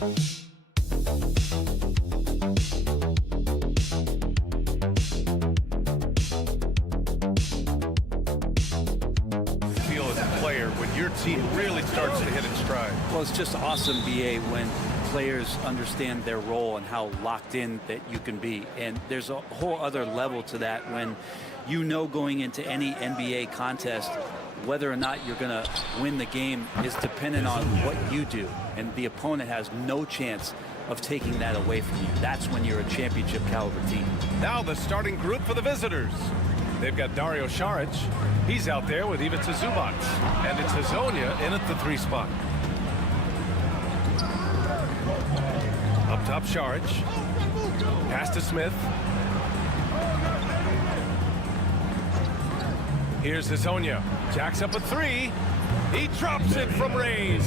Feel as a player when your team really starts to hit its stride. Well, it's just awesome, BA, when players understand their role and how locked in that you can be. And there's a whole other level to that when you know going into any NBA contest whether or not you're going to win the game is dependent on what you do. And the opponent has no chance of taking that away from you. That's when you're a championship caliber team. Now the starting group for the visitors. They've got Dario Saric. He's out there with Ivica Zubac. And it's Hazonia in at the 3 spot. Up top, Saric. Pass to Smith. Here's Hazonia. Jacks up a 3. He drops it from range.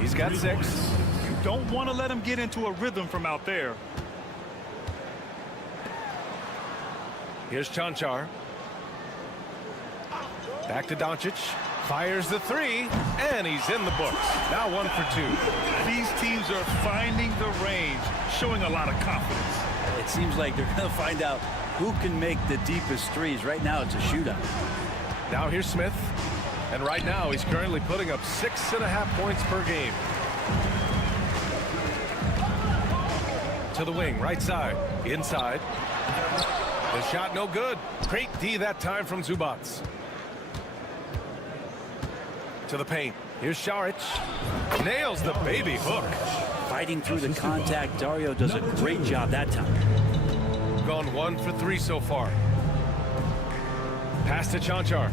He's got 6. You don't want to let him get into a rhythm from out there. Here's Chanchar. Back to Doncic. Fires the 3, and he's in the books. Now 1 for 2. These teams are finding the range, showing a lot of confidence. It seems like they're going to find out who can make the deepest threes. Right now, it's a shootout. Now here's Smith. And right now, he's currently putting up 6.5 points per game. To the wing, right side. Inside. The shot no good. Great D that time from Zubac. To the paint. Here's Saric. Nails the baby hook. Fighting through the contact. Dario does a great job that time. Gone 1 for 3 so far. Pass to Chanchar.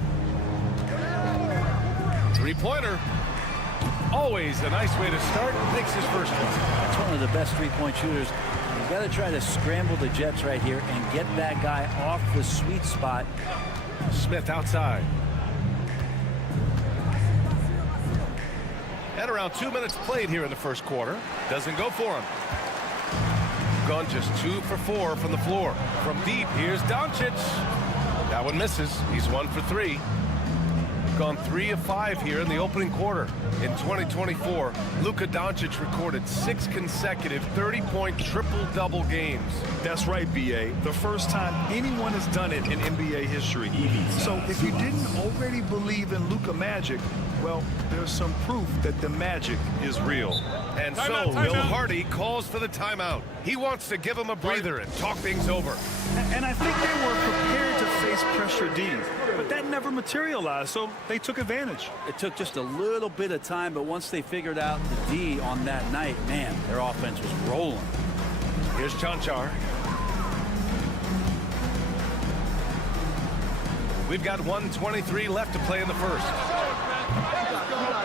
3-pointer. Always a nice way to start. Makes his first one. That's one of the best three-point shooters. You've got to try to scramble the Jets right here and get that guy off the sweet spot. Smith outside. And around 2 minutes played here in the first quarter. Doesn't go for him. Gone just 2 for 4 from the floor. From deep, here's Doncic. That one misses. He's 1 for 3. Gone 3 of 5 here in the opening quarter. In 2024, Luka Doncic recorded 6 consecutive 30-point triple-double games. That's right, BA. The first time anyone has done it in NBA history. So if you didn't already believe in Luka magic, well, there's some proof that the magic is real. And so Will Hardy calls for the timeout. He wants to give him a breather and talk things over. And I think they were prepared to face pressure D, but that never materialized, so they took advantage. It took just a little bit of time, but once they figured out the D on that night, man, their offense was rolling. Here's Chanchar. We've got 1:23 left to play in the first.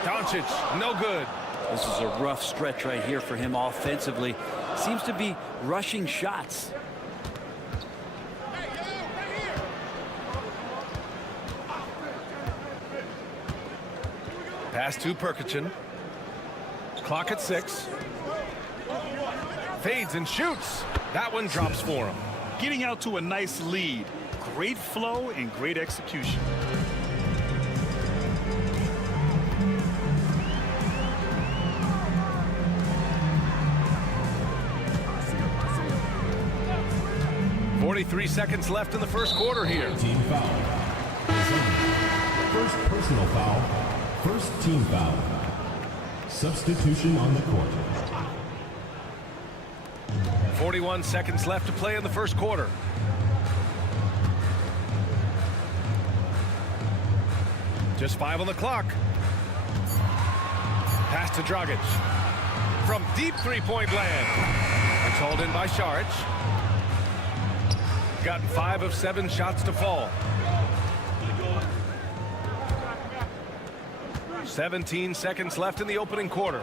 Doncic, no good. This is a rough stretch right here for him offensively. Seems to be rushing shots. Pass to Perkichin. Clock at 6. Fades and shoots. That one drops for him. Getting out to a nice lead. Great flow and great execution. .43 seconds left in the first quarter here. Team foul. First personal foul. First team foul. Substitution on the court. 41 seconds left to play in the first quarter. Just 5 on the clock. Pass to Dragic. From deep three-point land. It's hauled in by Saric. Gotten 5 of 7 shots to fall. 17 seconds left in the opening quarter.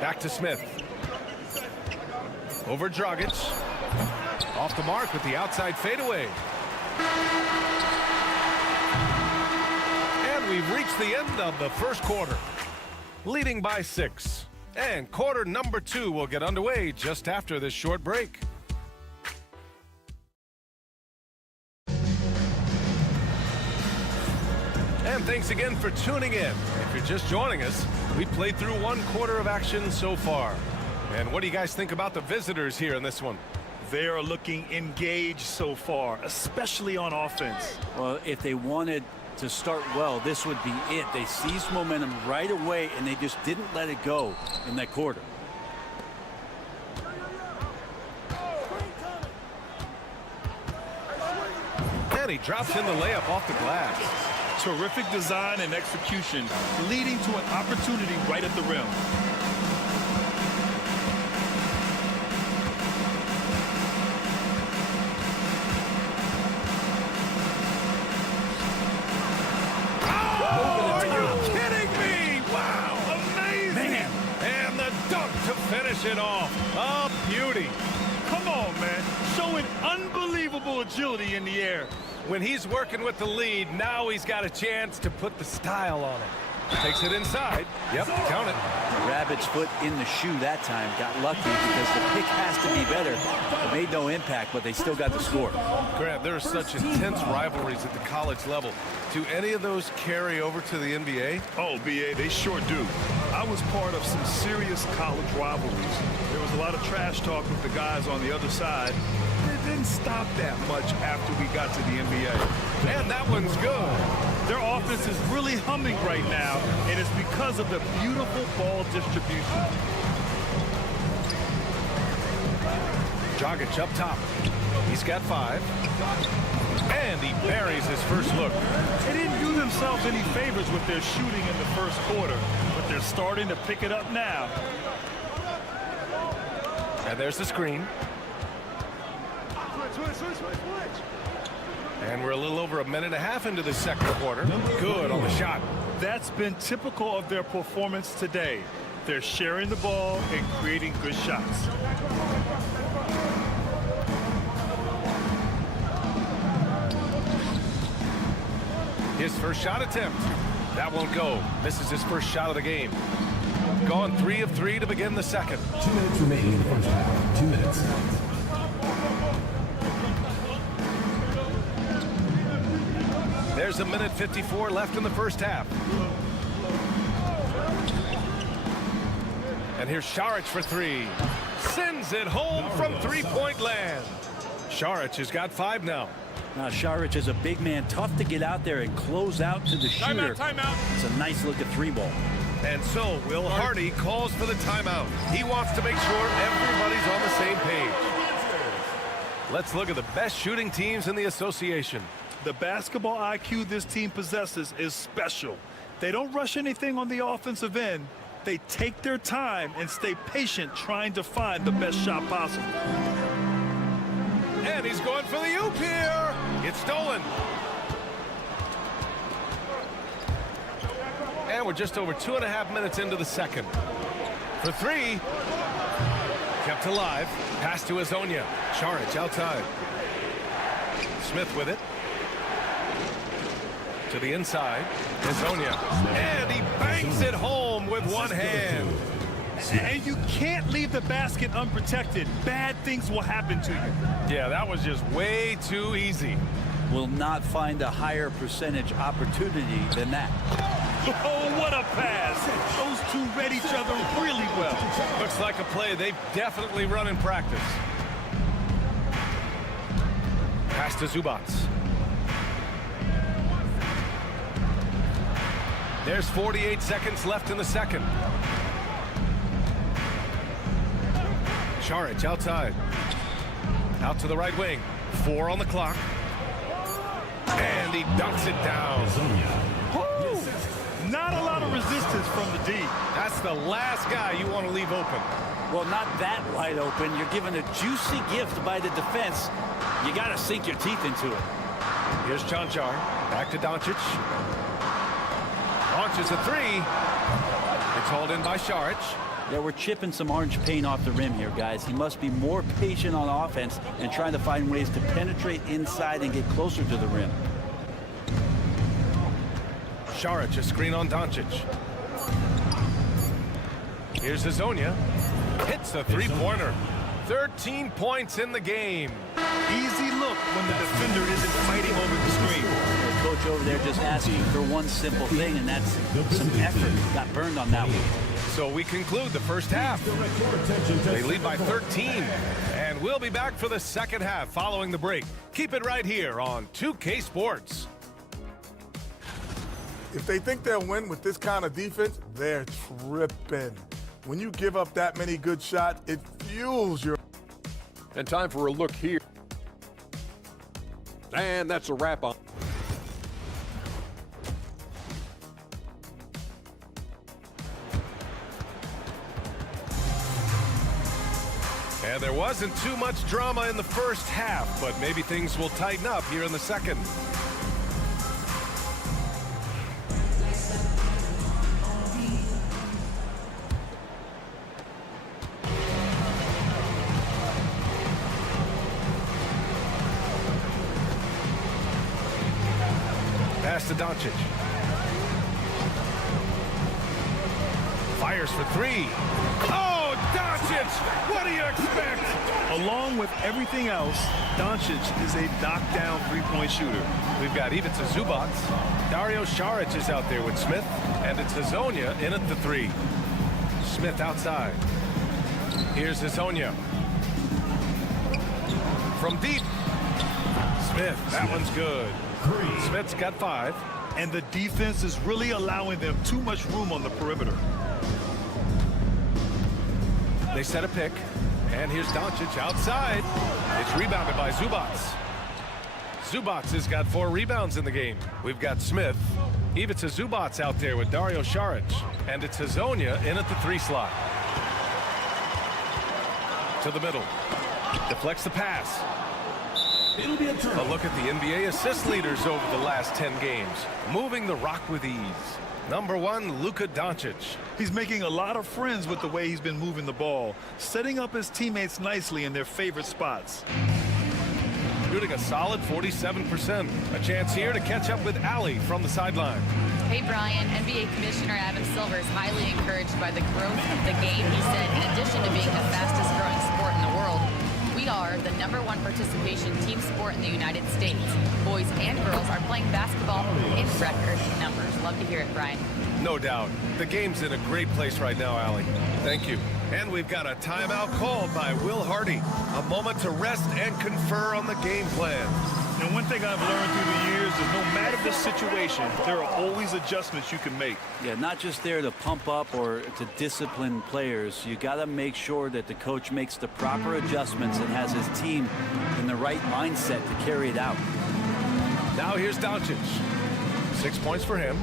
Back to Smith. Over Dragic. Off the mark with the outside fadeaway. And we've reached the end of the first quarter. Leading by 6. And quarter number 2 will get underway just after this short break. thanks again for tuning in. If you're just joining us, we played through 1/4 of action so far. And what do you guys think about the visitors here in this one? They are looking engaged so far, especially on offense. Well, if they wanted to start well, this would be it. They seized momentum right away, and they just didn't let it go in that quarter. And he drops in the layup off the glass. Terrific design and execution, leading to an opportunity right at the rim. Oh, are you kidding me? Wow, amazing. Man. And the dunk to finish it off. A beauty. Come on, man. Showing unbelievable agility in the air. When he's working with the lead, now he's got a chance to put the style on it. Takes it inside. Yep, count it. Rabbit's foot in the shoe that time. Got lucky because the pick has to be better. It made no impact, but they still got the score. Grant, there are such intense rivalries at the college level. Do any of those carry over to the NBA? Oh, BA, they sure do. I was part of some serious college rivalries. There was a lot of trash talk with the guys on the other side. It didn't stop that much after we got to the NBA. And that one's good. Their offense is really humming right now, and it's because of the beautiful ball distribution. Dragic up top. He's got 5. And he buries his first look. They didn't do themselves any favors with their shooting in the first quarter, but they're starting to pick it up now. And there's the screen. And we're a little over 1.5 minutes into the second quarter. Good on the shot. That's been typical of their performance today. They're sharing the ball and creating good shots. His first shot attempt. That won't go. This is his first shot of the game. Gone 3 of 3 to begin the second. 2 minutes remaining in the first half. 2 minutes. There's 1:54 left in the first half. And here's Šarić for 3. Sends it home from three-point land. Šarić has got 5 now. Now, Šarić is a big man, tough to get out there and close out to the shooter. Timeout. It's a nice look at 3-ball. And so Will Hardy calls for the timeout. He wants to make sure everybody's on the same page. Let's look at the best shooting teams in the association. The basketball IQ this team possesses is special. They don't rush anything on the offensive end. They take their time and stay patient trying to find the best shot possible. And he's going for the oop here. It's stolen. And we're just over 2.5 minutes into the second. For 3. Kept alive. Pass to Azonia. Šarić outside. Smith with it. To the inside. Azonia. And he bangs it home with one hand. And you can't leave the basket unprotected. Bad things will happen to you. Yeah, that was just way too easy. Will not find a higher percentage opportunity than that. Oh, what a pass. Those two read each other really well. Looks like a play they've definitely run in practice. Pass to Zubac. There's 48 seconds left in the second. Šarić outside. Out to the right wing. 4 on the clock. And he dunks it down. Not a lot of resistance from the D. That's the last guy you want to leave open. Well, not that wide open. You're given a juicy gift by the defense. You got to sink your teeth into it. Here's Cancar. Back to Doncic. Launches a 3. It's hauled in by Šarić. Yeah, we're chipping some orange paint off the rim here, guys. He must be more patient on offense and trying to find ways to penetrate inside and get closer to the rim. Šarić, a screen on Doncic. Here's Azonia. Hits a 3-pointer. 13 points in the game. Easy look when the defender isn't fighting over the screen. coach over there just asking for one simple thing, and that's some effort. Got burned on that one. So we conclude the first half. They lead by 13. And we'll be back for the second half following the break. Keep it right here on 2K Sports. If they think they'll win with this kind of defense, they're tripping. When you give up that many good shots, it fuels your... And time for a look here. And that's a wrap on. And there wasn't too much drama in the first half, but maybe things will tighten up here in the second. Pass to Doncic. Fires for three. Oh, Doncic! What do you expect? Along with everything else, Doncic is a knockdown three-point shooter. We've got Ivica Zubac. Dario Saric is out there with Smith, and it's Hazonia in at the three. Smith outside. Here's Hazonia. From deep. Smith, that one's good. Smith's got 5. And the defense is really allowing them too much room on the perimeter. They set a pick, and here's Doncic outside. It's rebounded by Zubac. Zubac has got 4 rebounds in the game. We've got Smith. Ivica Zubac out there with Dario Saric, and it's Hazonia in at the 3 slot. To the middle. Deflects the pass. It'll be a turn. A look at the NBA assist leaders over the last 10 games. Moving the rock with ease. Number 1, Luka Doncic. He's making a lot of friends with the way he's been moving the ball, setting up his teammates nicely in their favorite spots. Shooting a solid 47%. A chance here to catch up with Ali from the sideline. Hey, Brian. NBA Commissioner Adam Silver is highly encouraged by the growth of the game. He said, in addition to being the fastest growing sport in the world, we are the #1 participation team sport in the United States. Boys and girls are playing basketball in record numbers. Love to hear it, Brian. No doubt. The game's in a great place right now, Ali. Thank you. And we've got a timeout called by Will Hardy. A moment to rest and confer on the game plan. And one thing I've learned through the years is no matter the situation, there are always adjustments you can make. Yeah, not just there to pump up or to discipline players. You got to make sure that the coach makes the proper adjustments and has his team in the right mindset to carry it out. Now here's Doncic. 6 points for him.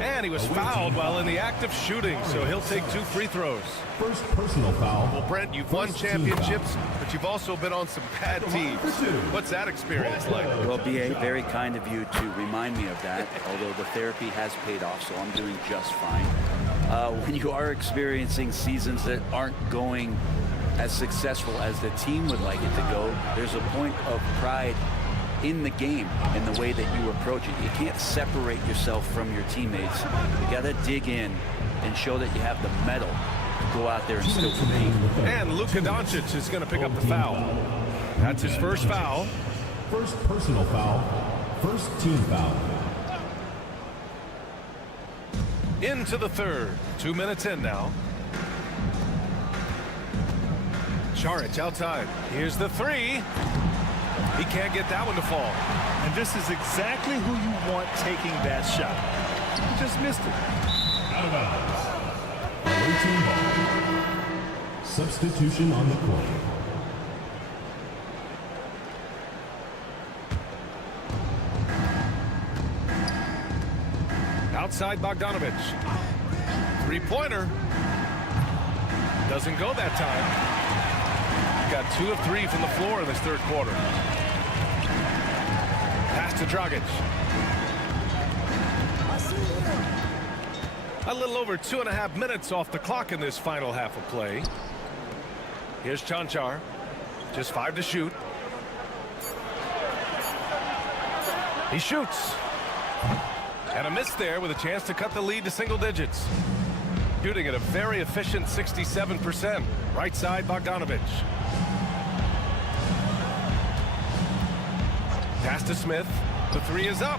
And he was fouled while in the act of shooting, so he'll take 2 free throws. First personal foul. Well, Brent, you've won championships, but you've also been on some bad teams. What's that experience like? Well, B.A., very kind of you to remind me of that, although the therapy has paid off, so I'm doing just fine. When you are experiencing seasons that aren't going as successful as the team would like it to go, there's a point of pride in the game in the way that you approach it. You can't separate yourself from your teammates. You got to dig in and show that you have the mettle to go out there and still compete. And Luka Doncic is going to pick up the foul. That's his first foul. First personal foul. First team foul. Into the third. 2 minutes in now. Saric outside. Here's the 3. He can't get that one to fall. And this is exactly who you want taking that shot. He just missed it. Out of bounds. Away team ball. Substitution on the court. Outside Bogdanovic. 3-pointer. Doesn't go that time. Got 2 of 3 from the floor in this third quarter. Pass to Dragic. A little over 2.5 minutes off the clock in this final half of play. Here's Chanchar. Just 5 to shoot. He shoots. And a miss there with a chance to cut the lead to single digits. Shooting at a very efficient 67%. Right side, Bogdanovic. Pass to Smith. The three is up.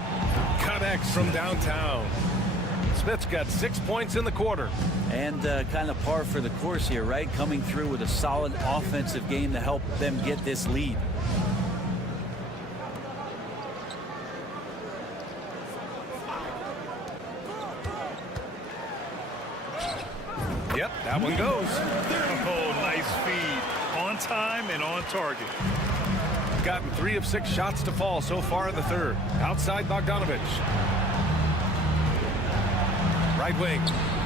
Connects from downtown. Smith's got 6 points in the quarter. And kind of par for the course here, right? Coming through with a solid offensive game to help them get this lead. Yep, that one goes. Oh, nice feed. On time and on target. Gotten 3 of 6 shots to fall so far in the third. Outside Bogdanovich. Right wing.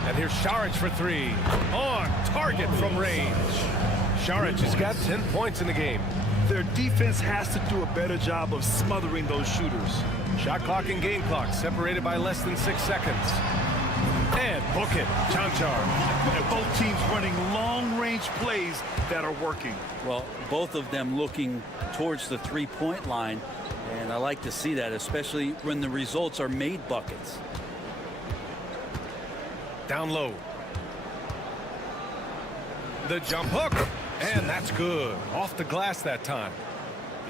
And here's Šarić for 3. On target from range. Šarić has got 10 points in the game. Their defense has to do a better job of smothering those shooters. Shot clock and game clock separated by less than 6 seconds. And book it, Cancar. And both teams running long-range plays that are working. Well, both of them looking towards the three-point line, and I like to see that, especially when the results are made buckets. Down low. The jump hook, and that's good. Off the glass that time.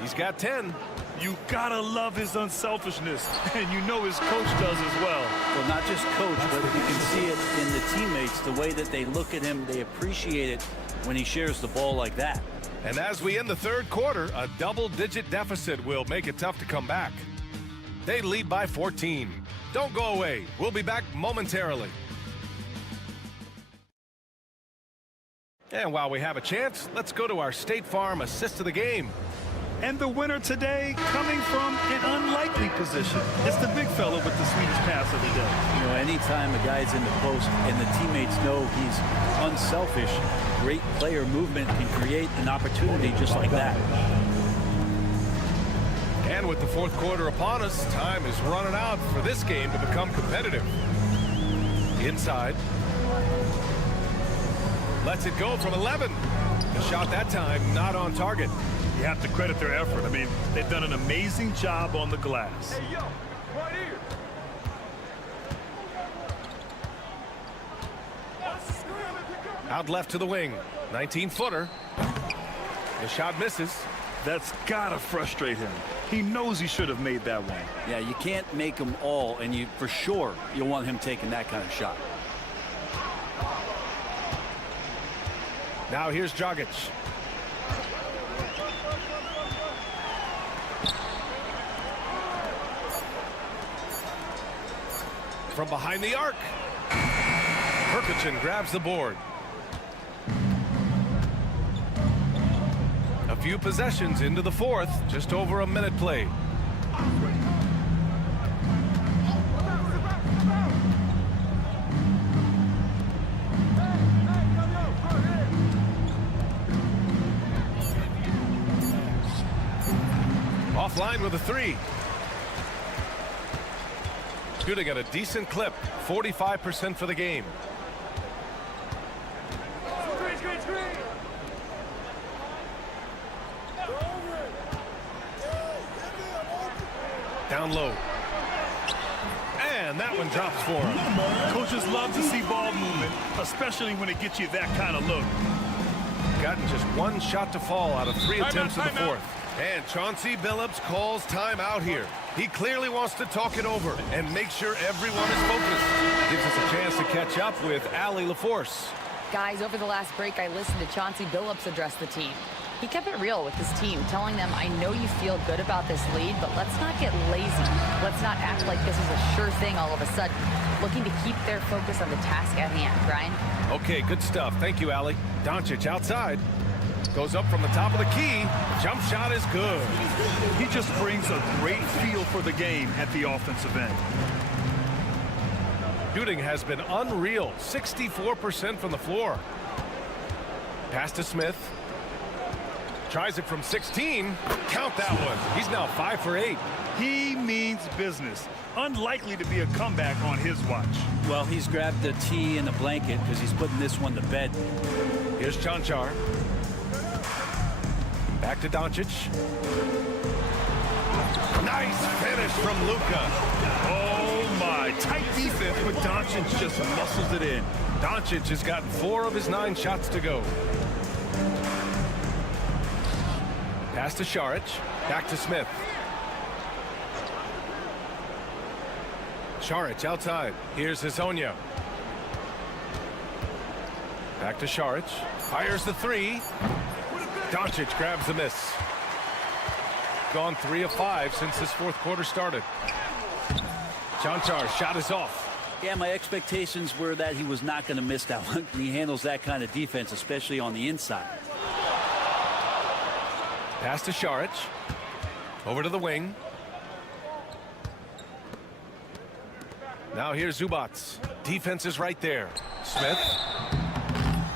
He's got 10. You gotta love his unselfishness, and you know his coach does as well. Well, not just coach, but you can see it in the teammates, the way that they look at him. They appreciate it when he shares the ball like that. And as we end the third quarter, a double-digit deficit will make it tough to come back. They lead by 14. Don't go away. We'll be back momentarily. And while we have a chance, let's go to our State Farm assist of the game. And the winner today coming from an unlikely position. It's the big fella with the sweetest pass of the day. You know, anytime a guy's in the post and the teammates know he's unselfish, great player movement can create an opportunity just like that. And with the fourth quarter upon us, time is running out for this game to become competitive. Inside. Lets it go from 11. The shot that time not on target. You have to credit their effort. I mean, they've done an amazing job on the glass. Hey, yo, right here. Out left to the wing. 19-footer. The shot misses. That's gotta frustrate him. He knows he should have made that one. Yeah, you can't make them all, and you for sure you'll want him taking that kind of shot. Now here's Dragic. From behind the arc. Perkichin grabs the board. A few possessions into the fourth, just over a minute played. Offline with a 3. Shooting at a decent clip, 45% for the game. Down low. And that one drops for him. Coaches love to see ball movement, especially when it gets you that kind of look. Gotten just 1 shot to fall out of 3 attempts in the fourth. And Chauncey Billups calls timeout here. He clearly wants to talk it over and make sure everyone is focused. Gives us a chance to catch up with Allie LaForce. Guys, over the last break, I listened to Chauncey Billups address the team. He kept it real with his team, telling them, I know you feel good about this lead, but let's not get lazy. Let's not act like this is a sure thing all of a sudden. Looking to keep their focus on the task at hand. Brian? Okay, good stuff. Thank you, Allie. Doncic outside. Goes up from the top of the key. Jump shot is good. He just brings a great feel for the game at the offensive end. Shooting has been unreal. 64% from the floor. Pass to Smith. Tries it from 16. Count that one. He's now 5 for 8. He means business. Unlikely to be a comeback on his watch. Well, he's grabbed the tee and a blanket because he's putting this one to bed. Here's Cancar. Back to Doncic. Nice finish from Luka. Oh my, tight defense, but Doncic just muscles it in. Doncic has gotten 4 of his 9 shots to go. Pass to Šarić. Back to Smith. Šarić outside. Here's Hezonja. Back to Šarić. Fires the three. Doncic grabs the miss. Gone 3 of 5 since this fourth quarter started. Cancar's shot is off. Yeah, my expectations were that he was not going to miss that one. He handles that kind of defense, especially on the inside. Pass to Šarić. Over to the wing. Now here's Zubac. Defense is right there. Smith.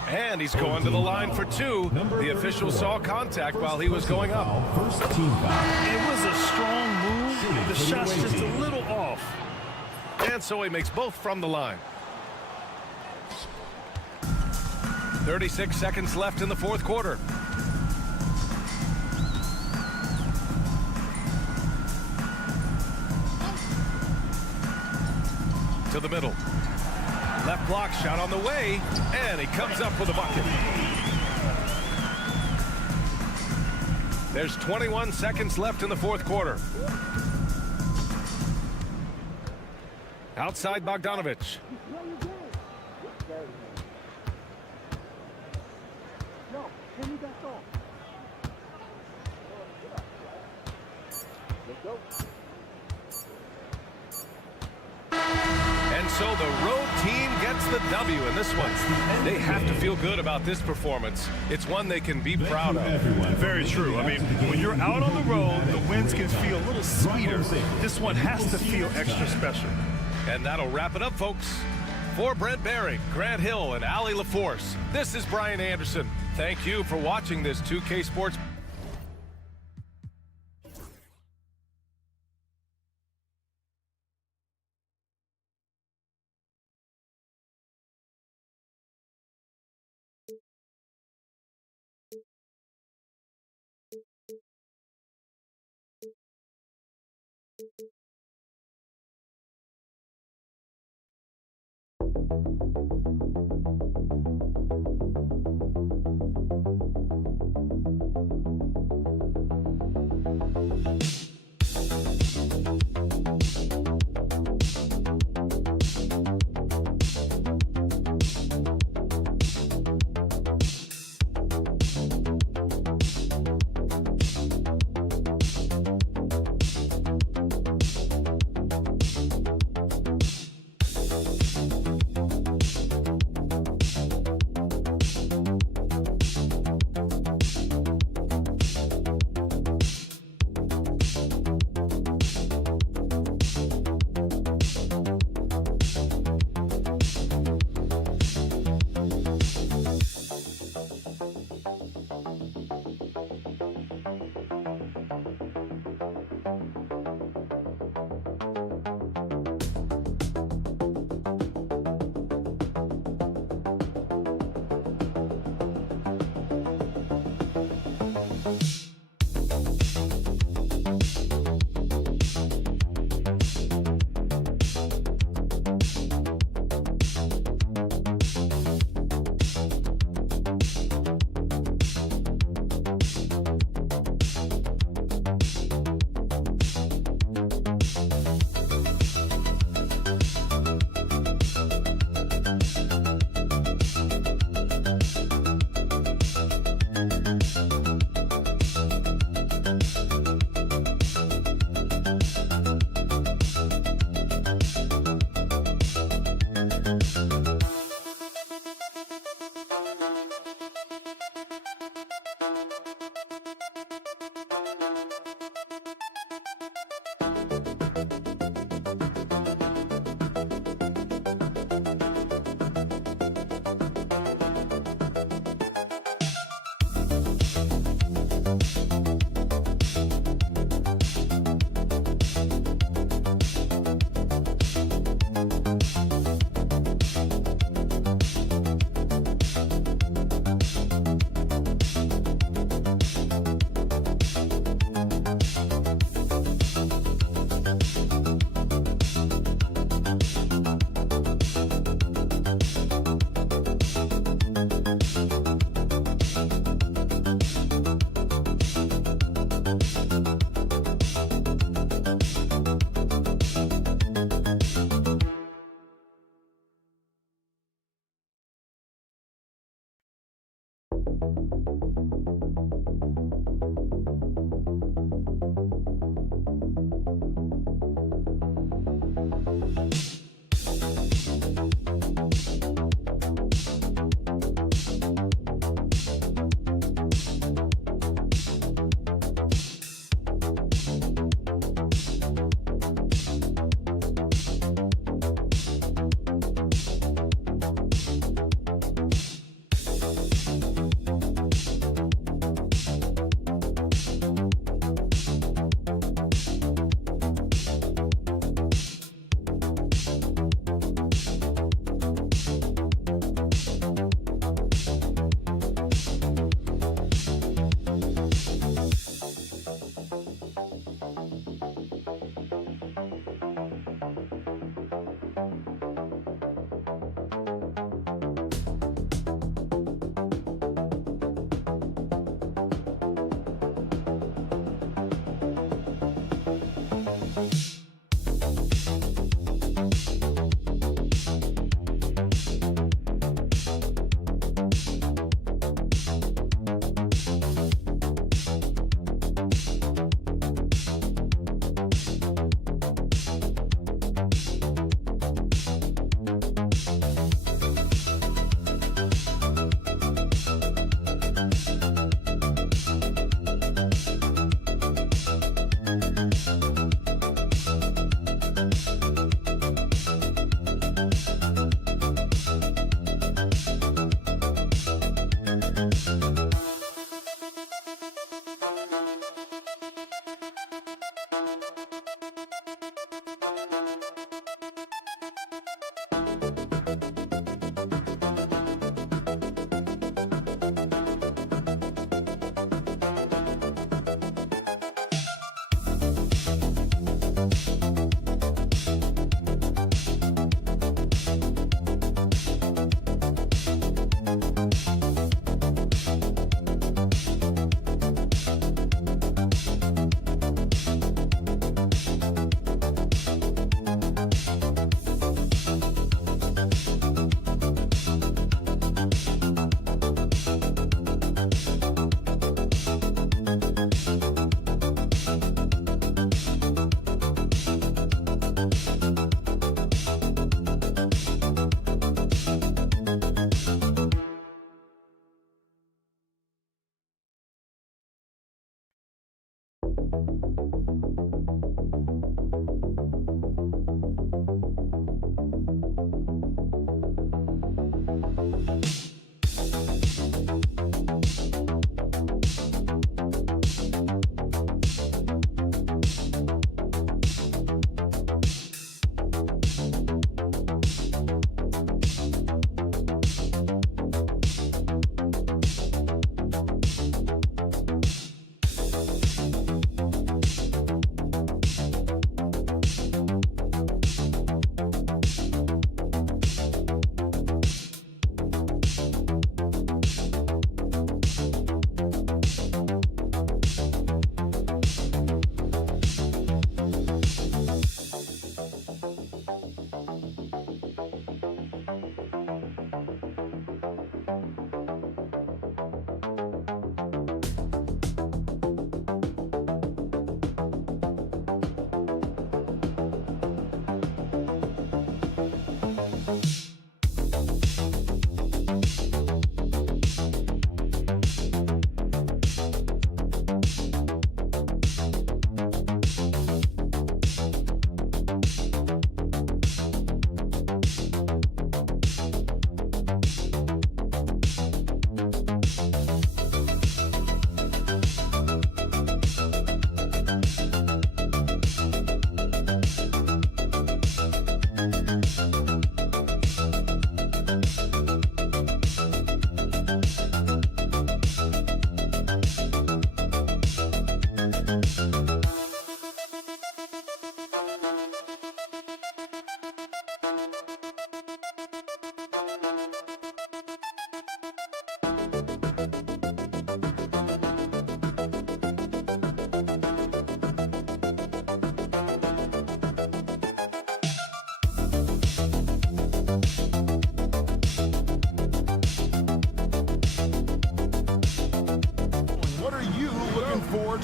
And he's going to the line for 2. The official saw contact while he was going up. First team foul. It was a strong move. The shot's just a little off. And so he makes both from the line. 36 seconds left in the fourth quarter. To the middle. Left block shot on the way, and he comes up with a bucket. There's 21 seconds left in the fourth quarter. Outside Bogdanovic. And so the road team gets the W in this one. They have to feel good about this performance. It's one they can be proud of. Very true. I mean, when you're out on the road, the wins can feel a little sweeter. This one has to feel extra special. And that'll wrap it up, folks. For Brent Barry, Grant Hill, and Allie LaForce, this is Brian Anderson. Thank you for watching this 2K Sports.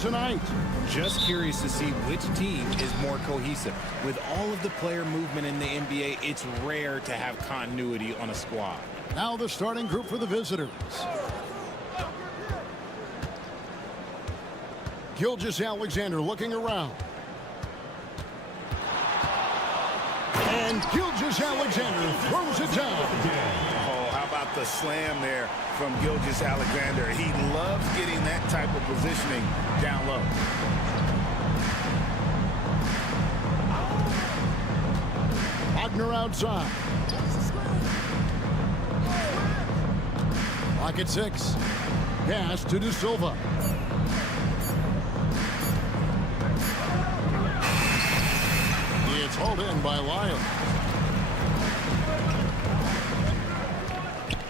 tonight. Just curious to see which team is more cohesive. With all of the player movement in the NBA, it's rare to have continuity on a squad. Now the starting group for the visitors. Gilgeous-Alexander looking around. And Gilgeous-Alexander throws it down. Oh, how about the slam there from Gilgeous-Alexander? He loves getting that type of positioning down low. Wagner outside. Lock at 6. Pass to De Silva. It's hauled in by Lyons.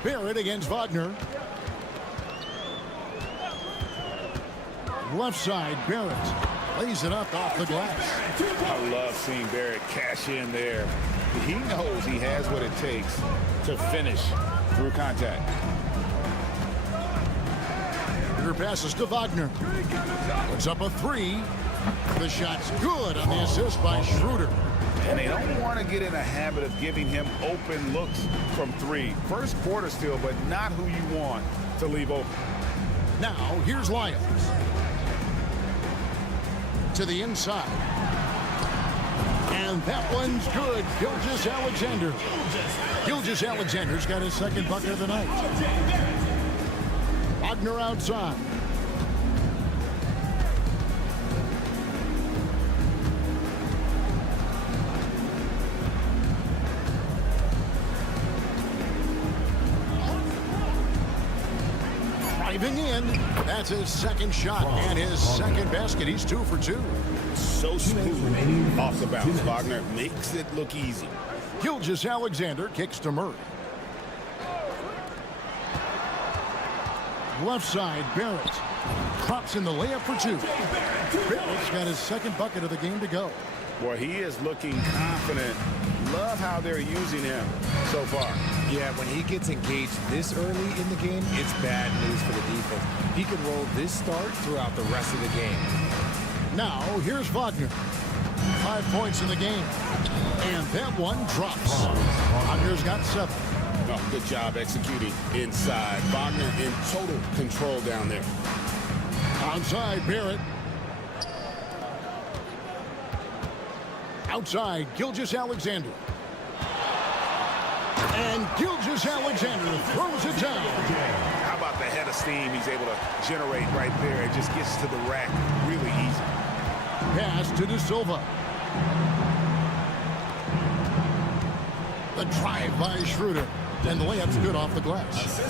Barrett against Wagner. Left side, Barrett lays it up off the glass. I love seeing Barrett cash in there. He knows he has what it takes to finish through contact. Her passes to Wagner. Puts up a 3. The shot's good on the assist by Schroeder. And they don't want to get in a habit of giving him open looks from 3. First quarter still, but not who you want to leave open. Now, here's Lyons. To the inside. And that one's good. Gilgeous-Alexander. Gilgeous-Alexander's got his second bucket of the night. Wagner outside. Driving in. That's his second shot and his second basket. He's 2 for 2. So smooth off the bounce. Wagner makes it look easy. Gilgeous-Alexander kicks to Murray. Left side, Barrett drops in the layup for 2. Barrett's got his second bucket of the game to go. Boy, he is looking confident. Love how they're using him so far. Yeah, when he gets engaged this early in the game, it's bad news for the defense. He could roll this start throughout the rest of the game. Now, here's Wagner. 5 points in the game. And that one drops. Wagner's got 7. Oh, good job executing inside. Wagner in total control down there. Outside, Barrett. Outside, Gilgeous-Alexander. And Gilgeous-Alexander throws it down. How about the head of steam he's able to generate right there? It just gets to the rack really easy. Pass to De Silva. The drive by Schroeder. And the layup's good off the glass.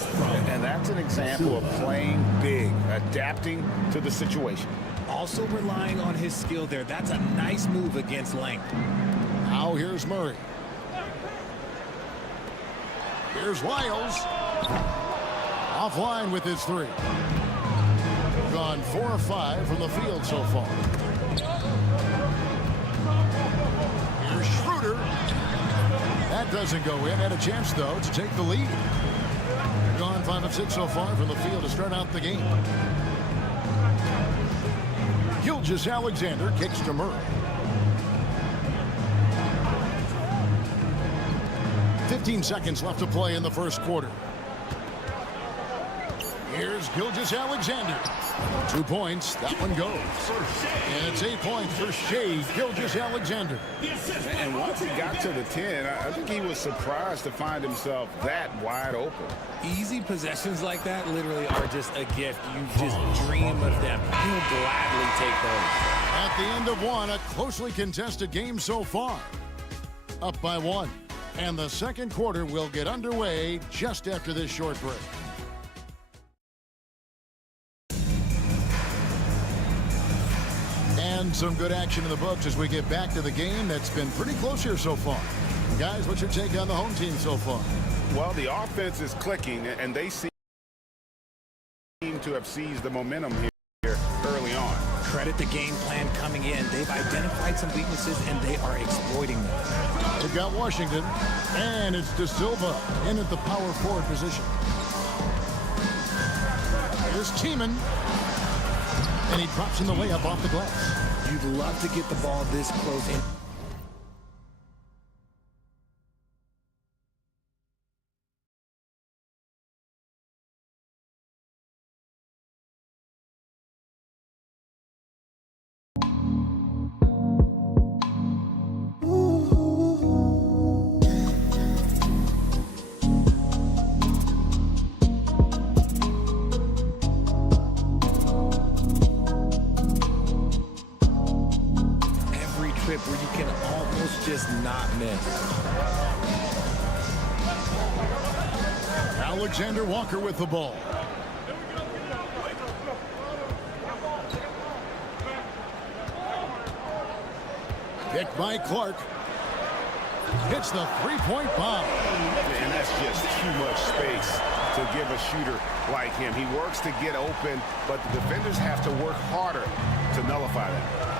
And that's an example of playing big, adapting to the situation. Also relying on his skill there. That's a nice move against length. Now here's Murray. Here's Lyles. Offline with his 3. Gone 4 of 5 from the field so far. Here's Schroeder. That doesn't go in. Had a chance, though, to take the lead. Gone 5 of 6 so far from the field to start out the game. Gilgeous-Alexander kicks to Murray. 15 seconds left to play in the first quarter. Here's Gilgeous-Alexander. 2 points. That one goes. And it's 8 points for Shea Gilgeous-Alexander. And once he got to the 10, I think he was surprised to find himself that wide open. Easy possessions like that literally are just a gift. You just dream of them. You'll gladly take those. At the end of 1, a closely contested game so far. Up by 1. And the second quarter will get underway just after this short break. And some good action in the books as we get back to the game that's been pretty close here so far. Guys, what's your take on the home team so far? Well, the offense is clicking, and they seem to have seized the momentum here early on. Credit the game plan coming in. They've identified some weaknesses, and they are exploiting them. They've got Washington, and it's De Silva in at the power forward position. Here's Tiemann. And he drops in the layup off the glass. You'd love to get the ball this close in. Where you can almost just not miss. Alexander Walker with the ball. Picked by Clark. Hits the three-point bomb. And that's just too much space to give a shooter like him. He works to get open, but the defenders have to work harder to nullify that.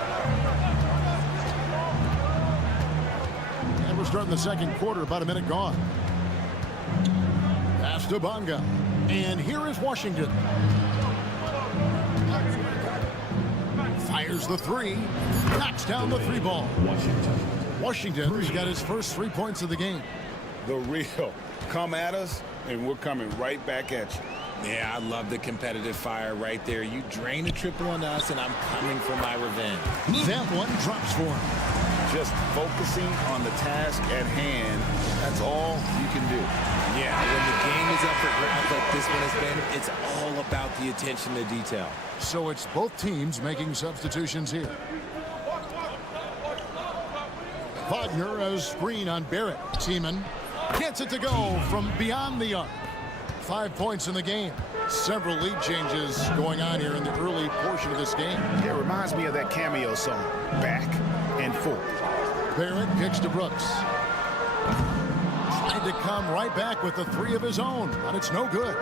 We're starting the second quarter, about a minute gone. Pass to Bonga. And here is Washington. Fires the three. Knocks down the three ball. Washington has got his first 3 points of the game. The real. Come at us, and we're coming right back at you. Yeah, I love the competitive fire right there. You drain a triple on us, and I'm coming for my revenge. That one drops for him. Just focusing on the task at hand, that's all you can do. Yeah, when the game is up for grabs like this one has been, it's all about the attention to detail. So it's both teams making substitutions here. Wagner, a screen on Barrett. Seaman gets it to go from beyond the arc. 5 points in the game. Several lead changes going on here in the early portion of this game. It reminds me of that cameo song, Back and Forth. Barrett kicks to Brooks. Tried to come right back with the three of his own, but it's no good.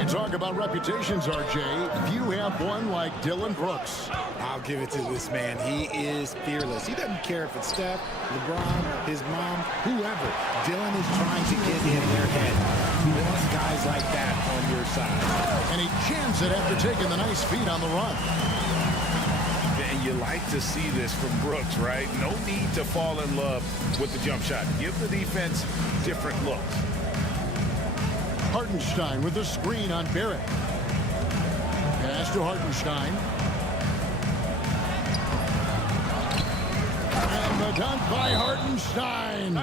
You talk about reputations, RJ. If you have one like Dylan Brooks. I'll give it to this man. He is fearless. He doesn't care if it's Steph, LeBron, his mom, whoever. Dylan is trying to get in their head. He wants guys like that on your side. And he jams it after taking the nice feed on the run. And you like to see this from Brooks, right? No need to fall in love with the jump shot. Give the defense different looks. Hartenstein with the screen on Barrett. Pass to Hartenstein. And the dunk by Hartenstein.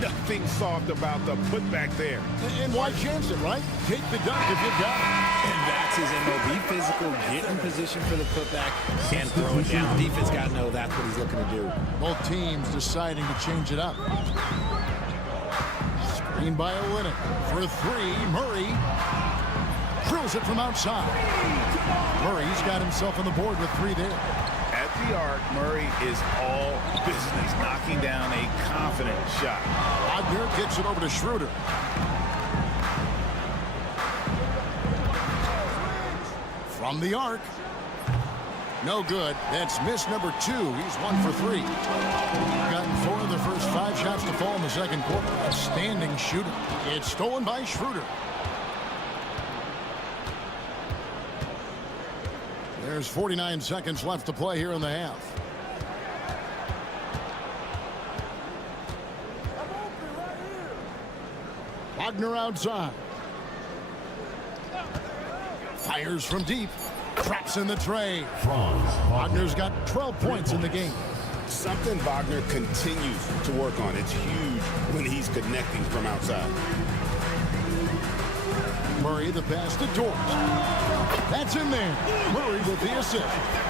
Nothing soft about the putback there. And why chance it, right? Take the dunk if you got it. And that's his MO. Be physical, get in position for the putback, and throw it down. Defense got to know that's what he's looking to do. Both teams deciding to change it up. Screen by Olynyk for three. Murray drills it from outside. Murray's got himself on the board with three there. At the arc, Murray is all business, knocking down a confident shot. Wagner gets it over to Schroeder. From the arc. No good. That's miss number 2. He's 1 for 3. Gotten 4 of the first 5 shots to fall in the second quarter. Outstanding shooter. It's stolen by Schroeder. There's 49 seconds left to play here in the half. Wagner outside. Fires from deep. Traps in the tray. Wagner's got 12 points in the game. Something Wagner continues to work on. It's huge when he's connecting from outside. Murray the pass to Dort. That's in there. Murray with the assist.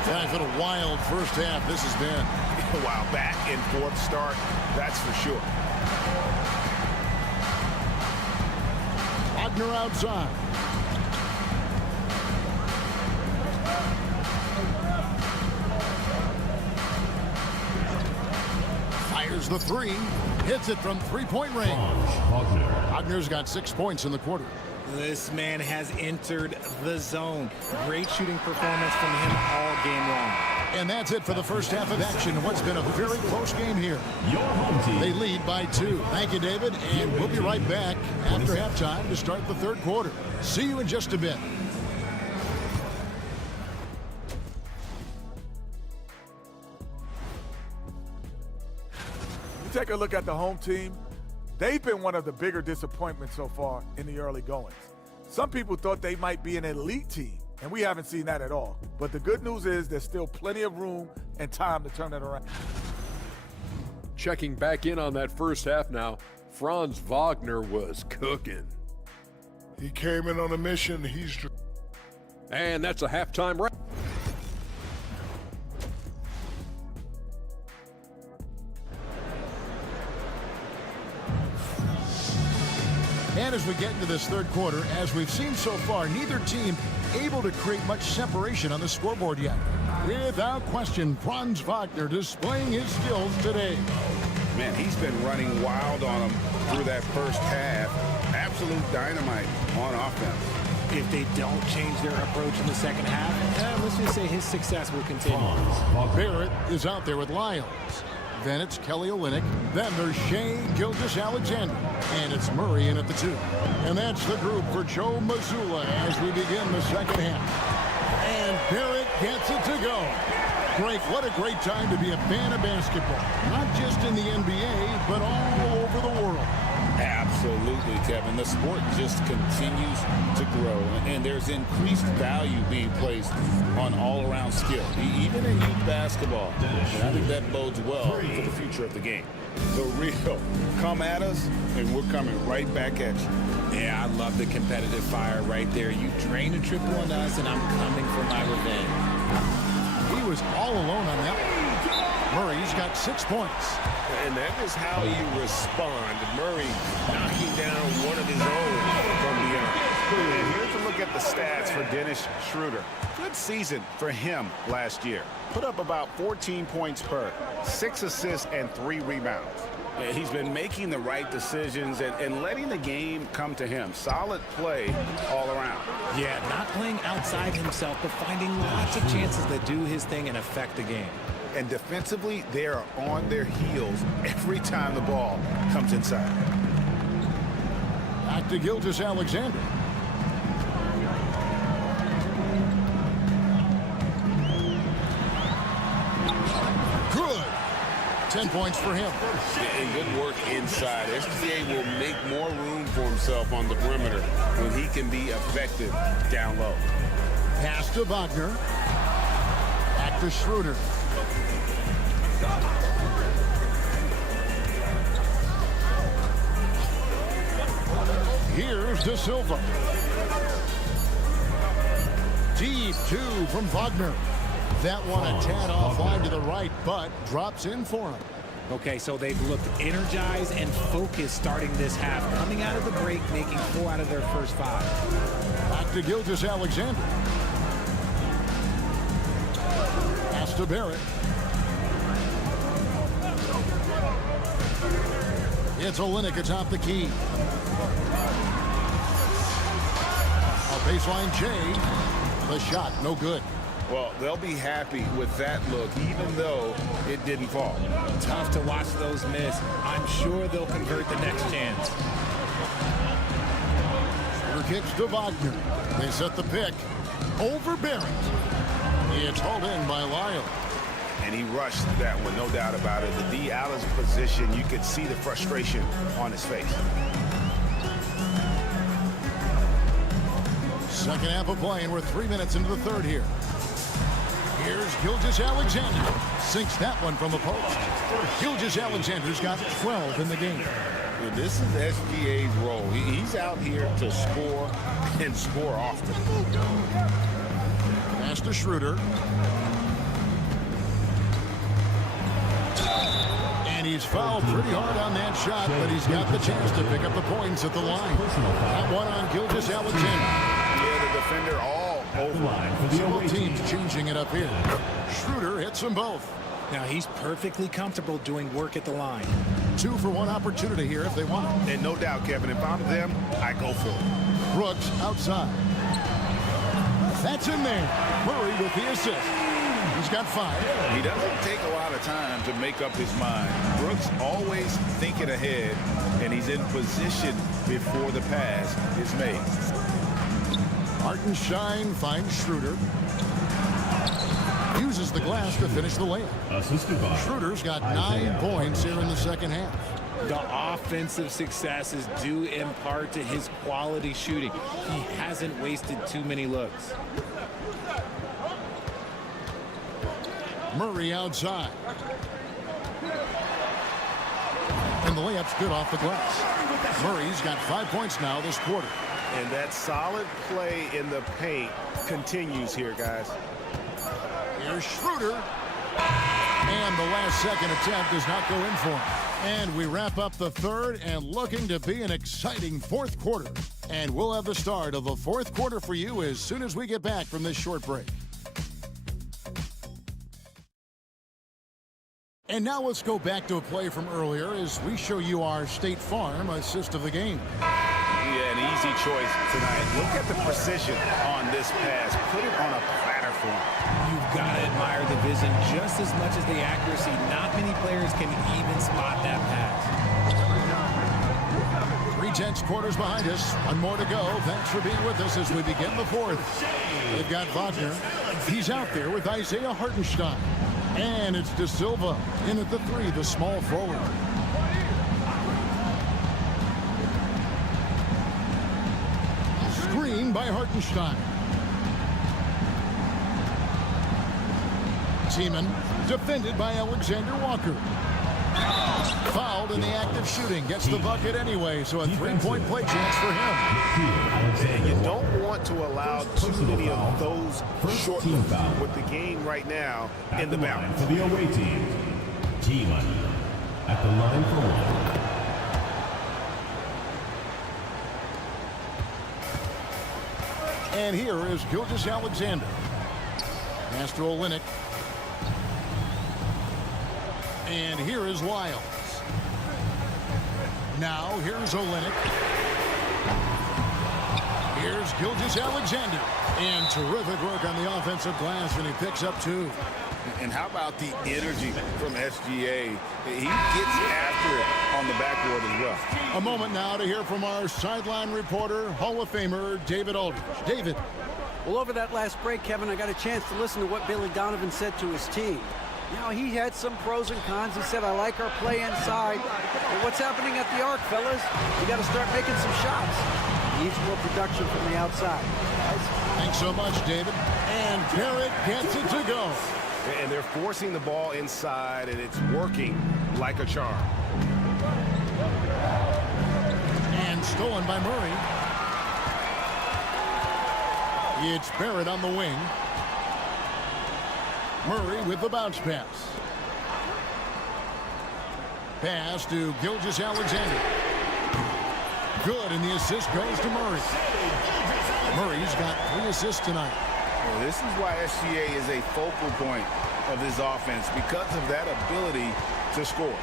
That's been a wild first half this has been. Wow, back and forth start, that's for sure. Wagner outside. Fires the three. Hits it from three-point range. Wagner's got 6 points in the quarter. This man has entered the zone. Great shooting performance from him all game long. And that's it for the first half of action in what's been a very close game here. Your home team. They lead by 2. Thank you, David, and we'll be right back after halftime to start the third quarter. See you in just a bit. take a look at the home team, they've been one of the bigger disappointments so far in the early goings. Some people thought they might be an elite team, and we haven't seen that at all. But the good news is there's still plenty of room and time to turn it around. Checking back in on that first half now, Franz Wagner was cooking. He came in on a mission. And that's a halftime wrap. And as we get into this third quarter, as we've seen so far, neither team able to create much separation on the scoreboard yet. Without question, Franz Wagner displaying his skills today. Man, he's been running wild on them through that first half. Absolute dynamite on offense. If they don't change their approach in the second half, let's just say his success will continue. Barrett is out there with Lyles. Then it's Kelly Olynyk. Then there's Shea Gilgeous-Alexander. And it's Murray in at the 2. And that's the group for Joe Mazzulla as we begin the second half. And Barrett gets it to go. Frank, what a great time to be a fan of basketball. Not just in the NBA, but all over the world. Absolutely, Kevin. The sport just continues to grow, and there's increased value being placed on all-around skill, even in youth basketball. And I think that bodes well for the future of the game. So, Rio, come at us, and we're coming right back at you. Yeah, I love the competitive fire right there. You drain a triple on us, and I'm coming for my revenge. He was all alone on that one. Murray's got 6 points. And that is how you respond. Murray knocking down one of his own from beyond. And here's a look at the stats for Dennis Schroeder. Good season for him last year. Put up about 14 points per, 6 assists, and 3 rebounds. He's been making the right decisions and letting the game come to him. Solid play all around. Yeah, not playing outside himself, but finding lots of chances to do his thing and affect the game. And defensively, they are on their heels every time the ball comes inside. Back to Gilgeous-Alexander. Good. 10 points for him. And good work inside. SGA will make more room for himself on the perimeter when he can be effective down low. Pass to Wagner. Back to Schroeder. Here's De Silva. Deep 2 from Wagner. That one a tad offline to the right, but drops in for him. Okay, so they've looked energized and focused starting this half. Coming out of the break, making 4 out of their first 5. Back to Gilgeous-Alexander. Pass to Barrett. It's Olynyk atop the key. A baseline Jay. The shot, no good. Well, they'll be happy with that look, even though it didn't fall. Tough to watch those miss. I'm sure they'll convert the next chance. Shooter kicks to Wagner. They set the pick. Over Barrett. It's hauled in by Lyles. And he rushed that one, no doubt about it. The D out of position, you could see the frustration on his face. Second half of play, and we're 3 minutes into the third here. Here's Gilgeous-Alexander. Sinks that one from the post. Gilgeous-Alexander's got 12 in the game. Well, this is SGA's role. He's out here to score and score often. Pass to Schroeder. And he's fouled pretty hard on that shot, but he's got the chance to pick up the points at the line. That one on Gilgeous-Alexander. Yeah, the defender all over. Both teams changing it up here. Schroeder hits them both. Now he's perfectly comfortable doing work at the line. 2 for 1 opportunity here if they want it. And no doubt, Kevin, if I'm them, I go for it. Brooks outside. That's in there. Murray with the assist. He's got 5. He doesn't take a lot of time to make up his mind. Brooks always thinking ahead, and he's in position before the pass is made. Hartenstein finds Schroeder. Uses the glass to finish the layup. Assisted by Schroeder's got 9 points here in the second half. The offensive successes due in part to his quality shooting. He hasn't wasted too many looks. Murray outside. And the layup's good off the glass. Murray's got 5 points now this quarter. And that solid play in the paint continues here, guys. Here's Schroeder. And the last second attempt does not go in for him. And we wrap up the third and looking to be an exciting fourth quarter. And we'll have the start of the fourth quarter for you as soon as we get back from this short break. And now let's go back to a play from earlier as we show you our State Farm assist of the game. Yeah, an easy choice tonight. Look at the precision on this pass. Put it on a platter for him. You've got to admire the vision just as much as the accuracy. Not many players can even spot that pass. 3/10 quarters behind us. One more to go. Thanks for being with us as we begin the fourth. They've got Wagner. He's out there with Isaiah Hartenstein. And it's De Silva in at the 3, the small forward. Screen by Hartenstein. Seaman defended by Alexander Walker. Fouled in the act of shooting. Gets the bucket anyway, so a 3-point play chance for him. You don't want to allow too many of those short ones with the game right now in the balance. For the away team, Tiemann at the line for one. And here is Gilgeous-Alexander. Pass to Olynyk. And here is Lyles. Now here's Olynyk. Here's Gilgeous-Alexander. And terrific work on the offensive glass, and he picks up 2. And how about the energy from SGA? He gets after it on the backboard as well. A moment now to hear from our sideline reporter, Hall of Famer David Aldridge. David. Well, over that last break, Kevin, I got a chance to listen to what Billy Donovan said to his team. Now, he had some pros and cons. He said, I like our play inside. But what's happening at the arc, fellas? We got to start making some shots. Needs more production from the outside. Thanks so much, David. And Barrett gets it to go. And they're forcing the ball inside, and it's working like a charm. And stolen by Murray. It's Barrett on the wing. Murray with the bounce pass. Pass to Gilgeous-Alexander. Good, and the assist goes to Murray. Murray's got 3 assists tonight. Well, this is why SGA is a focal point of this offense, because of that ability to score.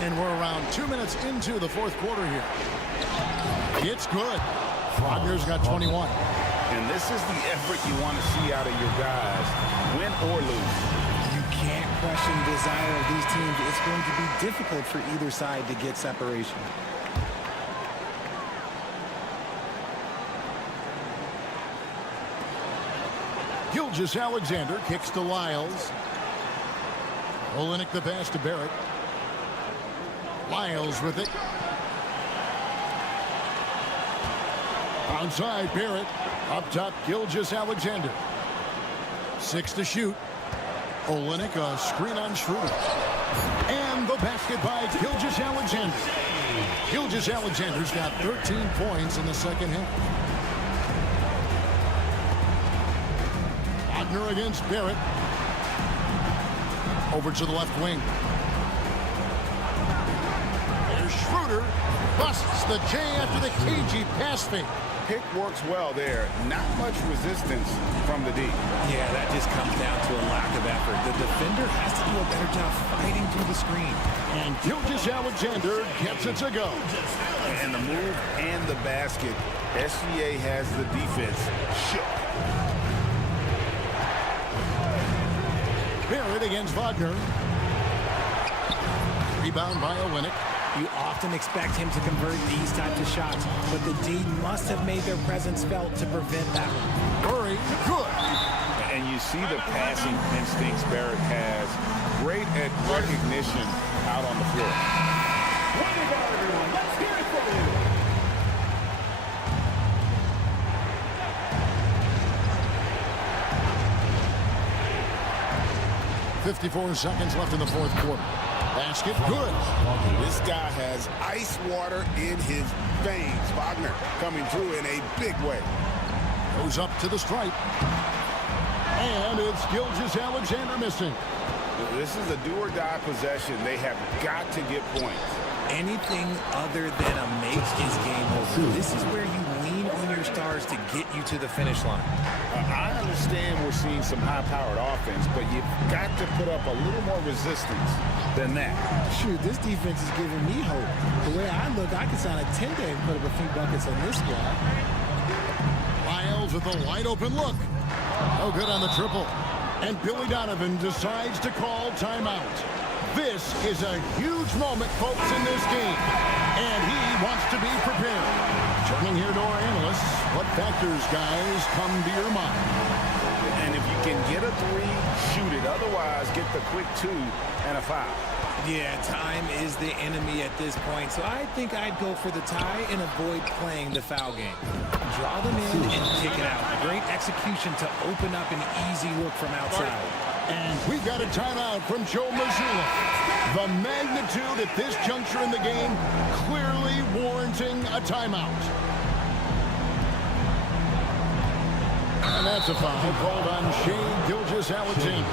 And we're around 2 minutes into the fourth quarter here. It's good. Wagner's got 21. And this is the effort you want to see out of your guys, win or lose. You can't question the desire of these teams. It's going to be difficult for either side to get separation. Gilgeous-Alexander kicks to Lyles. Olynyk the pass to Barrett. Lyles with it. Outside Barrett. Up top Gilgeous-Alexander. 6 to shoot. Olynyk a screen on Schroeder. And the basket by Gilgeous-Alexander. Gilgeous-Alexander's got 13 points in the second half. Wagner against Barrett. Over to the left wing. There's Schroeder. Busts the J after the cagey pass fake. Pick works well there. Not much resistance from the D. Yeah, that just comes down to a lack of effort. The defender has to do a better job fighting through the screen. And Gilgeous-Alexander gets it to go. And the move and the basket. SGA has the defense shook. Barrett against Wagner. Rebound by Olynyk. You often expect him to convert these types of shots, but the D must have made their presence felt to prevent that one. Murray, good. And you see the passing instincts Barrett has. Great at recognition out on the floor. Let's hear it for you. 54 seconds left in the fourth quarter. Basket, good. This guy has ice water in his veins. Wagner coming through in a big way. Goes up to the stripe. And it's Gilgeous-Alexander missing. This is a do-or-die possession. They have got to get points. Anything other than a make is game over. This is where you lean on your stars to get you to the finish line. I understand we're seeing some high-powered offense, but you've got to put up a little more resistance than that. Shoot, this defense is giving me hope. The way I look, I can sign a 10-day and put up a few buckets on this squad. Lyles with a wide-open look. No good on the triple. And Billy Donovan decides to call timeout. This is a huge moment, folks, in this game. And he wants to be prepared. Turning here to our analysts, what factors, guys, come to your mind? And if you can get a three, shoot it. Otherwise, get the quick 2 and a foul. Yeah, time is the enemy at this point, so I think I'd go for the tie and avoid playing the foul game. Draw them in and kick it out. Great execution to open up an easy look from outside. And we got a timeout from Joe Mazzulla. The magnitude at this juncture in the game clearly warranting a timeout. And that's a foul called on Shai Gilgeous-Alexander.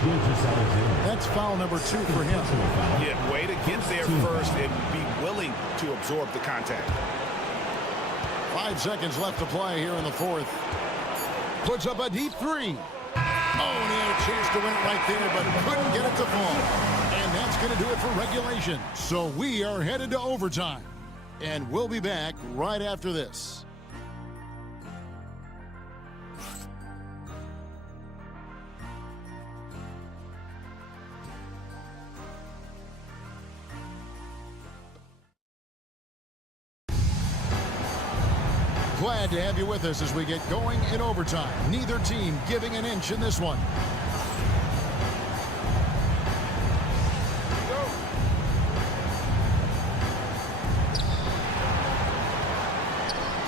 That's foul number 2 for him. Yeah, way to get there first and be willing to absorb the contact. 5 seconds left to play here in the fourth. Puts up a deep 3. Oh, and he had a chance to win it right there, but couldn't get it to fall. And that's going to do it for regulation. So we are headed to overtime. And we'll be back right after this. Glad to have you with us as we get going in overtime. Neither team giving an inch in this one.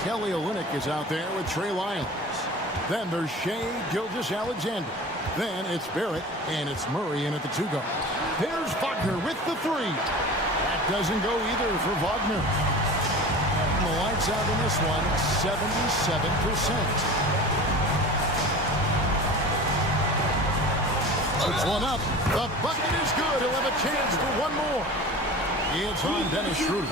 Kelly Olynyk is out there with Trey Lyles. Then there's Shai Gilgeous-Alexander. Then it's Barrett, and it's Murray in at the 2 guard. There's Wagner with the 3. That doesn't go either for Wagner. The lights out in this one, 77%. Puts one up. The bucket is good. He'll have a chance for one more. It's on Dennis Schroeder.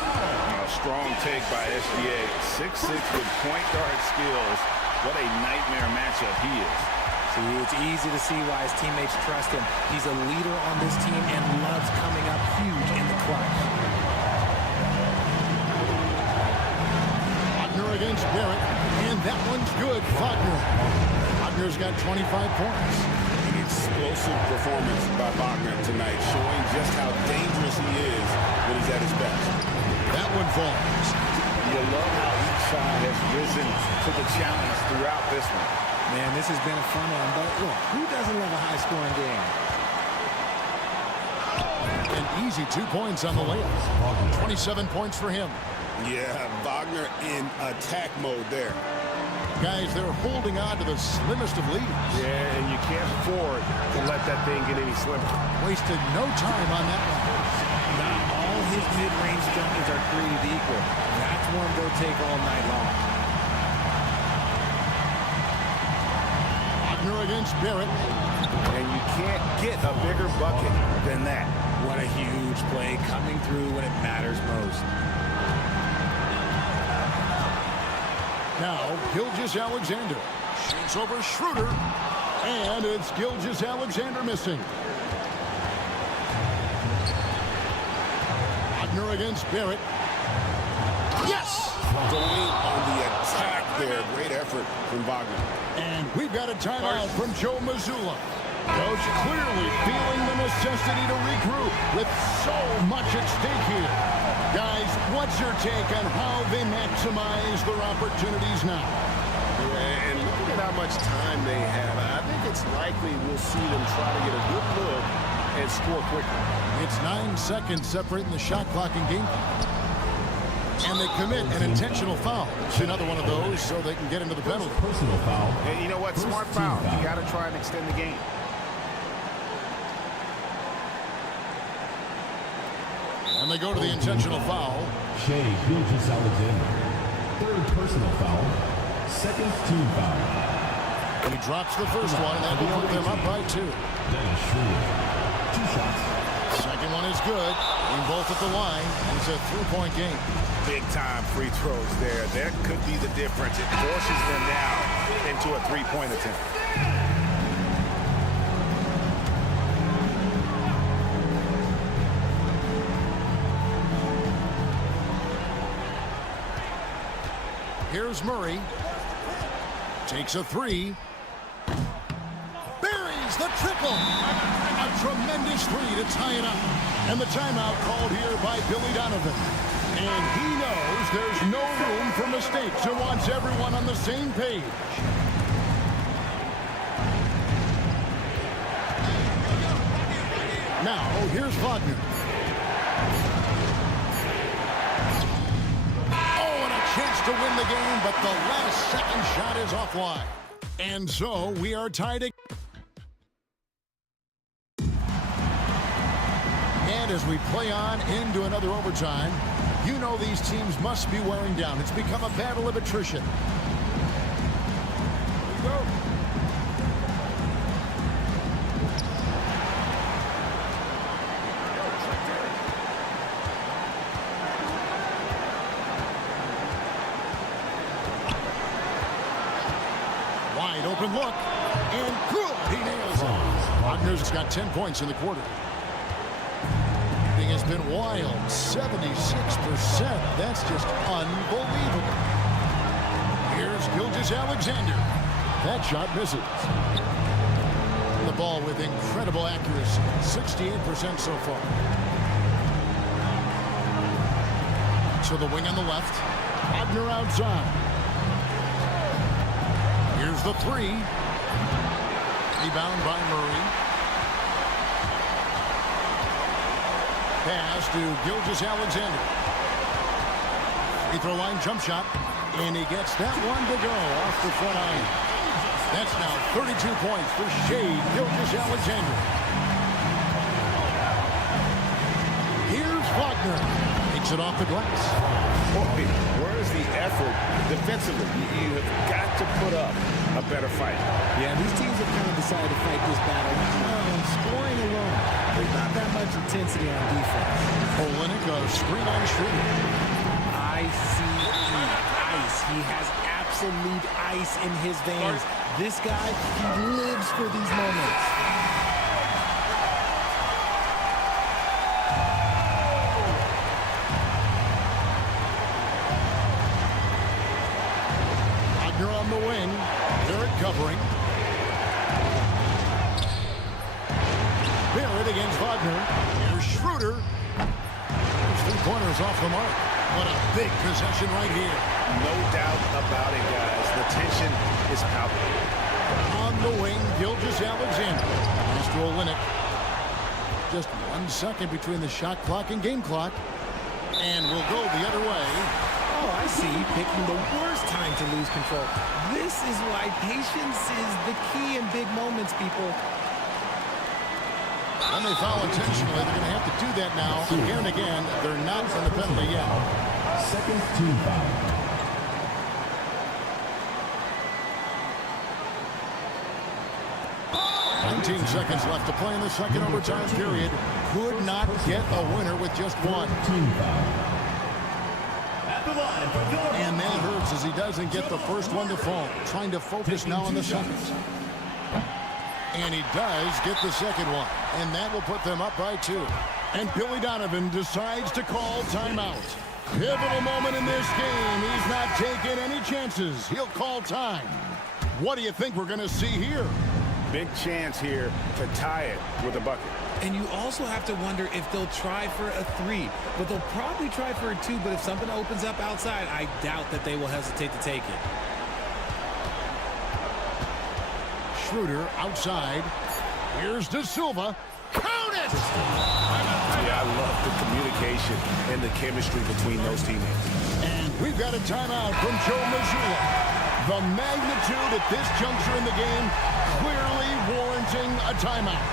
Strong take by SGA. 6'6" with point guard skills. What a nightmare matchup he is. See, it's easy to see why his teammates trust him. He's a leader on this team and loves coming up huge in the clutch. Against Barrett, and that one's good. Wagner's got 25 points. An explosive performance by Wagner tonight, showing just how dangerous he is when he's at his best. That one falls. You love how each side has risen to the challenge throughout this one. Man, this has been a fun one, but look, who doesn't love a high-scoring game? An easy 2 points on the layup. 27 points for him. Yeah, Wagner in attack mode there. Guys, they're holding on to the slimmest of leads. Yeah, and you can't afford to let that thing get any slimmer. Wasted no time on that one. Not all his mid-range jumpers are created equal. That's one they'll take all night long. Wagner against Barrett. And you can't get a bigger bucket than that. What a huge play coming through when it matters most. Now, Gilgeous-Alexander shoots over Schroeder, and it's Gilgeous-Alexander missing. Wagner against Barrett. Yes! Going on the attack there. Great effort from Wagner. And we've got a timeout from Joe Mazzulla. Coach clearly feeling the necessity to regroup with so much at stake here. Guys, what's your take on how they maximize their opportunities now? Yeah, and look at how much time they have. I think it's likely we'll see them try to get a good look and score quickly. It's 9 seconds separating the shot clock and game clock. And they commit an intentional foul. It's another one of those so they can get into the penalty. Personal foul. And you know what? Smart foul. You got to try and extend the game. And they go to the intentional foul. Shea Gilgeous-Alexander. Third personal foul. Second team foul. He drops the first one, and that will put them up by 2. Dennis Schroeder. 2 shots. Second one is good. In both at the line. It's a 3-point game. Big time free throws there. That could be the difference. It forces them now into a 3-point attempt. Here's Murray. Takes a 3. Buries the triple. A tremendous 3 to tie it up. And the timeout called here by Billy Donovan. And he knows there's no room for mistakes and wants everyone on the same page. Now, here's Wagner. Chance to win the game, but the last second shot is offline. And so we are tied again. And as we play on into another overtime, you know these teams must be wearing down. It's become a battle of attrition. Here we go. Open look, and good, he nails it. Wagner's got 10 points in the quarter. Thing has been wild, 76%. That's just unbelievable. Here's Gilgeous-Alexander. That shot misses. The ball with incredible accuracy, 68% so far. To the wing on the left. Wagner outside. Here's the 3. Rebound by Murray. Pass to Gilgeous-Alexander. Free throw line jump shot. And he gets that one to go off the front iron. That's now 32 points for Shea Gilgeous-Alexander. Here's Wagner. Takes it off the glass. Boy, where's the effort defensively? You have got to put up a better fight. Yeah, these teams have kind of decided to fight this battle on scoring alone. There's not that much intensity on defense. Olenek, a screen on Schroeder. Ice. He has absolute ice in his veins. This guy, he lives for these moments. On the wing, Barrett covering. Barrett against Wagner. Here's Schroeder. There's 3 pointers off the mark. What a big possession right here. No doubt about it, guys. The tension is palpable. On the wing, Gilgeous-Alexander. Pass to Olenek. Just 1 second between the shot clock and game clock. And we'll go the other way. Oh, I see. Picking the worst time to lose control. This is why patience is the key in big moments, people. When they foul intentionally, they're going to have to do that now. Again and again, they're not in the penalty yet. Second team foul. 19 seconds left to play in the second overtime period. Could not get a winner with just 1. Team foul. And that hurts as he doesn't get the first one to fall. Trying to focus now on the second. And he does get the second one. And that will put them up by 2. And Billy Donovan decides to call timeout. Pivotal moment in this game. He's not taking any chances. He'll call time. What do you think we're going to see here? Big chance here to tie it with a bucket. And you also have to wonder if they'll try for a 3. But they'll probably try for a 2. But if something opens up outside, I doubt that they will hesitate to take it. Schroeder outside. Here's De Silva. Count it! Yeah, I love the communication and the chemistry between those teammates. And we've got a timeout from Joe Mazzulla. The magnitude at this juncture in the game clearly warranting a timeout.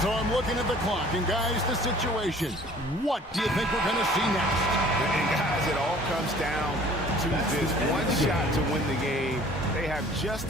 So I'm looking at the clock, and guys, the situation. What do you think we're going to see next? And guys, it all comes down to this one shot to win the game. They have just...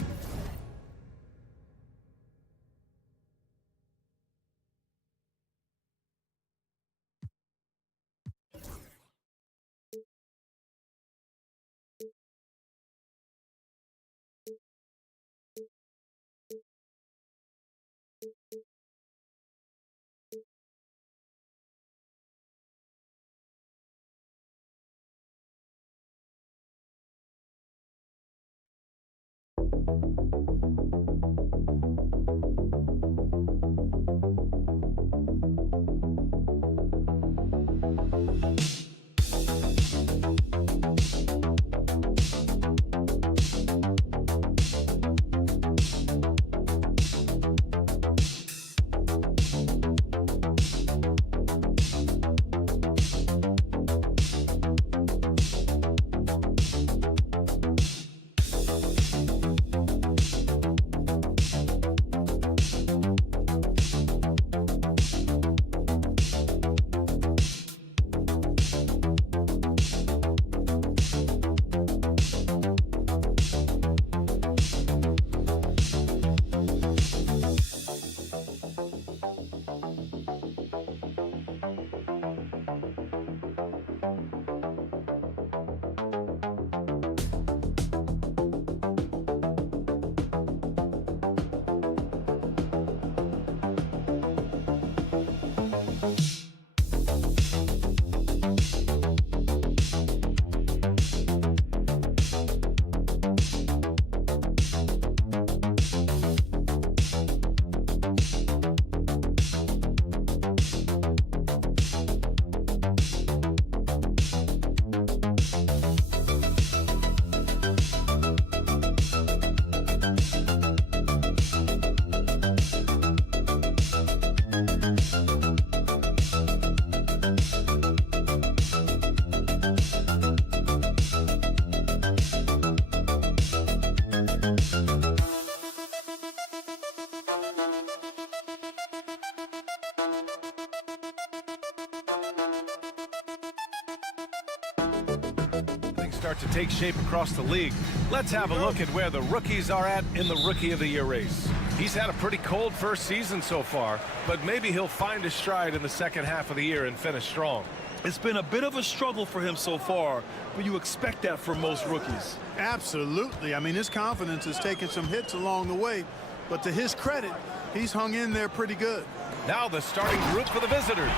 Start to take shape across the league. Let's have a look at where the rookies are at in the Rookie of the Year race. He's had a pretty cold first season so far, but maybe he'll find his stride in the second half of the year and finish strong. It's been a bit of a struggle for him so far, but you expect that from most rookies. Absolutely. I mean, his confidence has taken some hits along the way, but to his credit, he's hung in there pretty good. Now the starting group for the visitors.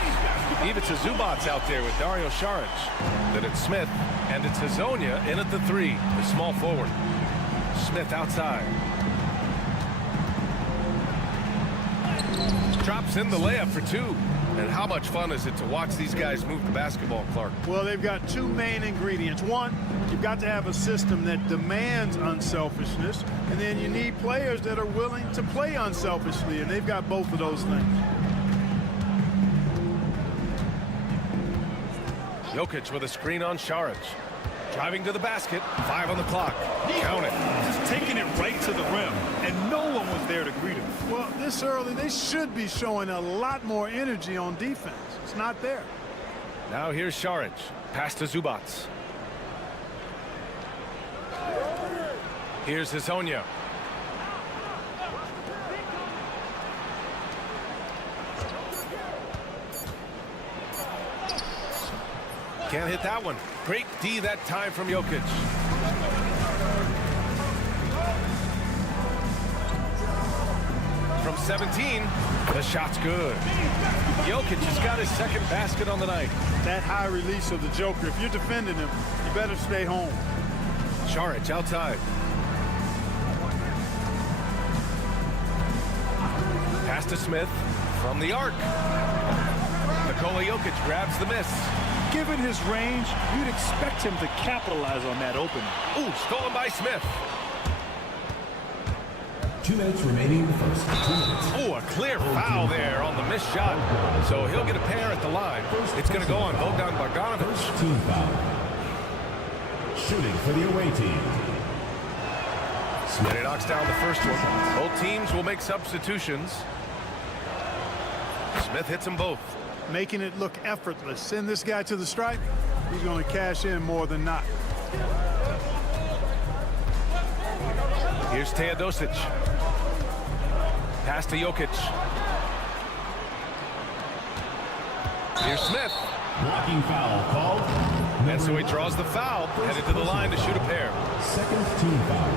Ivica Zubac's out there with Dario Saric. Then it's Smith, and it's Hezonja in at the 3, the small forward. Smith outside. Drops in the layup for 2. And how much fun is it to watch these guys move the basketball, Clark? Well, they've got 2 main ingredients. One, you've got to have a system that demands unselfishness, and then you need players that are willing to play unselfishly, and they've got both of those things. Jokic with a screen on Saric. Driving to the basket, 5 on the clock. Count it. Just taking it right to the rim, and no one was there to greet him. Well, this early, they should be showing a lot more energy on defense. It's not there. Now here's Saric. Pass to Zubac. Here's Hezonja. Can't hit that one. Great D that time from Jokic. From 17, the shot's good. Jokic has got his second basket on the night. That high release of the Joker, if you're defending him, you better stay home. Saric outside. Pass to Smith. From the arc. Nikola Jokic grabs the miss. Given his range, you'd expect him to capitalize on that opening. Ooh, stolen by Smith. 2 minutes remaining in the first. 2 minutes. Ooh, a clear foul there on the missed shot. So he'll get a pair at the line. It's going to go on Bogdan Bogdanovic. First team foul. Shooting for the away team. And he knocks down the first one. Both teams will make substitutions. Smith hits them both. Making it look effortless. Send this guy to the stripe. He's going to cash in more than not. Here's Teodosic. Pass to Jokic. Here's Smith. Blocking foul called. And so he draws the foul, headed to the line to shoot a pair. Second team foul.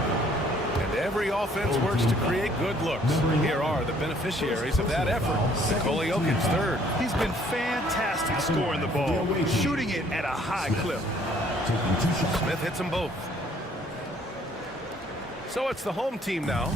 And every offense works to create good looks. Here are the beneficiaries of that effort. Nikola Jokic, third. He's been fantastic scoring the ball, shooting it at a high clip. Taking 2 shots. Smith hits them both. So it's the home team now.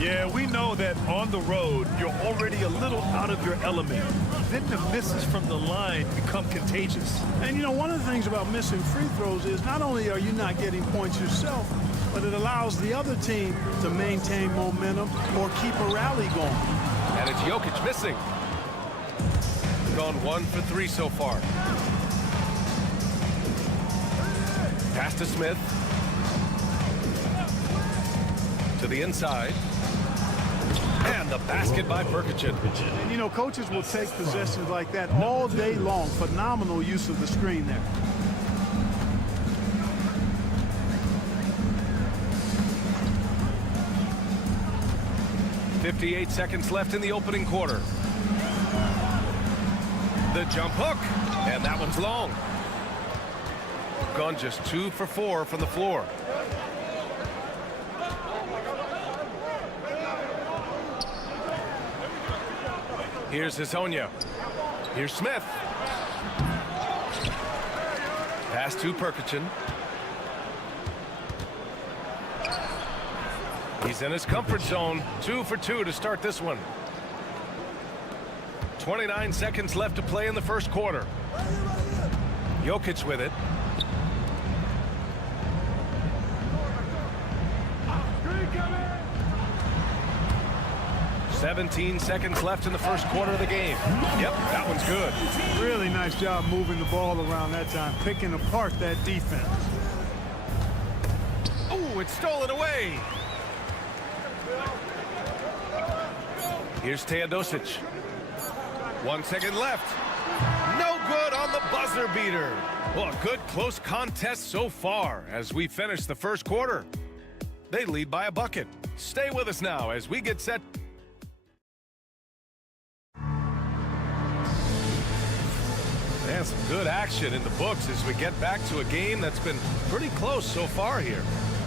Yeah, we know that on the road, you're already a little out of your element. Then the misses from the line become contagious. And, you know, one of the things about missing free throws is not only are you not getting points yourself, but it allows the other team to maintain momentum or keep a rally going. And it's Jokic missing. Gone 1 for 3 so far. Pass to Smith. To the inside. And the basket by Perkichin. And, you know, coaches will take possessions like that all day long. Phenomenal use of the screen there. .58 seconds left in the opening quarter. The jump hook. And that one's long. Gone just 2 for 4 from the floor. Here's Hezonja. Here's Smith. Pass to Perkichin. He's in his comfort zone. 2 for 2 to start this one. 29 seconds left to play in the first quarter. Jokic with it. .17 seconds left in the first quarter of the game. Yep, that one's good. Really nice job moving the ball around that time, picking apart that defense. Oh, it's stolen away. Here's Teodosic. 1 second left. No good on the buzzer beater. Well, a good close contest so far as we finish the first quarter. They lead by a bucket. Stay with us now as we get set. And some good action in the books as we get back to a game that's been pretty close so far here.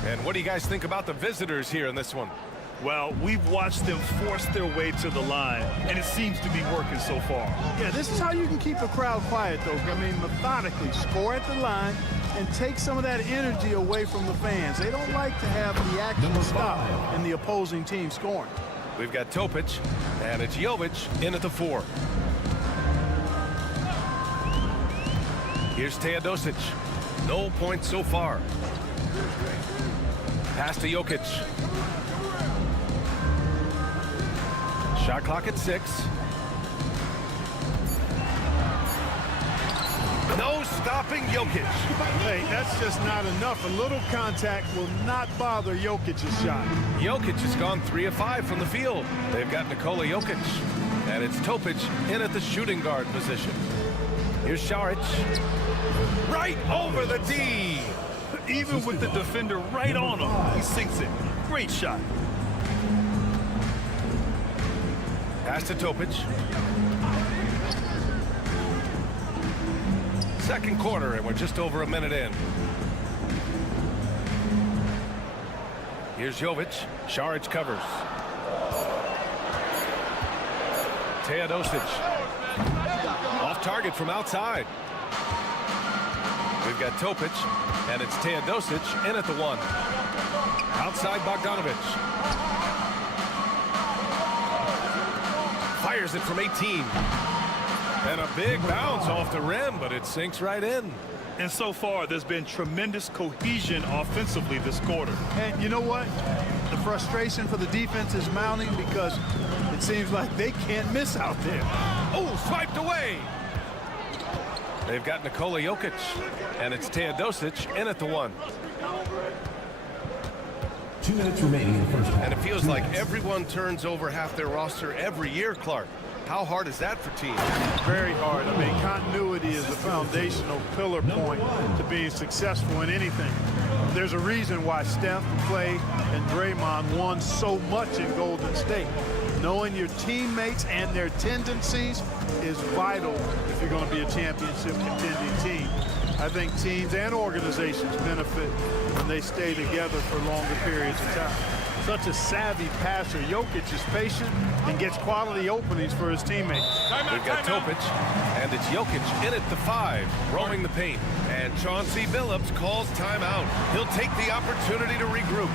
And what do you guys think about the visitors here in this one? Well, we've watched them force their way to the line, and it seems to be working so far. Yeah, this is how you can keep a crowd quiet, though. I mean, methodically score at the line and take some of that energy away from the fans. They don't like to have the action stop in the opposing team scoring. We've got Topic, and it's Jovic in at the 4. Here's Teodosic. No points so far. Pass to Jokic. Shot clock at 6. No stopping Jokic. Hey, that's just not enough. A little contact will not bother Jokic's shot. Jokic has gone 3 of 5 from the field. They've got Nikola Jokic. And it's Topic in at the shooting guard position. Here's Šarić. Right over the D. Even with the defender right on him, he sinks it. Great shot. Pass to Topic. Second quarter, and we're just over a minute in. Here's Jovic. Šarić covers. Teodosic. Off target from outside. We've got Topic, and it's Teodosic in at the 1. Outside Bogdanovic. Fires it from 18. And a big bounce off the rim, but it sinks right in. And so far, there's been tremendous cohesion offensively this quarter. And you know what? The frustration for the defense is mounting because it seems like they can't miss out there. Oh, swiped away. They've got Nikola Jokic, and it's Teodosic in at the 1. 2 minutes remaining in the first half. And it feels like everyone turns over half their roster every year, Clark. How hard is that for teams? Very hard. I mean, continuity is the foundational pillar point to being successful in anything. There's a reason why Steph, Clay, and Draymond won so much in Golden State. Knowing your teammates and their tendencies is vital if you're going to be a championship contending team. I think teams and organizations benefit when they stay together for longer periods of time. Such a savvy passer. Jokic is patient and gets quality openings for his teammates. We've got Topic, and it's Jokic in at the 5, roaming the paint. And Chauncey Billups calls timeout. He'll take the opportunity to regroup.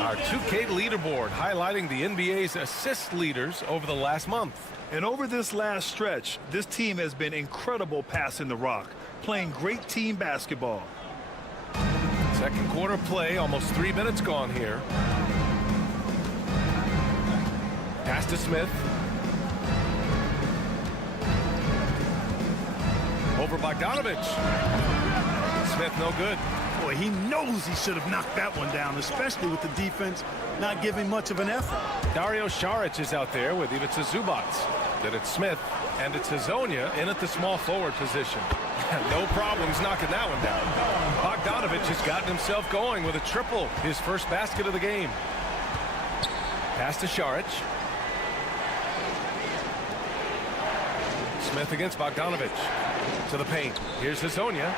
Our 2K leaderboard highlighting the NBA's assist leaders over the last month. And over this last stretch, this team has been incredible passing the rock, playing great team basketball. Second quarter play, almost 3 minutes gone here. Pass to Smith. Over Bogdanovich. Smith no good. Boy, he knows he should have knocked that one down, especially with the defense not giving much of an effort. Dario Saric is out there with Ivica Zubac. Then it's Smith, and it's Hazonia in at the small forward position. No problems knocking that one down. Bogdanovich has gotten himself going with a triple, his first basket of the game. Pass to Saric. Smith against Bogdanovich. To the paint. Here's Hazonia.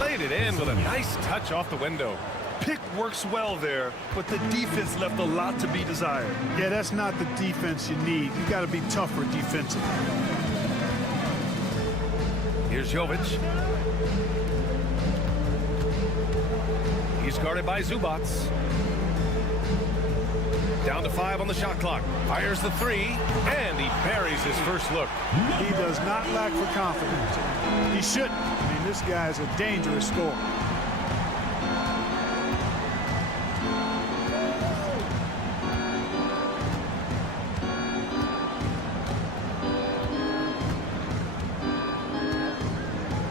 Laid it in with a nice touch off the window. Pick works well there, but the defense left a lot to be desired. Yeah, that's not the defense you need. You got to be tougher defensively. Here's Jovic. He's guarded by Zubac. Down to 5 on the shot clock. Fires the 3, and he buries his first look. He does not lack for confidence. He shouldn't. I mean, this guy's a dangerous scorer.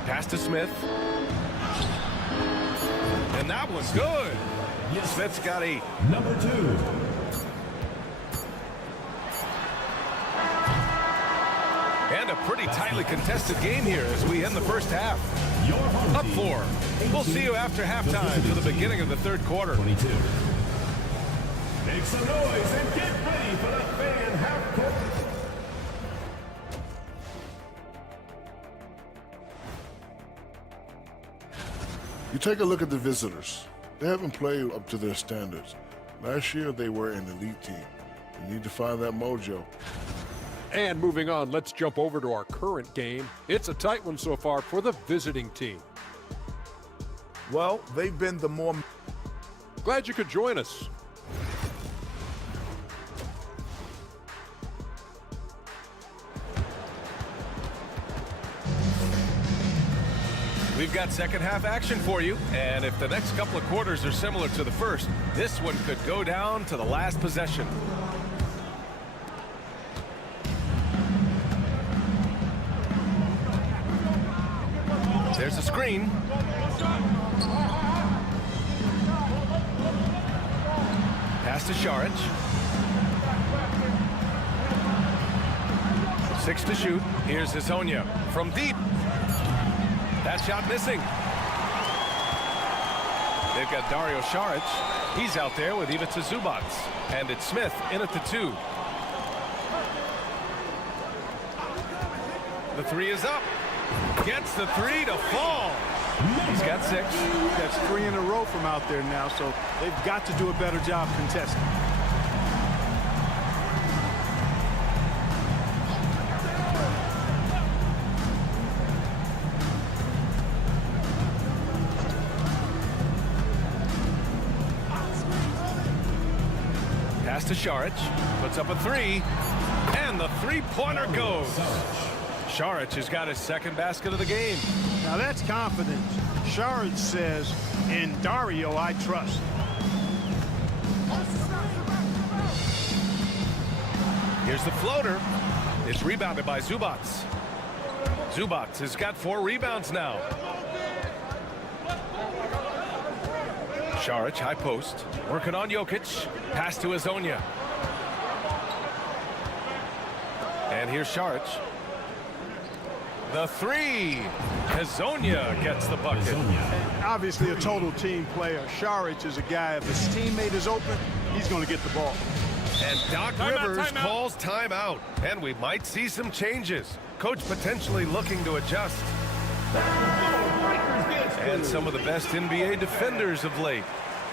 Pass to Smith. And that one's good. Smith's got 8. Number 2. And a pretty tightly contested game here as we end the first half. Up 4. We'll see you after halftime for the beginning of the third quarter. 22. Make some noise and get ready for the fan half court. You take a look at the visitors. They haven't played up to their standards. Last year, they were an elite team. You need to find that mojo. And moving on, let's jump over to our current game. It's a tight one so far for the visiting team. Well, they've been the more... Glad you could join us. We've got second half action for you, and if the next couple of quarters are similar to the first, this one could go down to the last possession. There's a screen. Pass to Saric. 6 to shoot. Here's Hazonia from deep. That shot missing. They've got Dario Saric. He's out there with Ivica Zubac. And it's Smith in at the 2. The 3 is up. Gets the 3 to fall. He's got 6. That's 3 in a row from out there now, so they've got to do a better job contesting. Pass to Šarić. Puts up a three. And the three-pointer goes. Šarić has got his second basket of the game. Now that's confidence. Šarić says, in Dario, I trust. Here's the floater. It's rebounded by Zubac. Zubac has got 4 rebounds now. Šarić, high post. Working on Jokic. Pass to Hazonia. And here's Šarić. The three. Hazonia gets the bucket. And obviously a total team player. Šarić is a guy, if his teammate is open, he's going to get the ball. And Doc Rivers calls timeout. And we might see some changes. Coach potentially looking to adjust. And some of the best NBA defenders of late.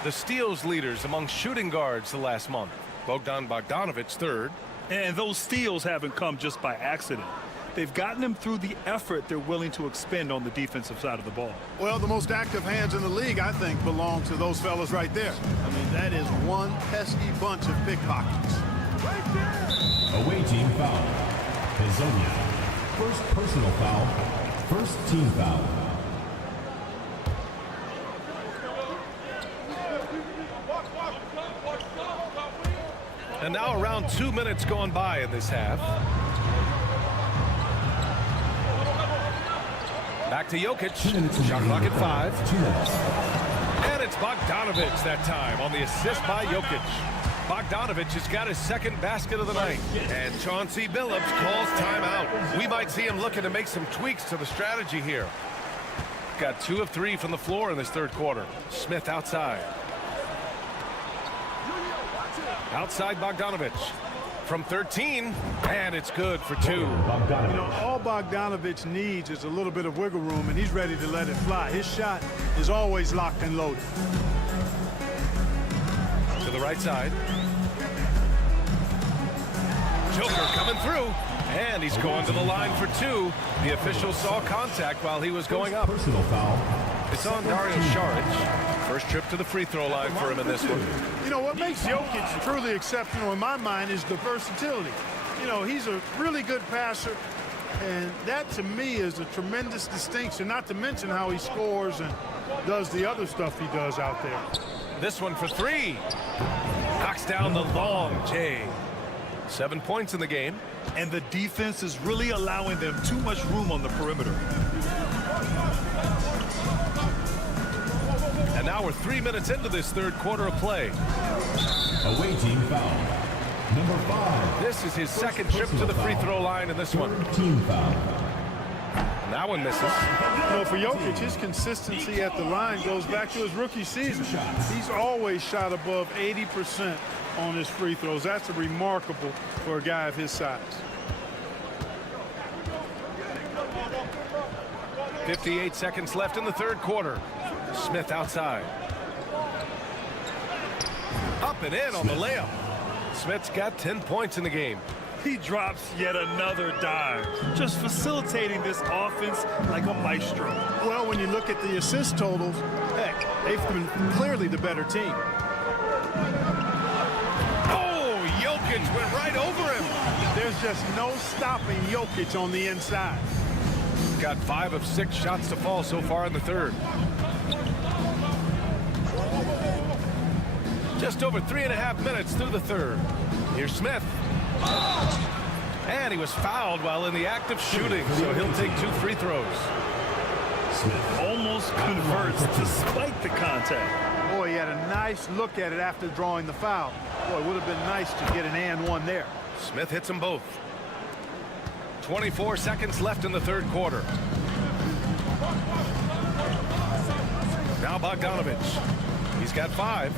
The steals leaders among shooting guards the last month. Bogdan Bogdanović third. And those steals haven't come just by accident. They've gotten them through the effort they're willing to expend on the defensive side of the ball. Well, the most active hands in the league, I think, belong to those fellas right there. I mean, that is one pesky bunch of pickpockets. Away team foul. Hazonia. First personal foul. First team foul. And now around 2 minutes gone by in this half. Back to Jokic. Shot clock at 5. And it's Bogdanović that time on the assist by Jokic. Bogdanović has got his second basket of the night. And Chauncey Billups calls timeout. We might see him looking to make some tweaks to the strategy here. Got 2 of 3 from the floor in this third quarter. Smith outside. Outside Bogdanović. From 13, and it's good for 2. You know, all Bogdanović needs is a little bit of wiggle room, and he's ready to let it fly. His shot is always locked and loaded. To the right side. Joker coming through, and he's going to the line for 2. The official saw contact while he was going up. Personal foul. It's on Dario Šarić. First trip to the free throw line for him in this one. You know, what makes Jokic truly exceptional in my mind is the versatility. You know, he's a really good passer, and that to me is a tremendous distinction, not to mention how he scores and does the other stuff he does out there. This one for 3. Knocks down the long J. 7 points in the game. And the defense is really allowing them too much room on the perimeter. And now we're 3 minutes into this third quarter of play. Away team foul. Number 5. This is his second trip to the free throw line in this one. Team foul. And that one misses. You know, for Jokic, his consistency at the line goes back to his rookie season. He's always shot above 80% on his free throws. That's remarkable for a guy of his size. 58 seconds left in the third quarter. Smith outside. Up and in on the layup. Smith's got 10 points in the game. He drops yet another dime, just facilitating this offense like a maestro. Well, when you look at the assist totals, heck, they've been clearly the better team. Oh, Jokic went right over him. There's just no stopping Jokic on the inside. Got 5 of 6 shots to fall so far in the third. Just over 3.5 minutes through the third. Here's Smith. And he was fouled while in the act of shooting, so he'll take 2 free throws. Smith almost converts despite the contact. Boy, he had a nice look at it after drawing the foul. Boy, it would have been nice to get an and one there. Smith hits them both. 24 seconds left in the third quarter. Now Bogdanović. He's got 5.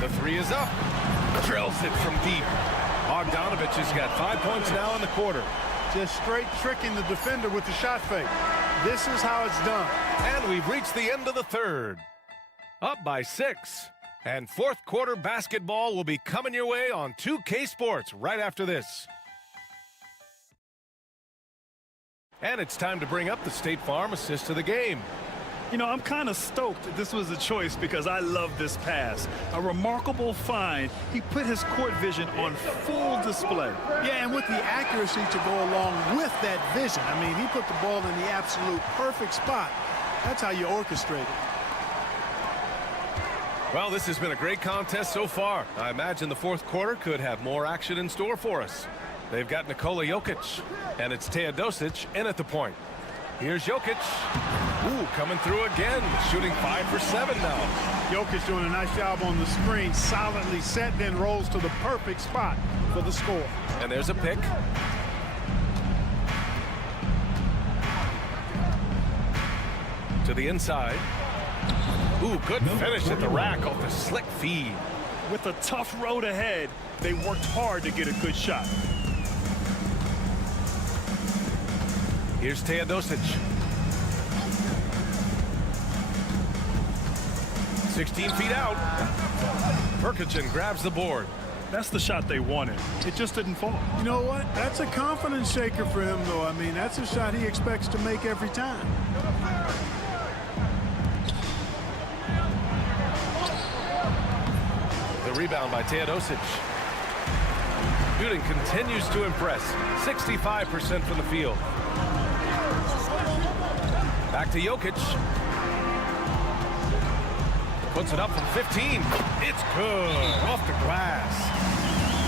The 3 is up. Drills it from deep. Bogdanović has got 5 points now in the quarter. Just straight tricking the defender with the shot fake. This is how it's done. And we've reached the end of the third. Up by 6. And fourth quarter basketball will be coming your way on 2K Sports right after this. And it's time to bring up the State Farm assist of the game. You know, I'm kind of stoked that this was a choice because I love this pass. A remarkable find. He put his court vision on full display. Yeah, and with the accuracy to go along with that vision. I mean, he put the ball in the absolute perfect spot. That's how you orchestrate it. Well, this has been a great contest so far. I imagine the fourth quarter could have more action in store for us. They've got Nikola Jokic, and it's Teodosic in at the point. Here's Jokic. Ooh, coming through again, shooting 5 for 7 now. Jokic doing a nice job on the screen, solidly set, then rolls to the perfect spot for the score. And there's a pick. To the inside. Ooh, good finish at the rack off the slick feed. With a tough road ahead, they worked hard to get a good shot. Here's Teodosic. 16 feet out. Perkichin grabs the board. That's the shot they wanted. It just didn't fall. You know what? That's a confidence shaker for him, though. I mean, that's a shot he expects to make every time. The rebound by Teodosic. Shooting continues to impress. 65% from the field. Back to Jokic. Puts it up from 15. It's good. Off the glass.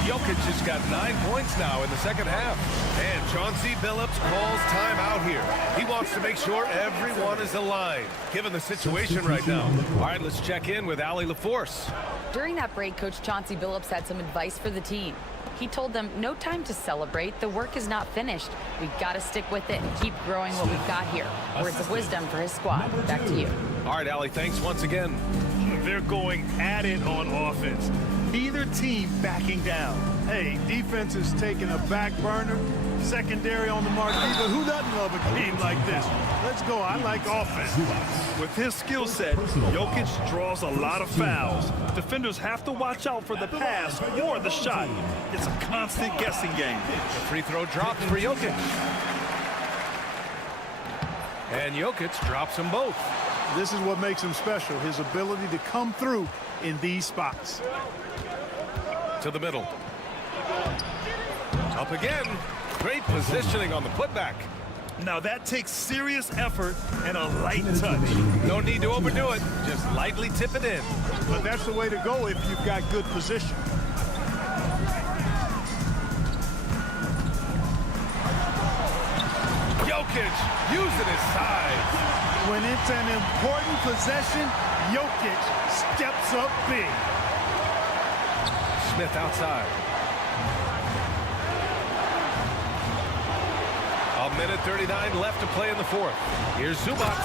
Jokic has got 9 points now in the second half. And Chauncey Billups calls timeout here. He wants to make sure everyone is aligned, given the situation right now. All right, let's check in with Allie LaForce. During that break, Coach Chauncey Billups had some advice for the team. He told them, no time to celebrate. The work is not finished. We've got to stick with it and keep growing what we've got here. Words of wisdom for his squad. Back to you. All right, Allie, thanks once again. They're going at it on offense. Neither team backing down. Hey, defense is taking a back burner. Secondary on the marquee, but who doesn't love a game like this? Let's go. I like offense. With his skill set, Jokic draws a lot of fouls. Defenders have to watch out for the pass or the shot. It's a constant guessing game. The free throw drops for Jokic. And Jokic drops them both. This is what makes him special, his ability to come through in these spots. To the middle. Up again. Great positioning on the putback. Now that takes serious effort and a light touch. No need to overdo it. Just lightly tip it in. But that's the way to go if you've got good position. Jokic using his size. When it's an important possession, Jokic steps up big. Smith outside. A minute 39 left to play in the fourth. Here's Zubac,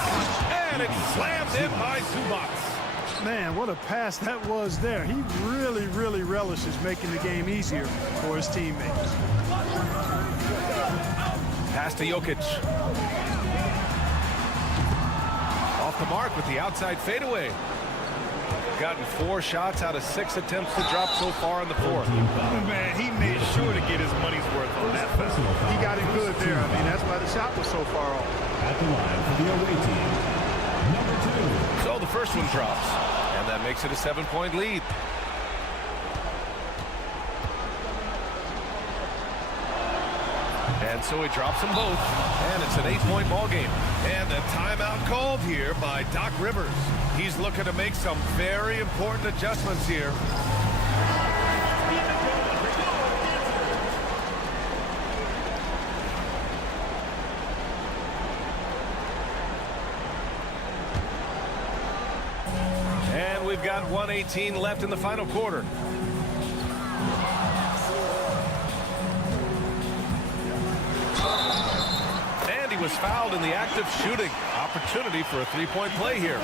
and it's slammed in by Zubac. Man, what a pass that was there. He really, really relishes making the game easier for his teammates. Pass to Jokic. Off the mark with the outside fadeaway. Gotten 4 shots out of 6 attempts to drop so far in the fourth. Man, he made sure to get his money's worth on that foul. He got it good there. I mean, that's why the shot was so far off. At the line for the away team, number 2. So the first one drops, and that makes it a 7-point lead. And so he drops them both, and it's an 8-point ball game. And a timeout called here by Doc Rivers. He's looking to make some very important adjustments here. And we've got 1:18 left in the final quarter. And he was fouled in the act of shooting. Opportunity for a 3-point play here.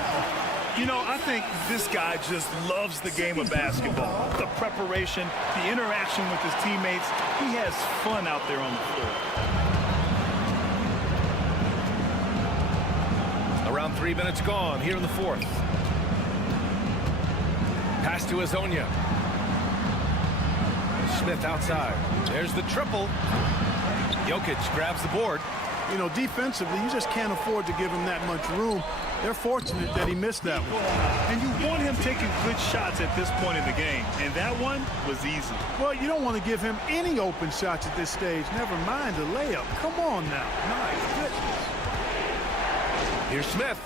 You know, I think this guy just loves the game of basketball. The preparation, the interaction with his teammates. He has fun out there on the floor. Around 3 minutes gone here in the fourth. Pass to Azonia. Smith outside. There's the triple. Jokic grabs the board. You know, defensively, you just can't afford to give him that much room. They're fortunate that he missed that one. And you want him taking good shots at this point in the game, and that one was easy. Well, you don't want to give him any open shots at this stage, never mind a layup. Come on now. My goodness. Here's Smith.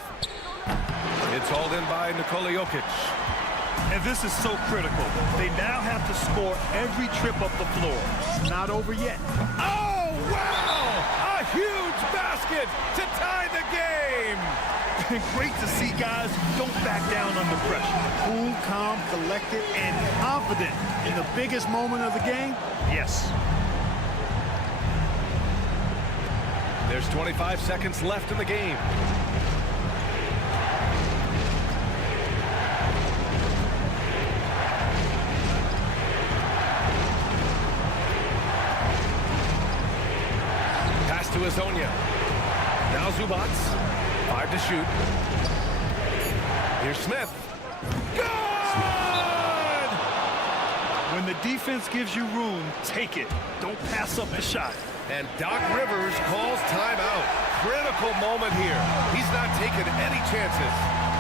It's hauled in by Nikola Jokic. And this is so critical. They now have to score every trip up the floor. It's not over yet. Oh, wow! A huge basket to tie the game! Great to see guys who don't back down under pressure. Cool, calm, collected, and confident in the biggest moment of the game. Yes. There's 25 seconds left in the game. Pass to Azonia. Now Zubats. 5 to shoot. Here's Smith. Good! When the defense gives you room, take it. Don't pass up the shot. And Doc Rivers calls timeout. Critical moment here. He's not taking any chances.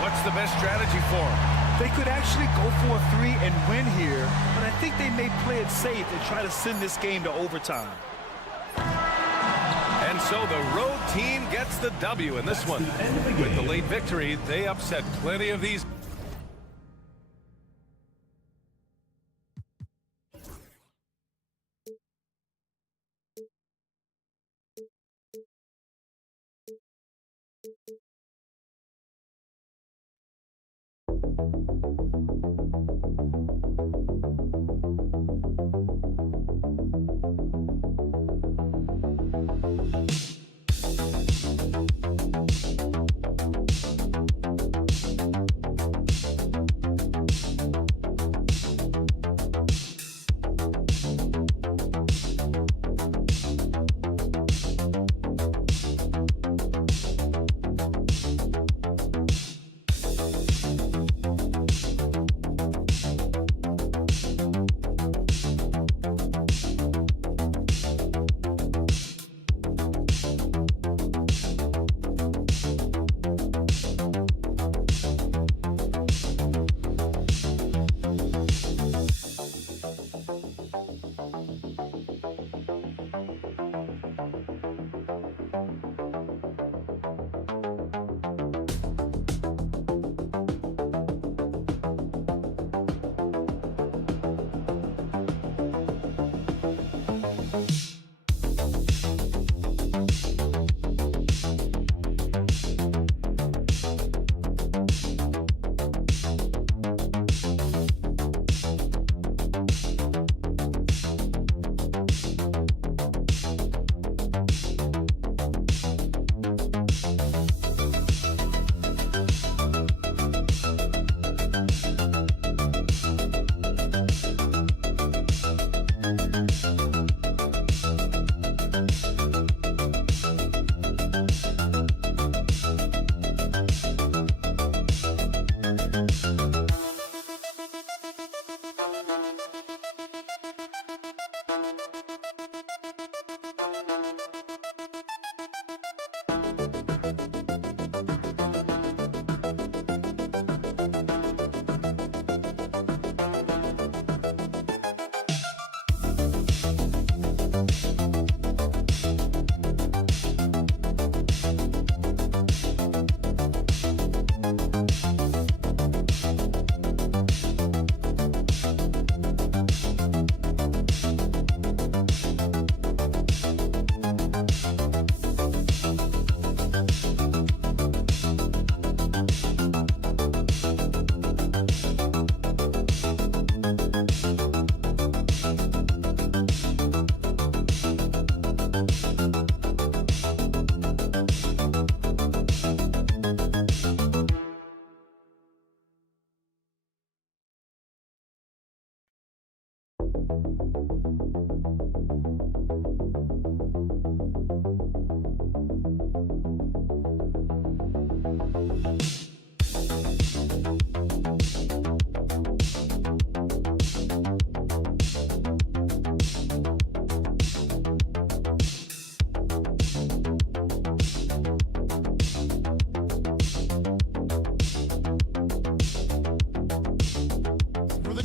What's the best strategy for him? They could actually go for a three and win here, but I think they may play it safe and try to send this game to overtime. And so the road team gets the W in this one. With the late victory, they upset plenty of these.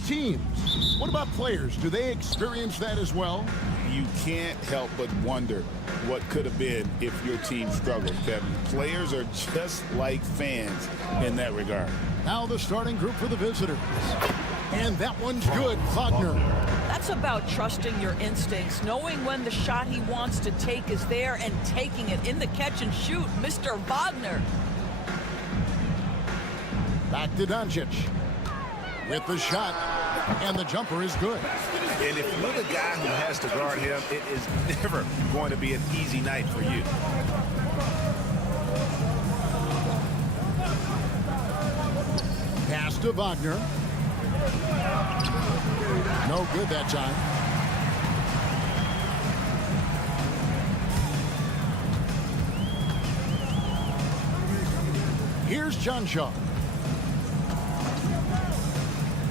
teams. What about players? Do they experience that as well? You can't help but wonder what could have been if your team struggled, Kevin. Players are just like fans in that regard. Now the starting group for the visitors. And that one's good, Wagner. That's about trusting your instincts, knowing when the shot he wants to take is there and taking it in the catch and shoot, Mr. Wagner. Back to Doncic with the shot, and the jumper is good. And if you're the guy who has to guard him, it is never going to be an easy night for you. Pass to Wagner. No good that time. Here's John Shaw.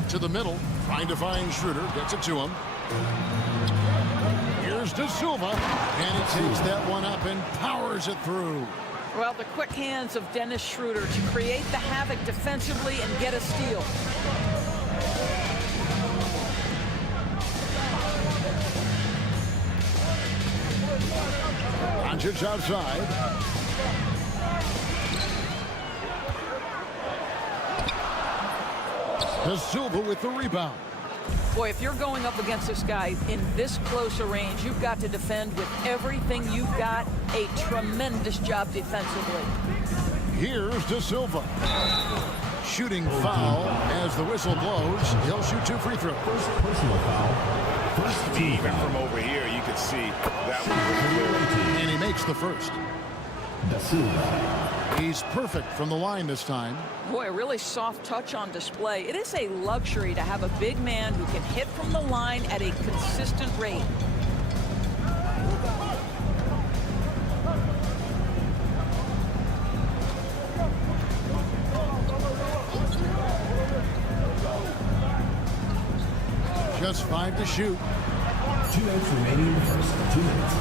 To the middle, trying to find Schroeder. Gets it to him. Here's De Silva. And he takes that one up and powers it through. Well, the quick hands of Dennis Schroeder to create the havoc defensively and get a steal. Doncic outside. De Silva with the rebound. Boy, if you're going up against this guy in this close a range, you've got to defend with everything you've got. A tremendous job defensively. Here's De Silva. Shooting foul as the whistle blows. He'll shoot 2 free throws. First personal foul. First team Even foul. from over here, you can see that one. And he makes the first. De Silva. He's perfect from the line this time. Boy, a really soft touch on display. It is a luxury to have a big man who can hit from the line at a consistent rate. Just 5 to shoot. 2 minutes remaining in the first. 2 minutes.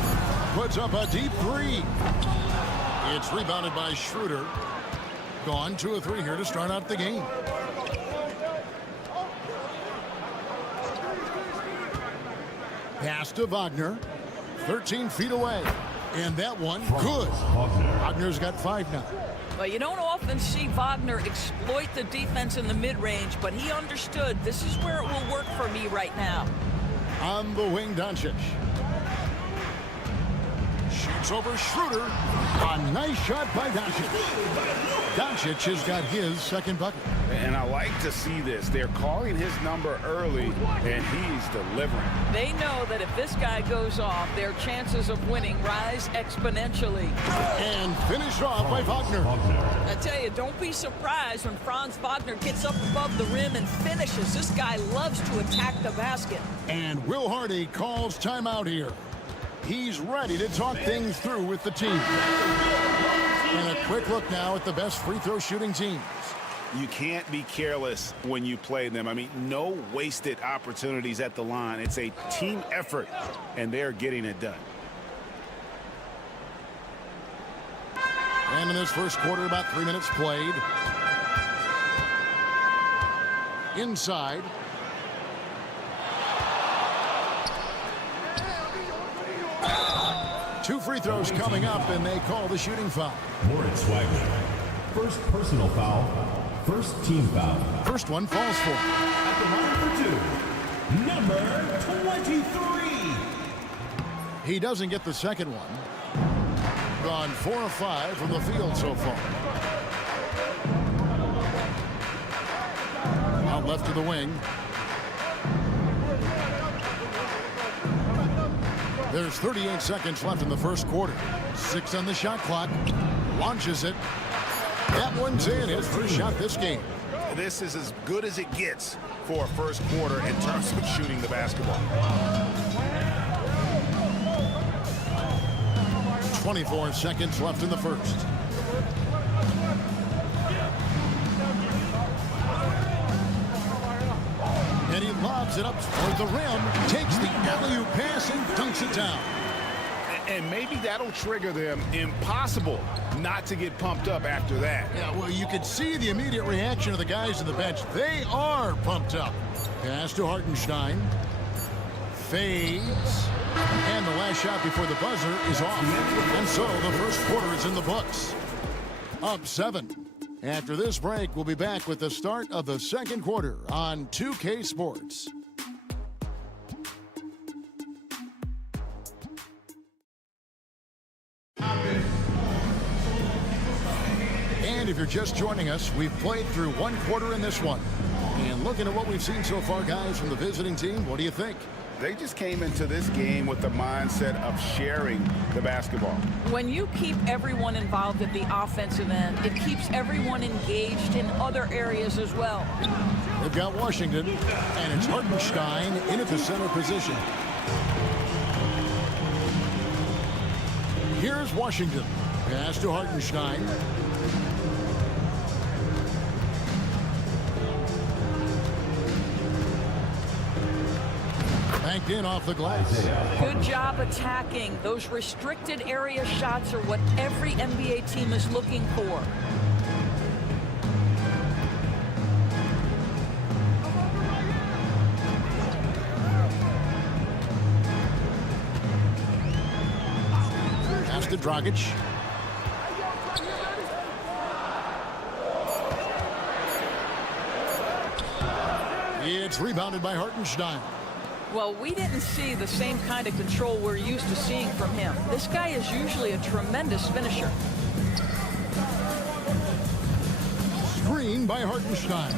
Puts up a deep 3. It's rebounded by Schroeder. Gone 2 of 3 here to start out the game. Pass to Wagner. 13 feet away. And that one, good. Wagner's got 5 now. Well, you don't often see Wagner exploit the defense in the mid-range, but he understood this is where it will work for me right now. On the wing, Doncic. Shoots over Schroeder. A nice shot by Doncic. Doncic has got his second bucket. And I like to see this. They're calling his number early, and he's delivering. They know that if this guy goes off, their chances of winning rise exponentially. And finished off by Wagner. I tell you, don't be surprised when Franz Wagner gets up above the rim and finishes. This guy loves to attack the basket. And Will Hardy calls timeout here. He's ready to talk things through with the team. And a quick look now at the best free throw shooting teams. You can't be careless when you play them. I mean, no wasted opportunities at the line. It's a team effort, and they're getting it done. And in this first quarter, about 3 minutes played. Inside. Two free throws coming up, and they call the shooting foul. Moritz Wagner. First personal foul. First team foul. First one falls for. At the line for 2, number 23. He doesn't get the second one. Gone 4 of 5 from the field so far. Out left to the wing. There's 38 seconds left in the first quarter. 6 on the shot clock. Launches it. That one's in. His first shot this game. This is as good as it gets for a first quarter in terms of shooting the basketball. 24 seconds left in the first. And he lobs it up toward the rim, takes the alley-oop pass and dunks it down. And maybe that'll trigger them. Impossible not to get pumped up after that. Yeah, well, you could see the immediate reaction of the guys on the bench. They are pumped up. Pass to Hartenstein. Fades. And the last shot before the buzzer is off. And so the first quarter is in the books. Up 7. After this break, we'll be back with the start of the second quarter on 2K Sports. And if you're just joining us, we've played through one quarter in this one. And looking at what we've seen so far, guys, from the visiting team, what do you think? They just came into this game with the mindset of sharing the basketball. When you keep everyone involved at the offensive end, it keeps everyone engaged in other areas as well. They've got Washington, and it's Hartenstein in at the center position. Here's Washington. Pass to Hartenstein. Banked in off the glass. Good job attacking. Those restricted area shots are what every NBA team is looking for. Pass to Dragic. It's rebounded by Hartenstein. Well, we didn't see the same kind of control we're used to seeing from him. This guy is usually a tremendous finisher. Screen by Hartenstein.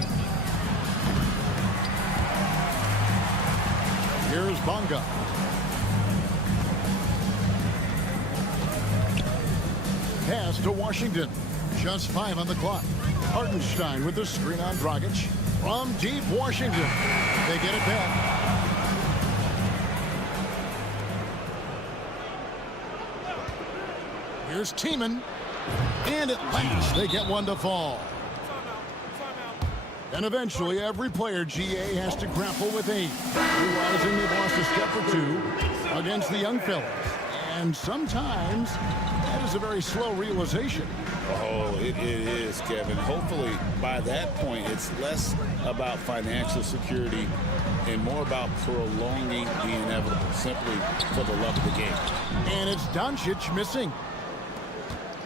Here's Bonga. Pass to Washington. Just 5 on the clock. Hartenstein with the screen on Dragic. From deep Washington. They get it back. Here's Tiemann. And at last, they get one to fall. And eventually, every player, GA, has to grapple with 8. Realizing they've lost a step or 2 against the young fellas. And sometimes, that is a very slow realization. Oh, it is, Kevin. Hopefully, by that point, it's less about financial security and more about prolonging the inevitable, simply for the love of the game. And it's Doncic missing.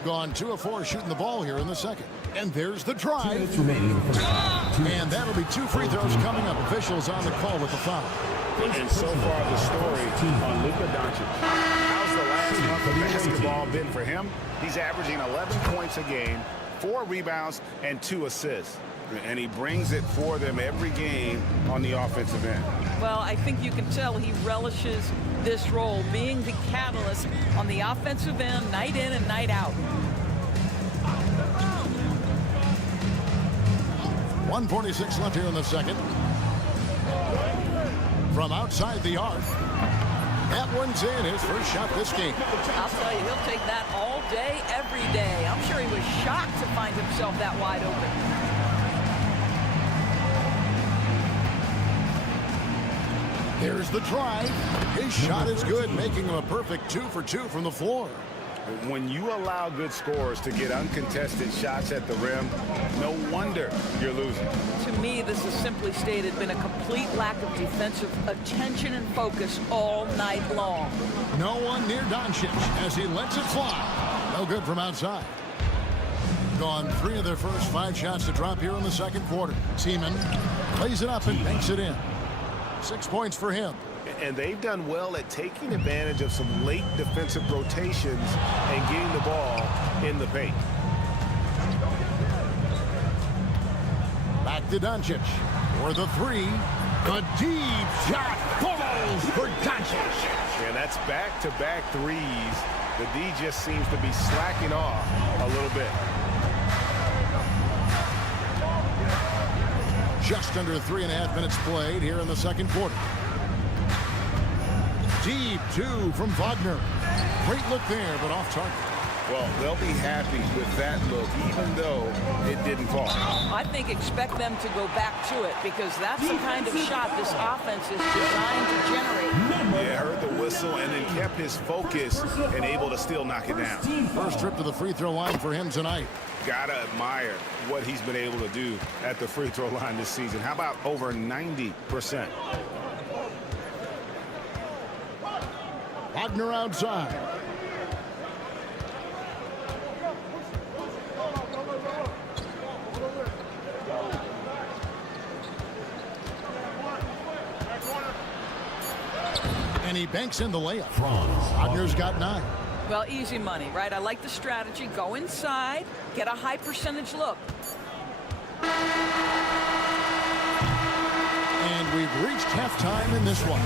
Gone 2 of 4 shooting the ball here in the second. And there's the drive. And that'll be 2 free throws coming up. Officials on the call with the foul. And so far the story on Luka Doncic. How's the last month of basketball been for him? He's averaging 11 points a game, 4 rebounds, and 2 assists. And he brings it for them every game on the offensive end. Well, I think you can tell he relishes this role, being the catalyst on the offensive end, night in and night out. 1:46 left here in the second. From outside the arc. That one's in, his first shot this game. I'll tell you, he'll take that all day, every day. I'm sure he was shocked to find himself that wide open. Here's the drive. His shot is good, making him a perfect 2 for 2 from the floor. When you allow good scorers to get uncontested shots at the rim, no wonder you're losing. To me, this is simply stated been a complete lack of defensive attention and focus all night long. No one near Doncic as he lets it fly. No good from outside. Gone 3 of their first 5 shots to drop here in the second quarter. Tiemann plays it up and banks it in. 6 points for him. And they've done well at taking advantage of some late defensive rotations and getting the ball in the paint. Back to Doncic for the 3. The deep shot falls for Doncic. And that's back-to-back threes. The D just seems to be slacking off a little bit. Just under 3.5 minutes played here in the second quarter. Deep 2 from Wagner. Great look there, but off target. Well, they'll be happy with that look, even though it didn't fall. I think expect them to go back to it because that's the kind of shot this offense is designed to generate. Yeah, heard the whistle and then kept his focus and able to still knock it down. First trip to the free throw line for him tonight. Gotta admire what he's been able to do at the free throw line this season. How about over 90%? Wagner outside. And he banks in the layup. Wagner's got 9. Well, easy money, right? I like the strategy. Go inside, get a high percentage look. And we've reached halftime in this one.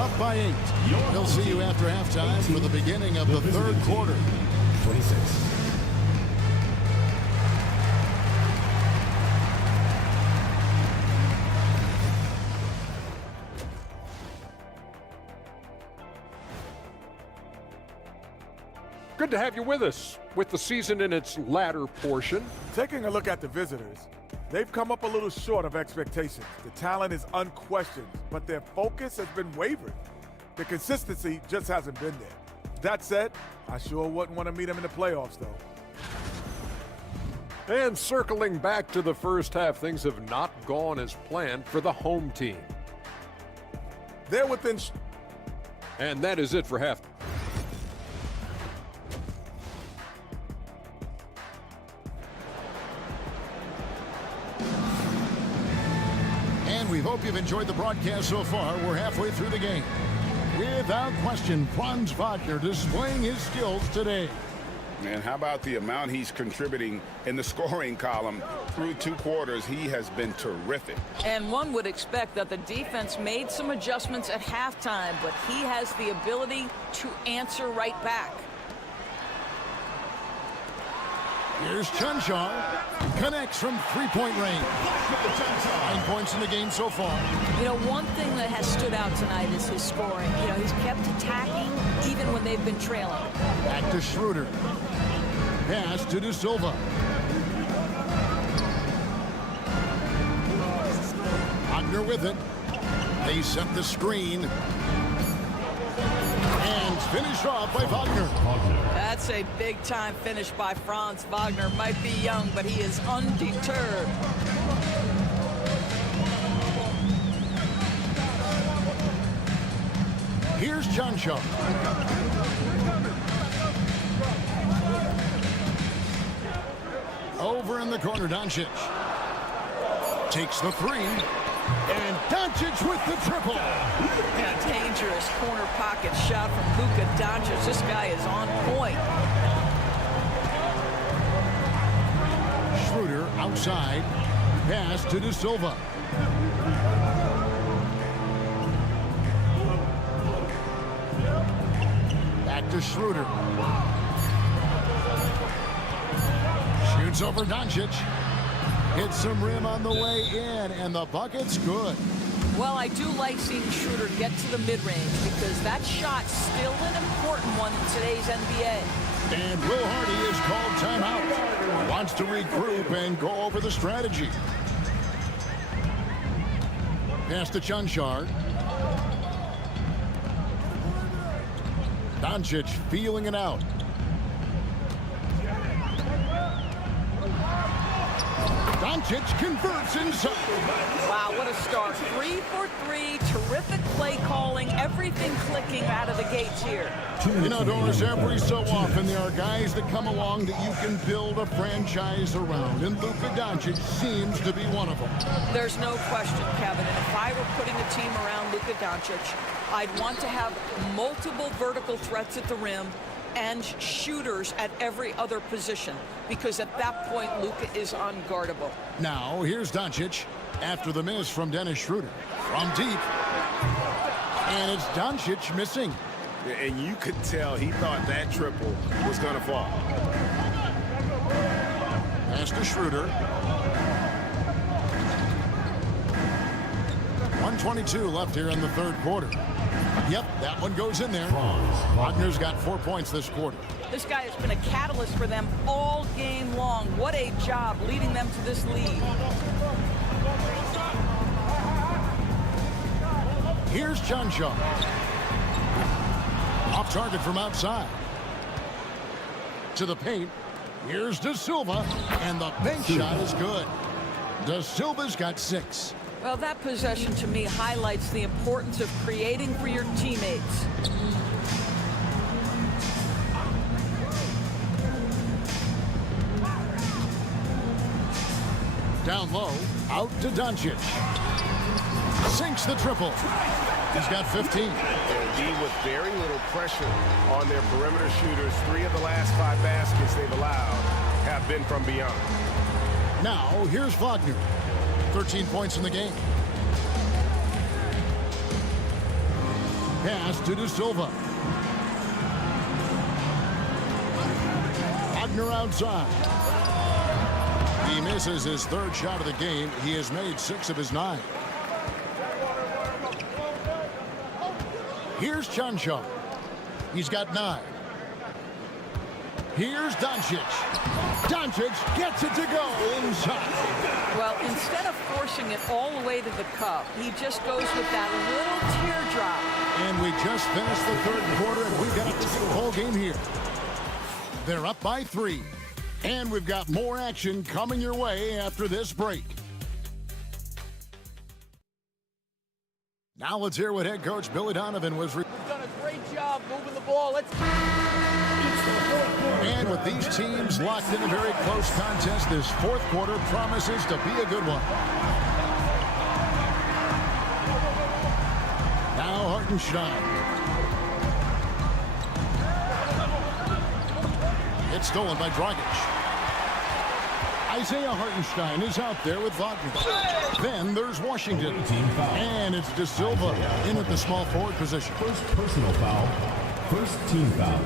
Up by 8. We'll see you after halftime for the beginning of the third quarter. 26. Good to have you with us. With the season in its latter portion, Taking a look at the visitors, they've come up a little short of expectations. The talent is unquestioned, but their focus has been wavering. The consistency just hasn't been there. That said, I sure wouldn't want to meet them in the playoffs, though. and circling back to the first half, things have not gone as planned for the home team. They're within... And that is it for half. And we hope you've enjoyed the broadcast so far. We're halfway through the game. Without question, Franz Wagner displaying his skills today. And how about the amount he's contributing in the scoring column through 2 quarters? He has been terrific. And one would expect that the defense made some adjustments at halftime, but he has the ability to answer right back. Here's Chanshaw. Connects from three-point range. 9 points in the game so far. You know, one thing that has stood out tonight is his scoring. You know, he's kept attacking even when they've been trailing. Back to Schroeder. Pass to De Silva. Wagner with it. They set the screen. And finished off by Wagner. That's a big-time finish by Franz Wagner. Might be young, but he is undeterred. Here's Chanshaw. Over in the corner, Doncic. Takes the 3. And Doncic with the triple. Yeah, dangerous corner pocket shot from Luka Doncic. This guy is on point. Schroeder outside. Pass to De Silva. Back to Schroeder. Shoots over Doncic. Hits some rim on the way in, and the bucket's good. Well, I do like seeing Schroeder get to the mid-range because that shot's still an important one in today's NBA. And Will Hardy is called timeout. Wants to regroup and go over the strategy. Pass to Chanshaw. Doncic feeling it out. Doncic converts inside. Wow, what a start. 3 for 3. Terrific play calling. Everything clicking out of the gates here. You know, Doris, every so often there are guys that come along that you can build a franchise around, and Luka Doncic seems to be one of them. There's no question, Kevin. And if I were putting a team around Luka Doncic, I'd want to have multiple vertical threats at the rim and shooters at every other position, because at that point, Luka is unguardable. Now, here's Doncic after the miss from Dennis Schroeder. From deep. And it's Doncic missing. And you could tell he thought that triple was going to fall. Pass to Schroeder. 1:22 left here in the third quarter. Yep, that one goes in there. Wagner's got 4 points this quarter. This guy has been a catalyst for them all game long. What a job leading them to this lead. Here's Jancho. Off target from outside. To the paint. Here's De Silva. And the bank shot is good. De Silva's got 6. Well, that possession to me highlights the importance of creating for your teammates. Down low, out to Doncic. Sinks the triple. He's got 15. And with very little pressure on their perimeter shooters. 3 of the last 5 baskets they've allowed have been from beyond. Now, here's Wagner. 13 points in the game. Pass to De Silva. Wagner outside. He misses his 3rd shot of the game. He has made 6 of his 9. Here's Jancho. He's got 9. Here's Doncic. Doncic gets it to go inside. Well, instead of forcing it all the way to the cup, he just goes with that little teardrop. And we just finished the 3rd quarter, and we've got a tight ball game here. They're up by 3. And we've got more action coming your way after this break. Now let's hear what head coach Billy Donovan was. He's done a great job moving the ball. And with these teams locked in a very close contest, this 4th quarter promises to be a good one. Now Hartenstein. It's stolen by Dragic. Isaiah Hartenstein is out there with Wagner. Then there's Washington. And it's De Silva in at the small forward position. First personal foul. First team foul.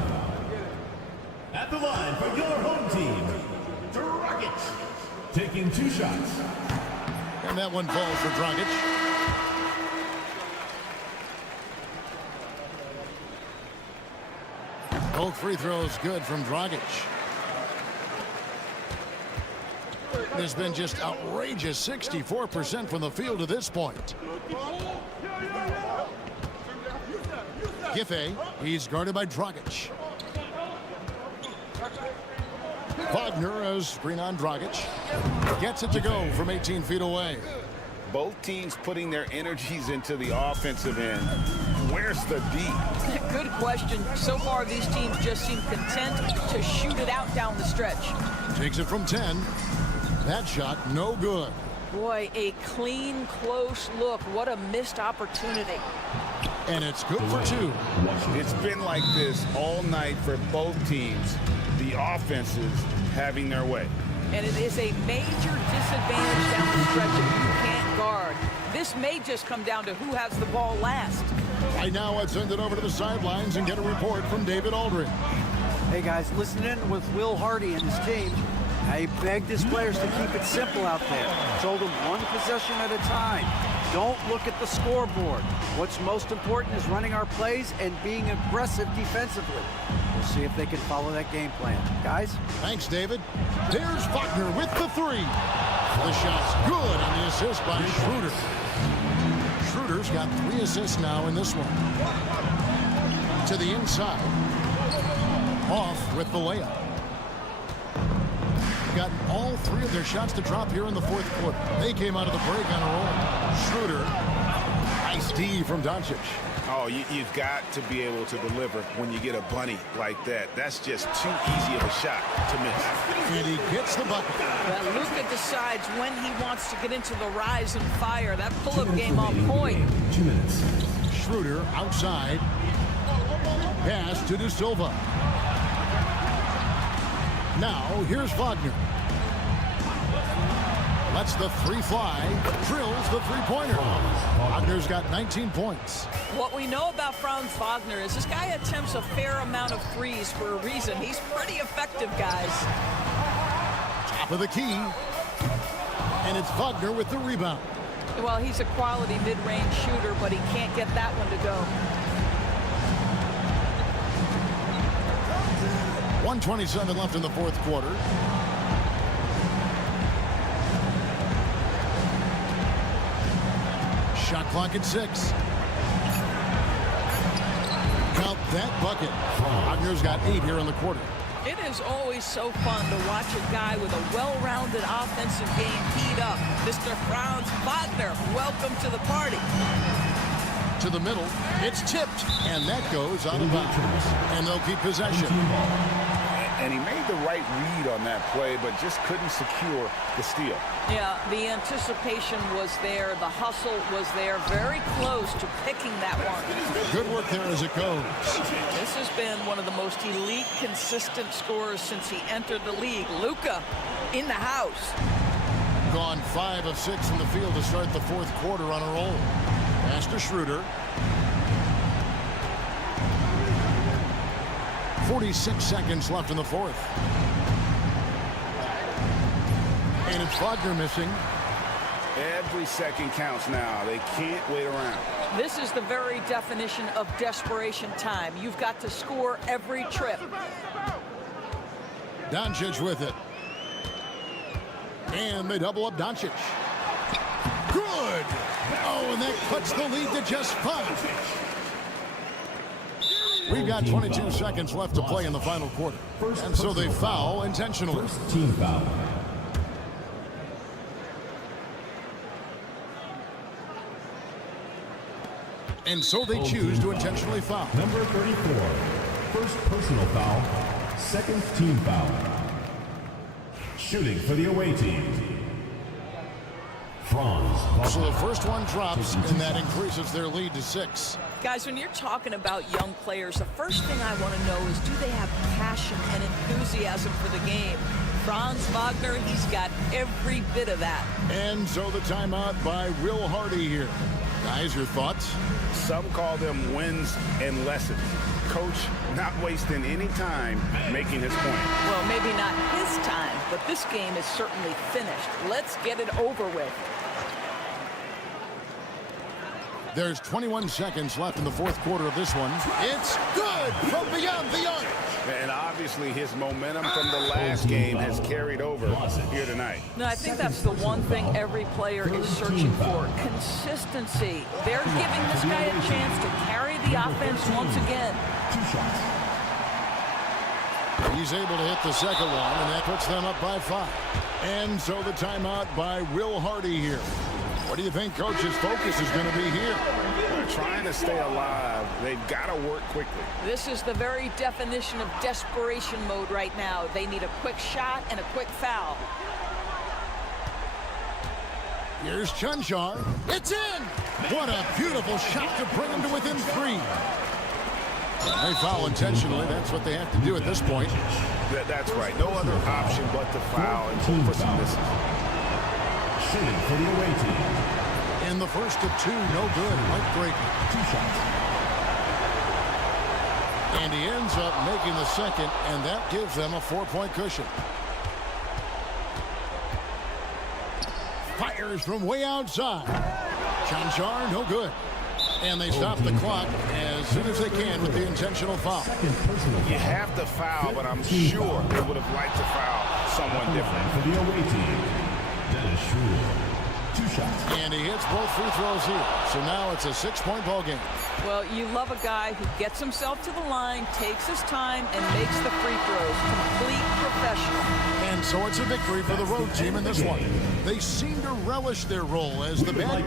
At the line for your home team, Dragic. Taking 2 shots. And that one falls for Dragic. Both free throws good from Dragic. There's been just outrageous 64% from the field to this point. Giffey, he's guarded by Dragic. Wagner as screen on Dragic. Gets it to go from 18 feet away. Both teams putting their energies into the offensive end. Where's the D? Good question. So far, these teams just seem content to shoot it out down the stretch. Takes it from 10. That shot, no good. Boy, a clean, close look. What a missed opportunity. And it's good for 2. It's been like this all night for both teams. The offenses having their way. And it is a major disadvantage down the stretch if you can't guard. This may just come down to who has the ball last. Right now, I'd send it over to the sidelines and get a report from David Aldridge. Hey, guys, listen in with Will Hardy and his team. He begged his players to keep it simple out there. Told them 1 possession at a time. Don't look at the scoreboard. What's most important is running our plays and being aggressive defensively. We'll see if they can follow that game plan. Guys? Thanks, David. There's Wagner with the 3. The shot's good on the assist by Schroeder. Schroeder's got 3 assists now in this one. To the inside. Off with the layup. Gotten all 3 of their shots to drop here in the 4th quarter. They came out of the break on a roll. Schroeder, nice D from Doncic. Oh, you've got to be able to deliver when you get a bunny like that. That's just too easy of a shot to miss. And he gets the bucket. Well, Luka decides when he wants to get into the rise and fire. That pull-up game on point. 2 minutes. Schroeder outside. Pass to De Silva. Now, here's Wagner. Lets the 3 fly. Drills the 3-pointer. Wagner's got 19 points. What we know about Franz Wagner is this guy attempts a fair amount of threes for a reason. He's pretty effective, guys. Top of the key. And it's Wagner with the rebound. Well, he's a quality mid-range shooter, but he can't get that one to go. 1:27 left in the fourth quarter. Shot clock at 6. Count that bucket. Wagner's got 8 here in the quarter. It is always so fun to watch a guy with a well-rounded offensive game heat up. Mr. Franz Wagner, welcome to the party. To the middle, it's tipped, and that goes out of bounds. And they'll keep possession. And he made the right read on that play, but just couldn't secure the steal. Yeah, the anticipation was there. The hustle was there. Very close to picking that one. Good work there as it goes. This has been one of the most elite, consistent scorers since he entered the league. Luka in the house. Gone 5 of 6 in the field to start the fourth quarter on a roll. Pass to Schroeder. 46 seconds left in the fourth. And it's Wagner missing. Every second counts now. They can't wait around. This is the very definition of desperation time. You've got to score every trip. Doncic with it. And they double up Doncic. Good! Oh, and that cuts the lead to just 5. We've got 22 seconds left to play in the final quarter. And so they foul intentionally. First team foul. And so they choose to intentionally foul. Number 34. First personal foul. Second team foul. Shooting for the away team. Franz. So the first one drops, and that increases their lead to 6. Guys, when you're talking about young players, the first thing I want to know is, do they have passion and enthusiasm for the game? Franz Wagner, he's got every bit of that. And so the timeout by Will Hardy here. Guys, your thoughts? Some call them wins and lessons. Coach not wasting any time making his point. Well, maybe not his time, but this game is certainly finished. Let's get it over with. There's 21 seconds left in the fourth quarter of this one. It's good from beyond the arc. And obviously his momentum from the last game has carried over here tonight. No, I think that's the one thing every player is searching for. Consistency. They're giving this guy a chance to carry the offense once again. He's able to hit the second one, and that puts them up by 5. And so the timeout by Will Hardy here. What do you think Coach's focus is going to be here? They're trying to stay alive. They've got to work quickly. This is the very definition of desperation mode right now. They need a quick shot and a quick foul. Here's Chunchar. It's in! What a beautiful shot to bring him to within 3. They foul intentionally. That's what they have to do at this point. That's right. No other option but to foul and hope for some misses. Shooting for the away team. In the first of 2, no good. Mike breaking. 2 shots. And he ends up making the second, and that gives them a 4-point cushion. Fires from way outside. Chanchar, no good. And they stop the clock as soon as they can with the intentional foul. You have to foul, but I'm sure they would have liked to foul someone different. For the away team, Dennis Schroeder. 2 shots. And he hits both free throws here. So now it's a 6-point ball game. Well, you love a guy who gets himself to the line, takes his time, and makes the free throws. Complete professional. And so it's a victory for the road team in this one. They seem to relish their role as the bad.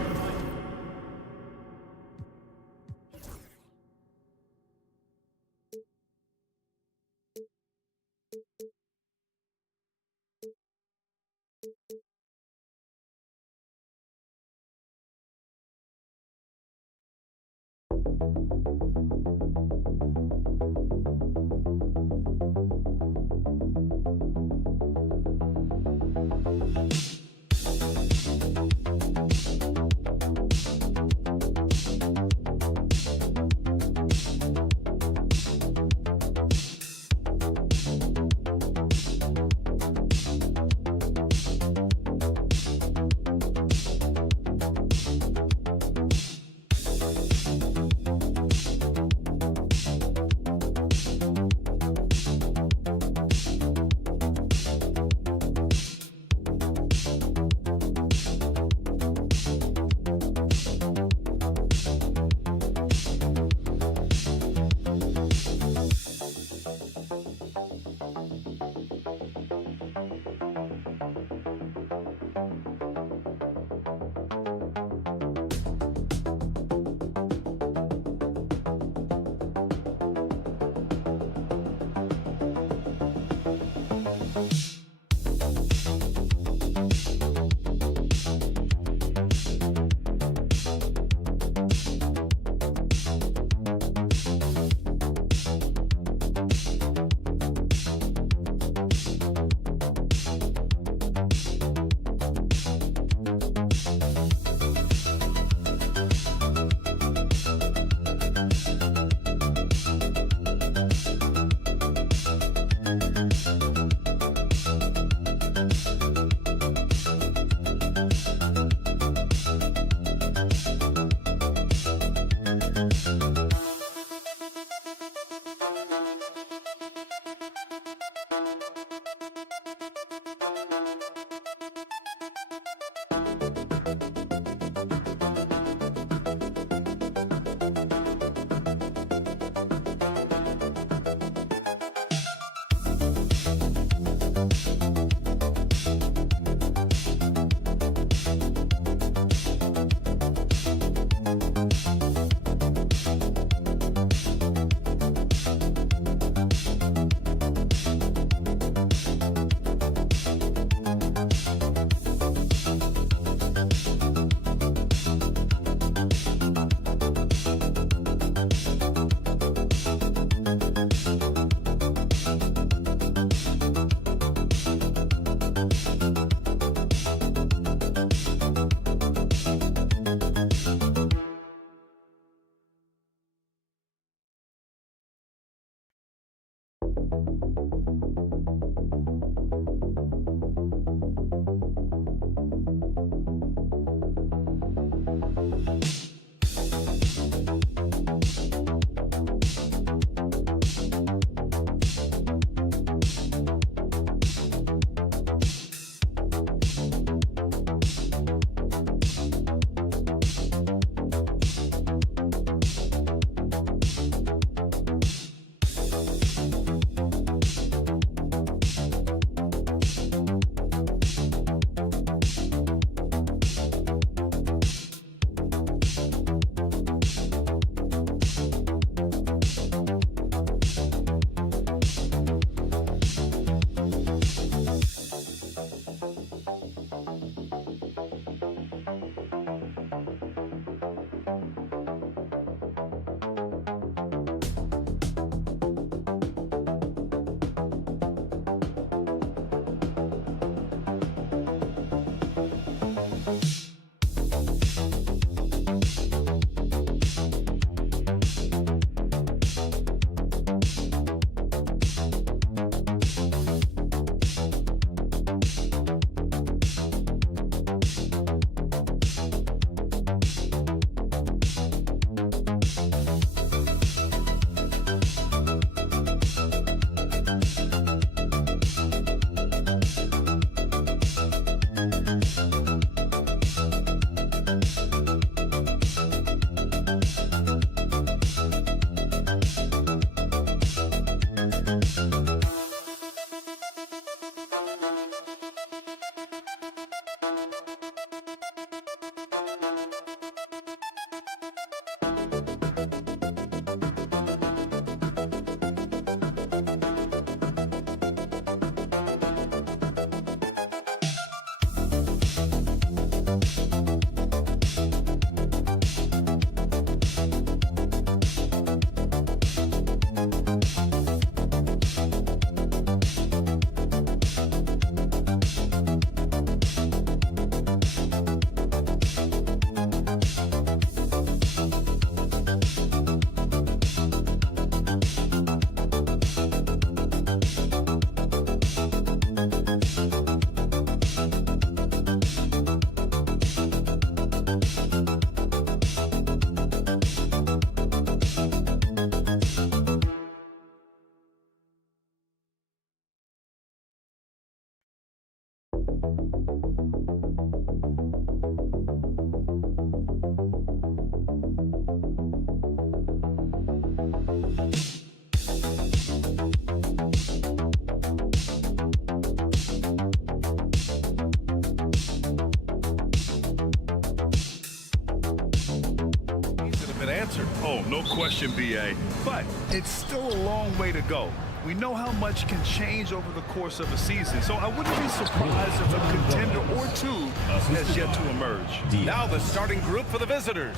Oh, no question, BA. But it's still a long way to go. We know how much can change over the course of a season, so I wouldn't be surprised if a contender or two has yet to emerge. Now the starting group for the visitors.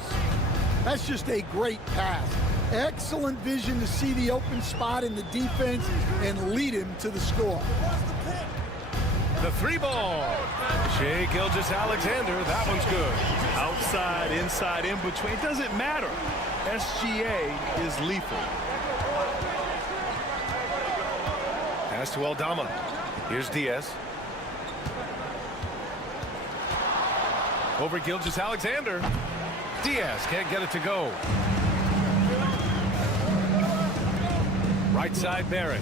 That's just a great pass. Excellent vision to see the open spot in the defense and lead him to the score. The three ball. Shea Gilgeous-Alexander, that one's good. Outside, inside, in between, it doesn't matter. SGA is lethal. Pass to Aldama. Here's Diaz. Over Gilgeous-Alexander. Diaz can't get it to go. Right side, Barrett.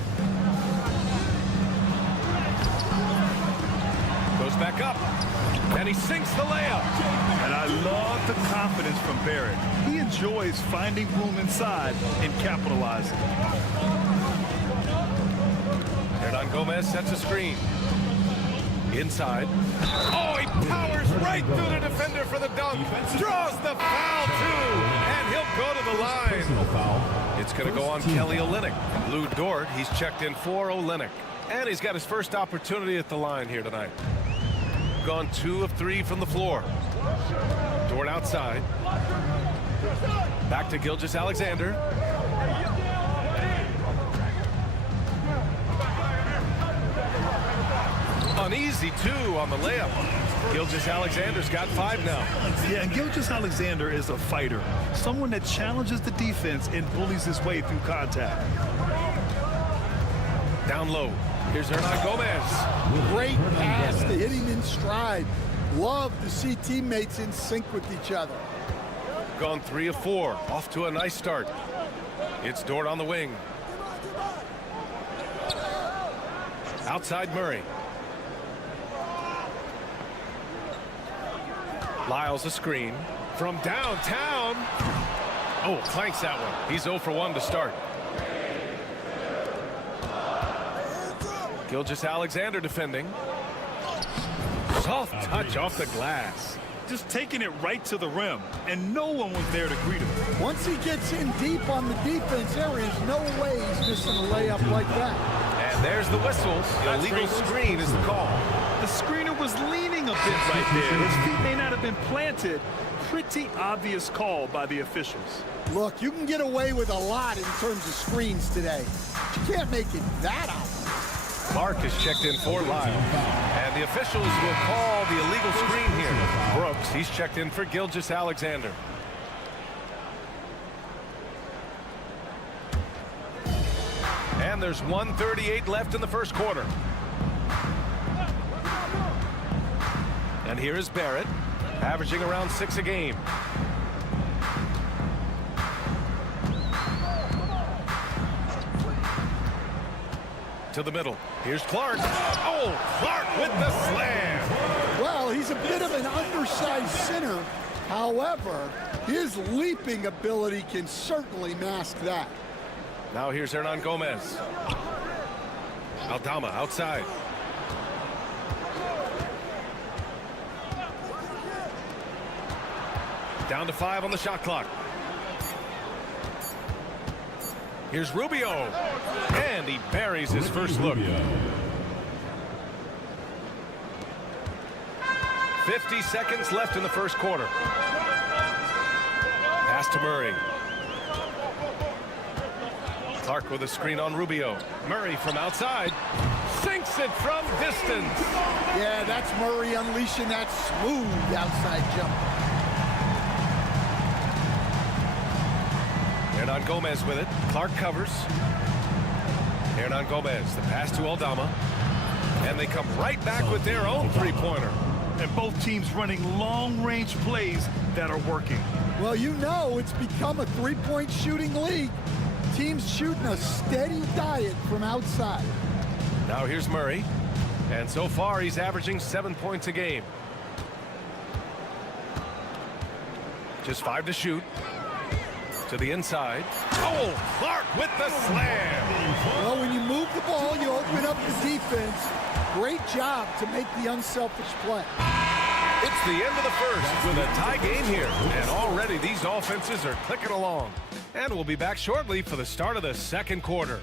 Goes back up. And he sinks the layup. And I love the confidence from Barrett. He enjoys finding room inside and capitalizing. Hernan Gomez sets a screen. Inside. Oh, he powers right through the defender for the dunk. Draws the foul, too. And he'll go to the line. It's going to go on Kelly Olynyk. Lou Dort, he's checked in for Olynyk. And he's got his first opportunity at the line here tonight. Gone 2 of 3 from the floor. Dort outside. Back to Gilgeous-Alexander. Uneasy, too, on the layup. Gilgeous-Alexander's got 5 now. Yeah, and Gilgeous-Alexander is a fighter. Someone that challenges the defense and bullies his way through contact. Down low. Here's Hernan Gomez. Great pass to hit him in stride. Love to see teammates in sync with each other. Gone 3 of 4. Off to a nice start. It's Dort on the wing. Outside Murray. Lyles a screen. From downtown. Oh, clanks that one. He's 0 for 1 to start. Gilgeous-Alexander defending. Soft touch off the glass. Just taking it right to the rim, and no one was there to greet him. Once he gets in deep on the defense, there is no way he's missing a layup like that. And there's the whistle. Illegal screen is the call. The screener was leaning a bit right there. His feet may not have been planted. Pretty obvious call by the officials. Look, you can get away with a lot in terms of screens today. You can't make it that obvious. Clark is checked in for Lyles. And the officials will call the illegal screen here. Brooks, he's checked in for Gilgeous-Alexander. And there's 1:38 left in the first quarter. And here is Barrett, averaging around 6 a game. To the middle. Here's Clark. Oh, Clark with the slam. Well, he's a bit of an undersized center. However, his leaping ability can certainly mask that. Now here's Hernan Gomez. Aldama outside. Down to 5 on the shot clock. Here's Rubio. And he buries his first look. 50 seconds left in the first quarter. Pass to Murray. Clark with a screen on Rubio. Murray from outside. Sinks it from distance. Yeah, that's Murray unleashing that smooth outside jump. Hernan Gomez with it. Clark covers. Hernan Gomez, the pass to Aldama. And they come right back with their own three-pointer. And both teams running long-range plays that are working. Well, you know it's become a three-point shooting league. Teams shooting a steady diet from outside. Now here's Murray. And so far he's averaging 7 points a game. Just 5 to shoot. To the inside. Oh, Clark with the slam. Well, when you move the ball, you open up the defense. Great job to make the unselfish play. It's the end of the first with a tie game here. And already these offenses are clicking along. And we'll be back shortly for the start of the second quarter.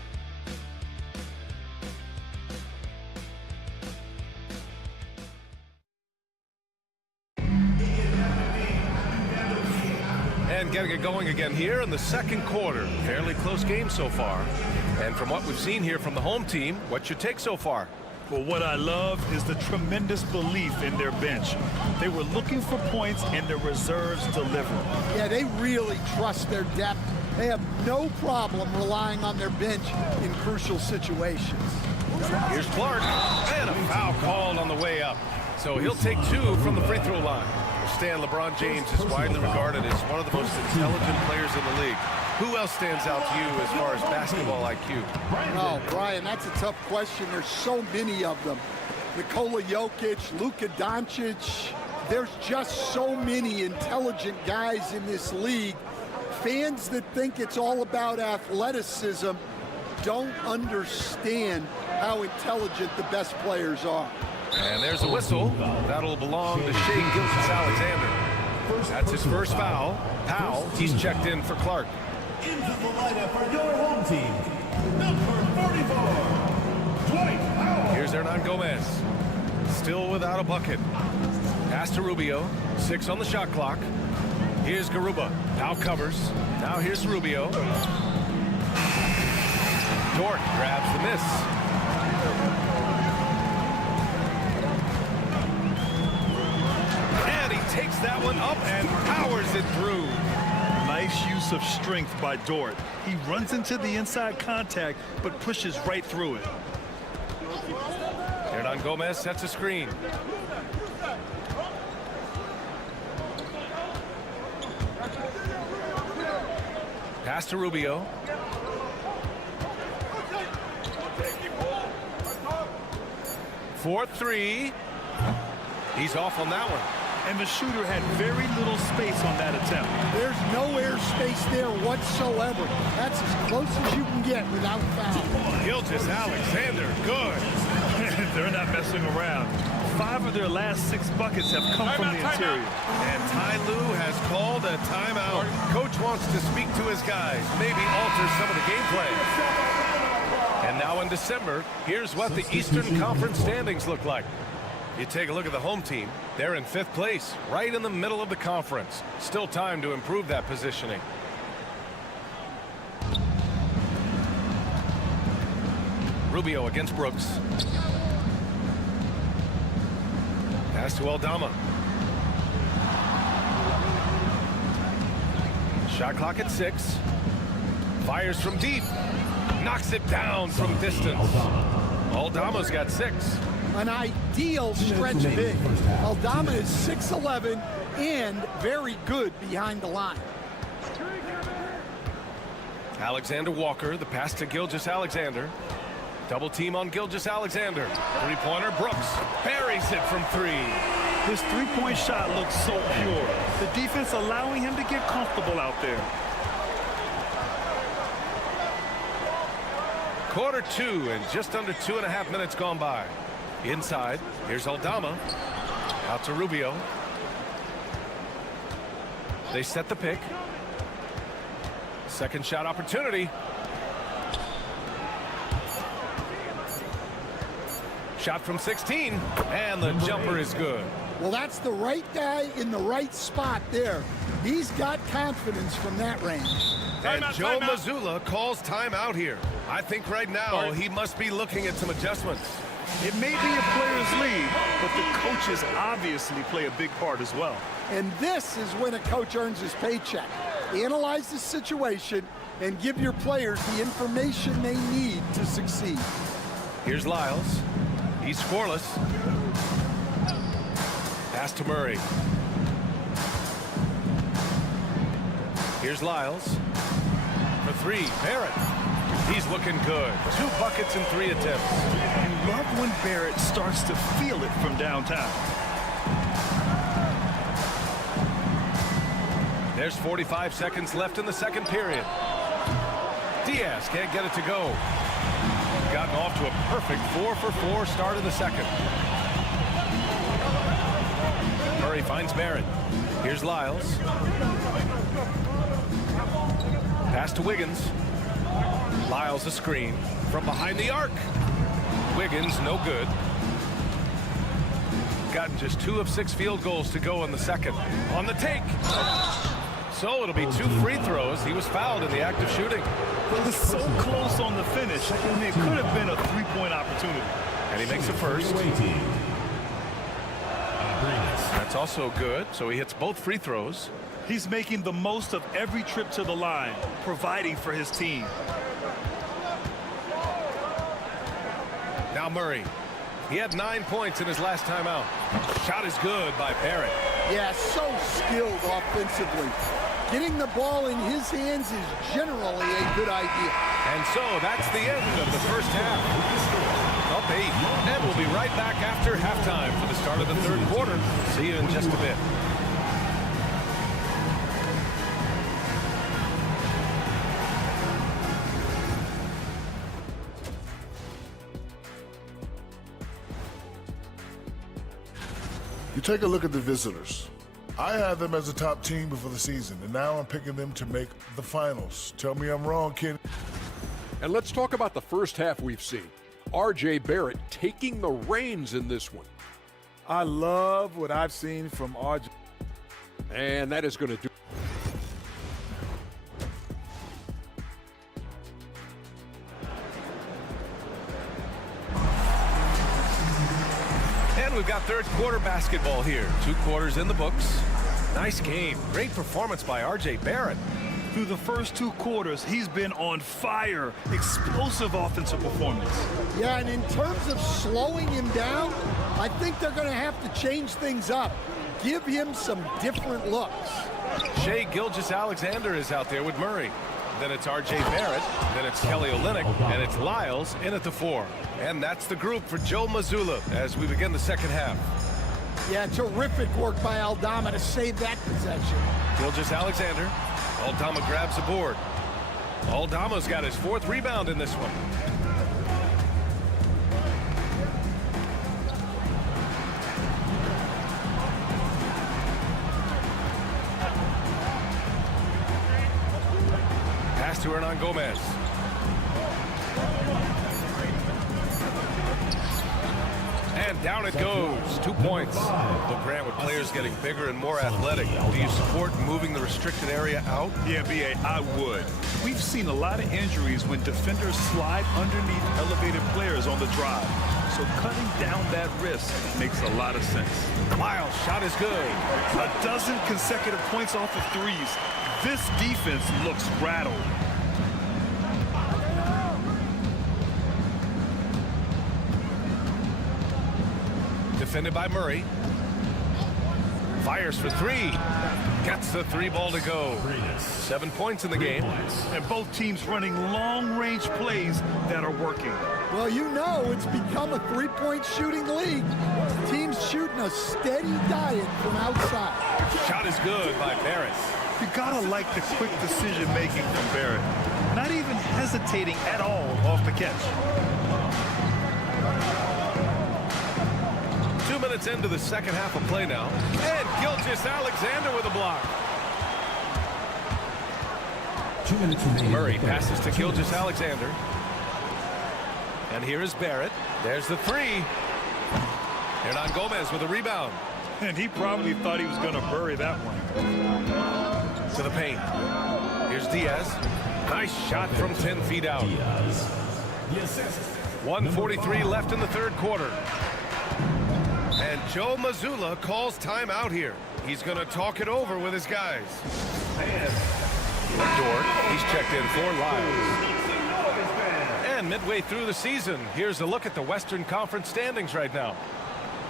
And getting it going again here in the second quarter. Fairly close game so far. And from what we've seen here from the home team, what's your take so far? Well, what I love is the tremendous belief in their bench. They were looking for points and their reserves delivered. Yeah, they really trust their depth. They have no problem relying on their bench in crucial situations. Here's Clark. And a foul called on the way up. So he'll take 2 from the free throw line. Stan, LeBron James is widely regarded as one of the most intelligent players in the league. Who else stands out to you as far as basketball IQ? Oh, Brian, that's a tough question. There's so many of them. Nikola Jokic, Luka Doncic. There's just so many intelligent guys in this league. Fans that think it's all about athleticism don't understand how intelligent the best players are. And there's a whistle. That'll belong to Shai Gilgeous-Alexander. That's his first foul. Powell, he's checked in for Clark. Into the lineup for your home team, number 44, Dwight Powell. Here's Hernan Gomez. Still without a bucket. Pass to Rubio. 6 on the shot clock. Here's Garuba. Powell covers. Now here's Rubio. Dort grabs the miss. Takes that one up and powers it through. Nice use of strength by Dort. He runs into the inside contact, but pushes right through it. Hernan Gomez sets a screen. Pass to Rubio. For three. He's off on that one. And the shooter had very little space on that attempt. There's no air space there whatsoever. That's as close as you can get without foul. Gilgeous-Alexander, good. They're not messing around. 5 of their last 6 buckets have come from the interior. And Ty Lue has called a timeout. Coach wants to speak to his guys, maybe alter some of the gameplay. And now in December, here's what the Eastern Conference standings look like. You take a look at the home team. They're in 5th place, right in the middle of the conference. Still time to improve that positioning. Rubio against Brooks. Pass to Aldama. Shot clock at 6. Fires from deep. Knocks it down from distance. Aldama's got 6. An ideal stretch big. Aldama is 6'11" and very good behind the line. Alexander Walker, the pass to Gilgeous-Alexander. Double team on Gilgeous-Alexander. Three-pointer, Brooks buries it from 3. His three-point shot looks so pure. The defense allowing him to get comfortable out there. Quarter 2 and just under 2.5 minutes gone by. Inside, here's Aldama. Out to Rubio. They set the pick. Second shot opportunity. Shot from 16, and the jumper is good. Well, that's the right guy in the right spot there. He's got confidence from that range. And Joe Mazzulla calls timeout here. I think right now he must be looking at some adjustments. It may be a player's league, but the coaches obviously play a big part as well. And this is when a coach earns his paycheck. Analyze the situation and give your players the information they need to succeed. Here's Lyles. He's scoreless. Pass to Murray. Here's Lyles. For 3, Barrett. He's looking good. 2 buckets in 3 attempts. You love when Barrett starts to feel it from downtown. There's 45 seconds left in the second period. Diaz can't get it to go. Gotten off to a perfect 4-for-4 start in the second. Murray finds Barrett. Here's Lyles. Pass to Wiggins. Lyles a screen from behind the arc. Wiggins no good. Gotten just 2 of 6 field goals to go in the second. On the take. So it'll be 2 free throws. He was fouled in the act of shooting. It was so close on the finish. It could have been a 3-point opportunity. And he makes the first. That's also good. So he hits both free throws. He's making the most of every trip to the line, providing for his team. Now Murray. He had 9 points in his last time out. Shot is good by Barrett. Yeah, so skilled offensively. Getting the ball in his hands is generally a good idea. And so that's the end of the first half. Up 8. And we'll be right back after halftime for the start of the third quarter. See you in just a bit. You take a look at the visitors. I had them as a top team before the season, and now I'm picking them to make the finals. Tell me I'm wrong, kid. And let's talk about the first half we've seen. R.J. Barrett taking the reins in this one. I love what I've seen from R.J. And that is going to do. And we've got third quarter basketball here. 2 quarters in the books. Nice game. Great performance by R.J. Barrett. Through the first 2 quarters, he's been on fire. Explosive offensive performance. Yeah, and in terms of slowing him down, I think they're going to have to change things up. Give him some different looks. Shai Gilgeous-Alexander is out there with Murray. Then it's R.J. Barrett. Then it's Kelly Olynyk. And it's Lyles in at the 4. And that's the group for Joe Mazzulla as we begin the second half. Yeah, terrific work by Aldama to save that possession. Gilgeous-Alexander. Aldama grabs the board. Aldama's got his 4th rebound in this one. Pass to Hernan Gomez. And down it goes. 2 points. Well, Grant, with players getting bigger and more athletic, do you support moving the restricted area out? Yeah, B.A., I would. We've seen a lot of injuries when defenders slide underneath elevated players on the drive. So cutting down that risk makes a lot of sense. Lyles' shot is good. A dozen consecutive points off of threes. This defense looks rattled. Defended by Murray. Fires for 3. Gets the 3 ball to go. 7 points in the game. And both teams running long-range plays that are working. Well, you know it's become a 3-point shooting league. Teams shooting a steady diet from outside. Shot is good by Barrett. You gotta like the quick decision-making from Barrett. Not even hesitating at all off the catch. 2 minutes into the second half of play now. And Gilgeous-Alexander with a block. 2 minutes remaining. Murray passes to Gilgeous-Alexander. And here is Barrett. There's the 3. Hernan Gomez with a rebound. And he probably thought he was going to bury that one. To the paint. Here's Diaz. Nice shot from 10 feet out. 1:43 left in the 3rd quarter. And Joe Mazzulla calls timeout here. He's going to talk it over with his guys. And Dort, he's checked in for Lyles. And midway through the season, here's a look at the Western Conference standings right now.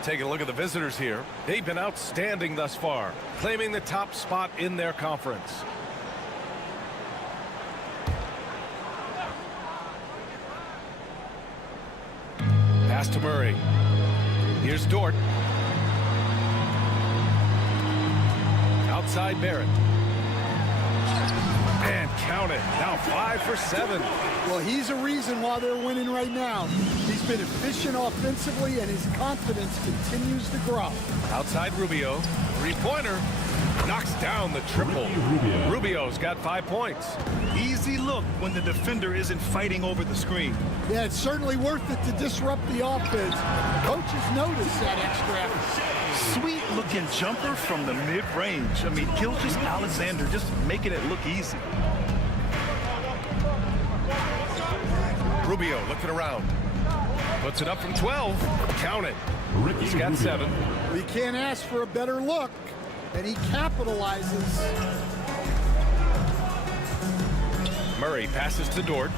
Taking a look at the visitors here. They've been outstanding thus far, claiming the top spot in their conference. Pass to Murray. Here's Dort. Outside Barrett. And count it. Now 5 for 7. Well, he's a reason why they're winning right now. He's been efficient offensively, and his confidence continues to grow. Outside Rubio. 3-pointer. Knocks down the triple. Rubio's got 5 points. Easy look when the defender isn't fighting over the screen. Yeah, it's certainly worth it to disrupt the offense. Coaches notice that extra effort. Sweet-looking jumper from the mid-range. I mean, Gilgeous-Alexander just making it look easy. Rubio looking around. Puts it up from 12. Count it. He's got 7. We can't ask for a better look, and he capitalizes. Murray passes to Dort.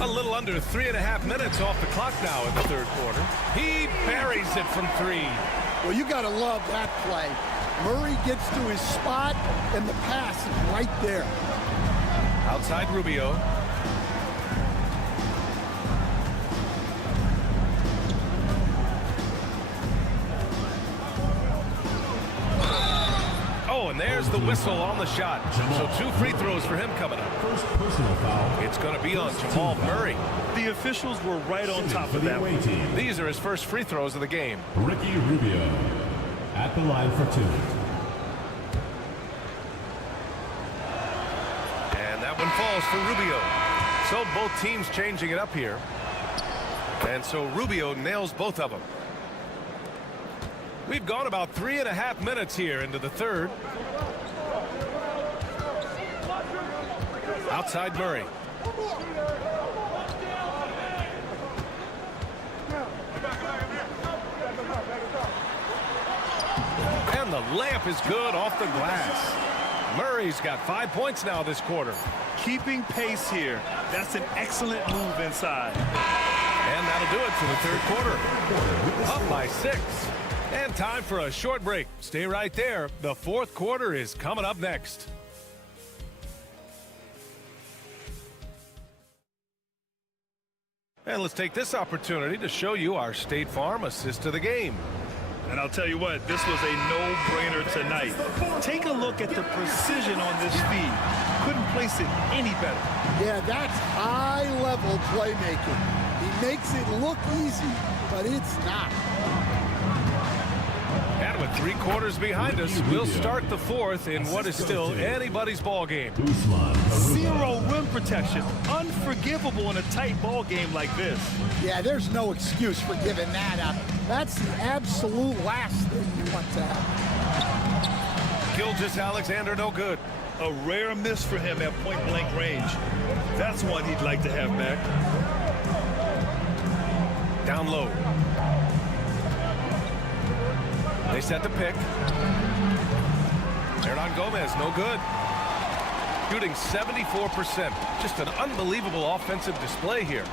A little under 3.5 minutes off the clock now in the 3rd quarter. He buries it from 3. Well, you got to love that play. Murray gets to his spot, and the pass is right there. Outside Rubio. Oh, and there's the whistle on the shot. So 2 free throws for him coming up. First personal foul. It's going to be on Jamal Murray. The officials were right on top of that one. These are his first free throws of the game. Ricky Rubio at the line for 2. And that one falls for Rubio. So both teams changing it up here. And so Rubio nails both of them. We've gone about 3.5 minutes here into the 3rd. Outside Murray. And And the layup is good off the glass. Murray's got 5 points now this quarter. Keeping pace here. That's an excellent move inside. And that'll do it for the third quarter. Up by 6. And time for a short break. Stay right there. The fourth quarter is coming up next. And let's take this opportunity to show you our State Farm assist to the game. And I'll tell you what, this was a no-brainer tonight. Take a look at the precision on this feed. Couldn't place it any better. Yeah, that's high-level playmaking. He makes it look easy, but it's not. And with 3 quarters behind us, we'll start the fourth in what is still anybody's ball game. Zero rim protection. Unforgivable in a tight ball game like this. Yeah, there's no excuse for giving that up. That's the absolute last thing you want to have. Gilgeous-Alexander no good. A rare miss for him at point-blank range. That's one he'd like to have back. Down low. They set the pick. Hernan Gomez, no good. Shooting 74%. Just an unbelievable offensive display here.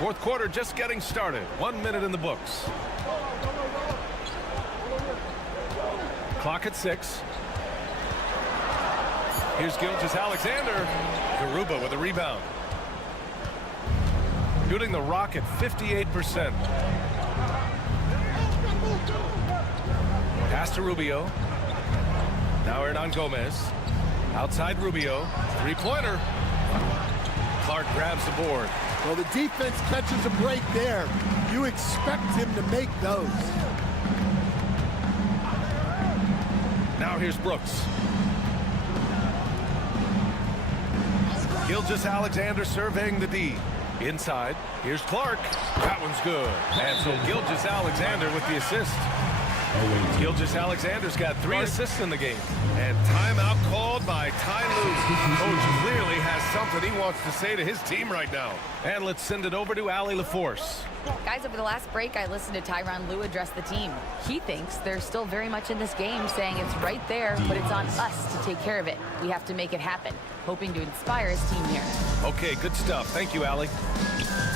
Fourth quarter just getting started. 1 minute in the books. Clock at 6. Here's Gilgeous-Alexander. Garuba with a rebound. Shooting the rock at 58%. Pass to Rubio. Now Hernan Gomez. Outside Rubio. Three-pointer. Clark grabs the board. Well, the defense catches a break there. You expect him to make those. Now here's Brooks. Gilgeous-Alexander surveying the D. Inside, here's Clark. That one's good. And so Gilgeous-Alexander with the assist. Gilgeous-Alexander's got 3 assists in the game. And timeout called by Ty Lue. Coach clearly has something he wants to say to his team right now. And let's send it over to Allie LaForce. Guys, over the last break, I listened to Tyronn Lue address the team. He thinks they're still very much in this game, saying it's right there, but it's on us to take care of it. We have to make it happen, hoping to inspire his team here. Okay, good stuff. Thank you, Allie.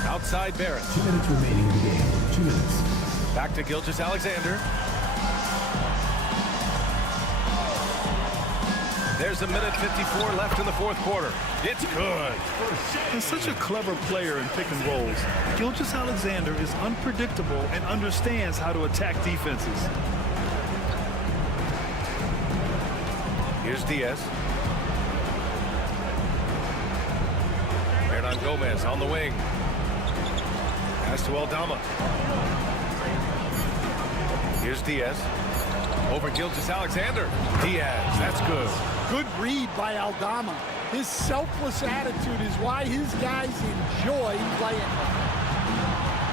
Outside Barrett. 2 minutes remaining in the game. 2 minutes. Back to Gilgeous-Alexander. There's 1:54 left in the fourth quarter. It's good. He's such a clever player in pick and rolls. Gilgeous-Alexander is unpredictable and understands how to attack defenses. Here's Diaz. Hernan Gomez on the wing. Pass to Aldama. Here's Diaz. Over Gilgeous-Alexander. Diaz, that's good. Good read by Aldama. His selfless attitude is why his guys enjoy playing.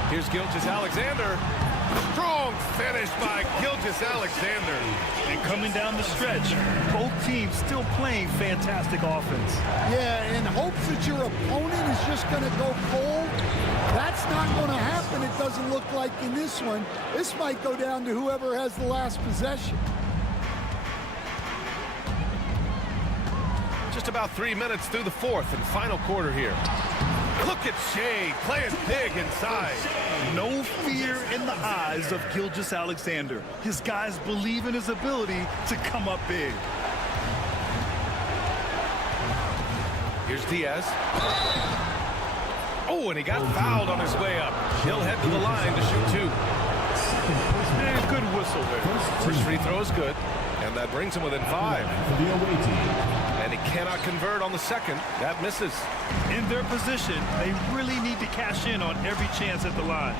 Here's Gilgeous-Alexander. Strong finish by Gilgeous-Alexander. And coming down the stretch, both teams still playing fantastic offense. Yeah, in hopes that your opponent is just going to go cold. That's not going to happen, it doesn't look like in this one. This might go down to whoever has the last possession. Just about 3 minutes through the fourth and final quarter here. Look at Shea playing big inside. No fear in the eyes of Gilgeous-Alexander. His guys believe in his ability to come up big. Here's Diaz. Oh, and he got fouled on his way up. He'll head to the line to shoot 2. And good whistle there. First free throw is good, and that brings him within 5. For the away team. And he cannot convert on the second. That misses. In their position, they really need to cash in on every chance at the line.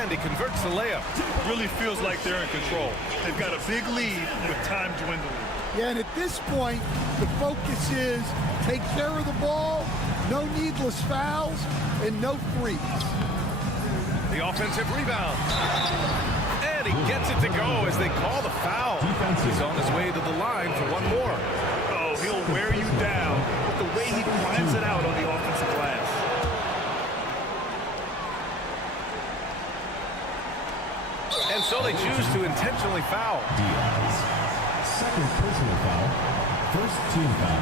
And he converts the layup. Really feels like they're in control. They've got a big lead with time dwindling. Yeah, and at this point, the focus is take care of the ball, no needless fouls, and no threes. The offensive rebound. And he gets it to go as they call the foul. He's on his way to the line for one more. Oh, he'll wear you down with the way he grinds it out on the offensive glass. And so they choose to intentionally foul. Diaz. Second personal foul. First team foul.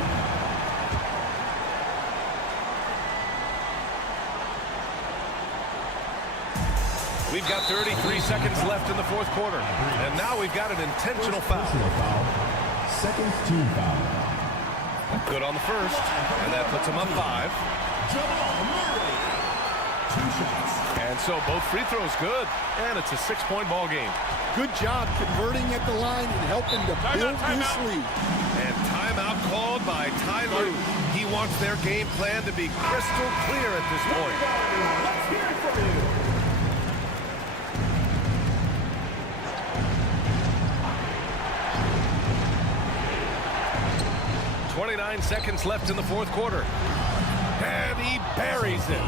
We've got 33 seconds left in the fourth quarter. And now we've got an intentional foul. Personal foul. Second team foul. Good on the first. And that puts him up 5. Jamal Murray. 2 shots. And so both free throws good. And it's a 6-point ball game. Good job converting at the line and helping to build this lead. And timeout called by Ty Lue. He wants their game plan to be crystal clear at this point. Let's hear it from you. 29 seconds left in the fourth quarter. And he buries it.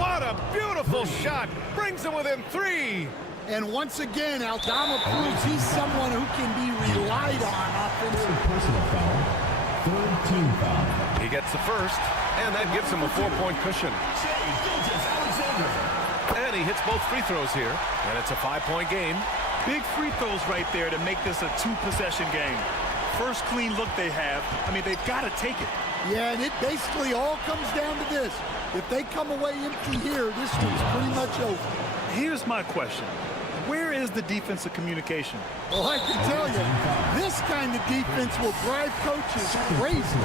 What a beautiful shot. Brings him within 3. And once again, Aldama proves he's someone who can be relied on offensively. Personal foul. Third team foul. He gets the first, and that gives him a 4-point cushion. And he hits both free throws here, and it's a 5-point game. Big free throws right there to make this a 2-possession game. First clean look they have. I mean, they've got to take it. Yeah, and it basically all comes down to this. If they come away empty here, this one's pretty much over. Here's my question. Where is the defensive communication? Well, I can tell you, this kind of defense will drive coaches crazy.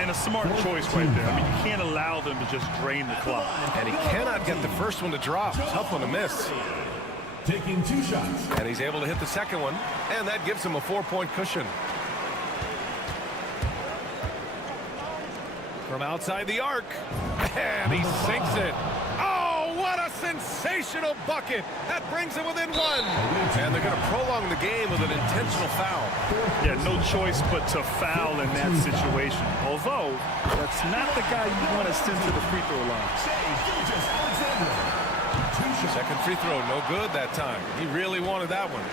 And a smart choice right there. I mean, you can't allow them to just drain the clock. And he cannot get the first one to drop. Tough one to miss. Taking 2 shots. And he's able to hit the second one, and that gives him a 4-point cushion. From outside the arc, and he sinks it. Oh, what a sensational bucket. That brings him within 1. And they're going to prolong the game with an intentional foul. Yeah, no choice but to foul in that situation. Although, that's not the guy you want to send to the free throw line. Second free throw, no good that time. He really wanted that one.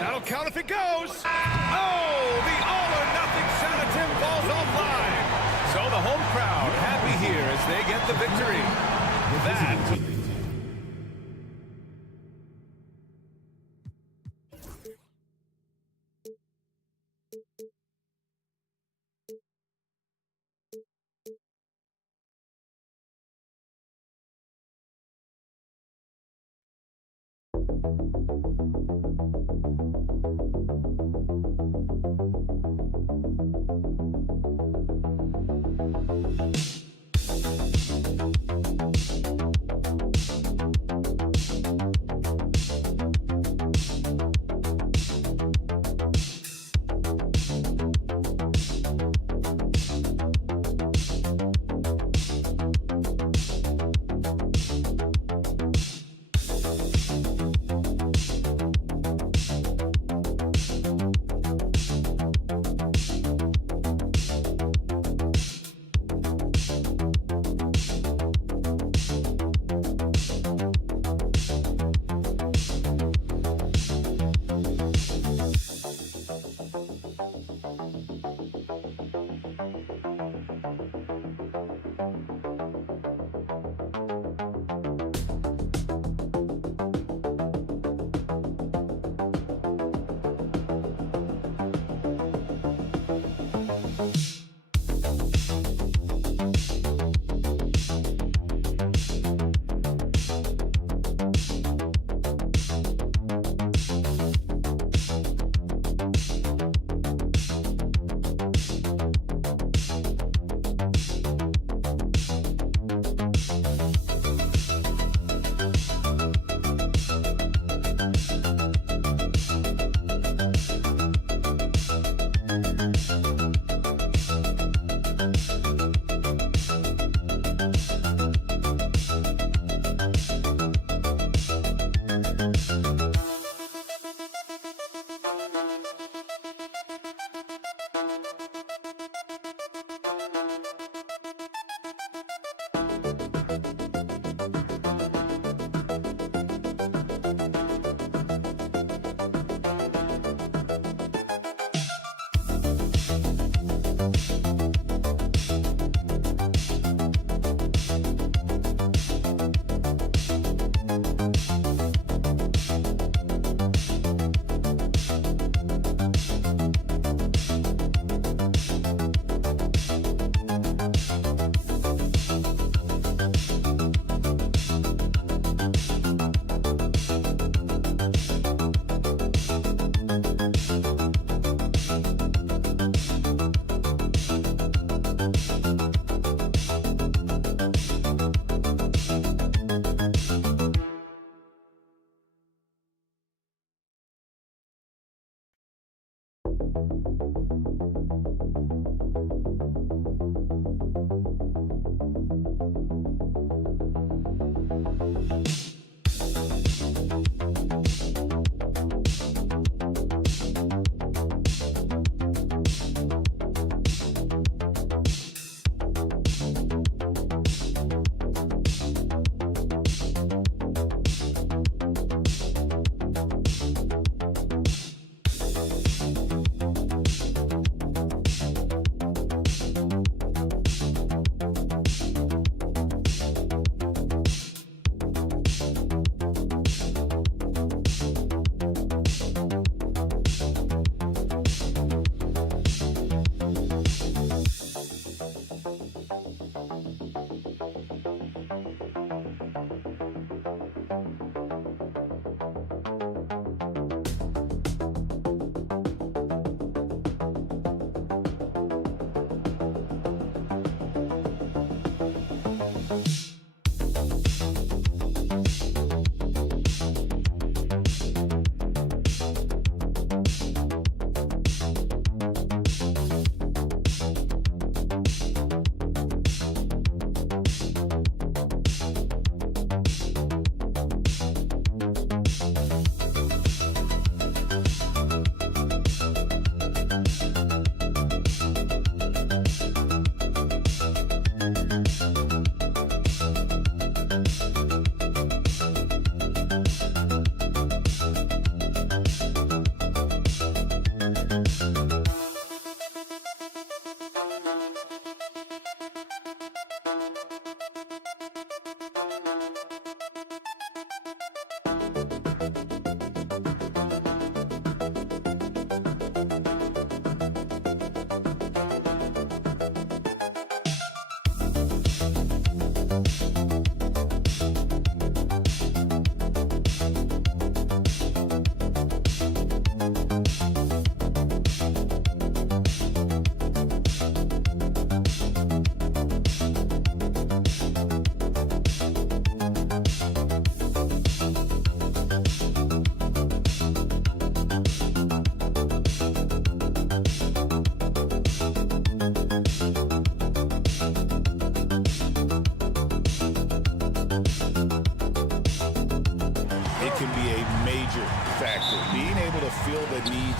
That'll count if it goes. Oh, the all-or-nothing shot at Tim falls offline. So the home crowd happy here as they get the victory. That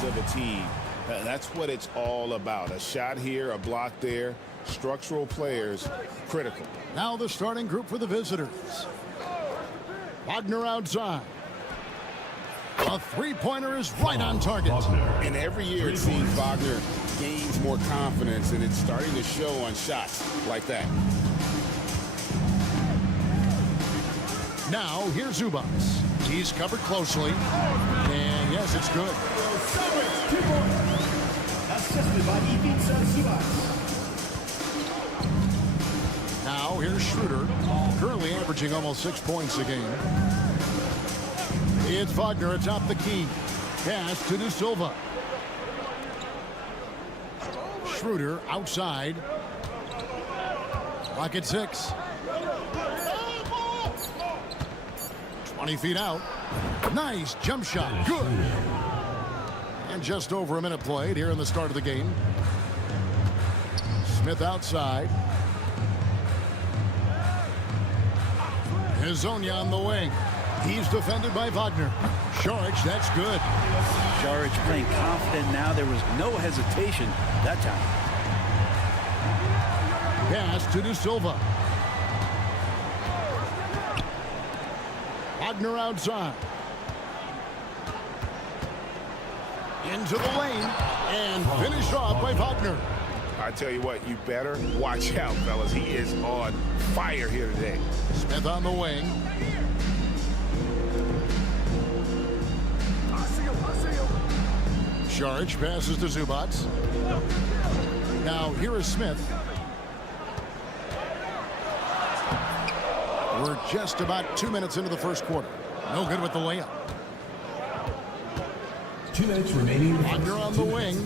of a team. That's what it's all about. A shot here, a block there. Structural players, critical. Now the starting group for the visitors. Wagner outside. A three-pointer is right on target. And every year it seems Wagner gains more confidence, and it's starting to show on shots like that. Now here's Zubats. He's covered closely. And yes, it's good. Celebrates 2 points. Assisted by Ivica Zubats. Now here's Schroeder, currently averaging almost 6 points a game. It's Wagner atop the key. Pass to De Silva. Schroeder outside. Clock at 6. 20 feet out. Nice jump shot. Good. And just over a minute played here in the start of the game. Smith outside. Hazonia on the wing. He's defended by Wagner. Šarić, that's good. Šarić playing confident now. There was no hesitation that time. Pass to De Silva. Wagner outside. Into the lane. And finished off by Wagner. I tell you what, you better watch out, fellas. He is on fire here today. Smith on the wing. Šarić passes to Zubats. Now here is Smith. We're just about 2 minutes into the first quarter. No good with the layup. 2 minutes remaining. Wagner on the wing.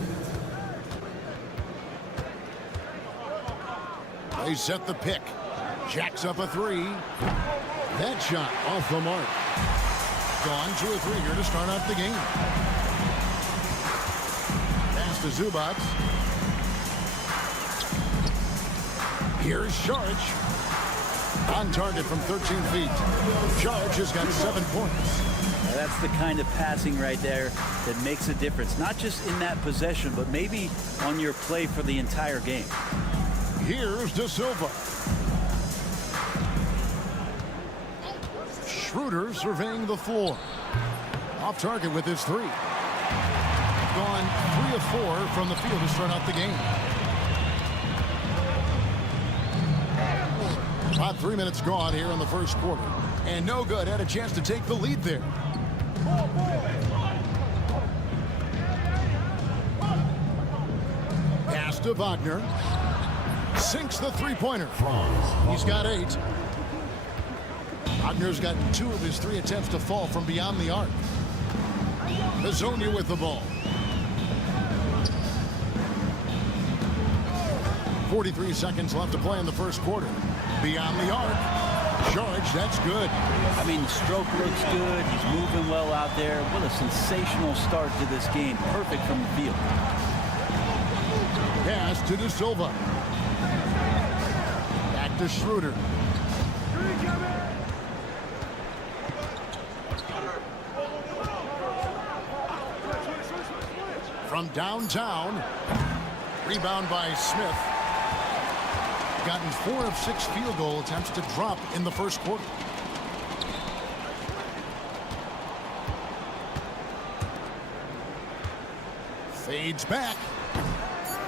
They set the pick. Jacks up a three. That shot off the mark. Gone to a three here to start out the game. Pass to Zubats. Here's Šarić. On target from 13 feet. Šarić has got 7 points. Now that's the kind of passing right there that makes a difference. Not just in that possession, but maybe on your play for the entire game. Here's De Silva. Schroeder surveying the floor. Off target with his three. Gone 3 of 4 from the field to start out the game. About 3 minutes gone here in the first quarter. And no good. Had a chance to take the lead there. Pass to Wagner. Sinks the three-pointer. He's got 8. Wagner's gotten 2 of his 3 attempts to fall from beyond the arc. Hazonia with the ball. 43 seconds left to play in the first quarter. Beyond the arc. Šarić, that's good. I mean, stroke looks good. He's moving well out there. What a sensational start to this game. Perfect from the field. Pass to De Silva. Back to Schroeder. From downtown. Rebound by Smith. Gotten 4 of 6 field goal attempts to drop in the first quarter. Fades back.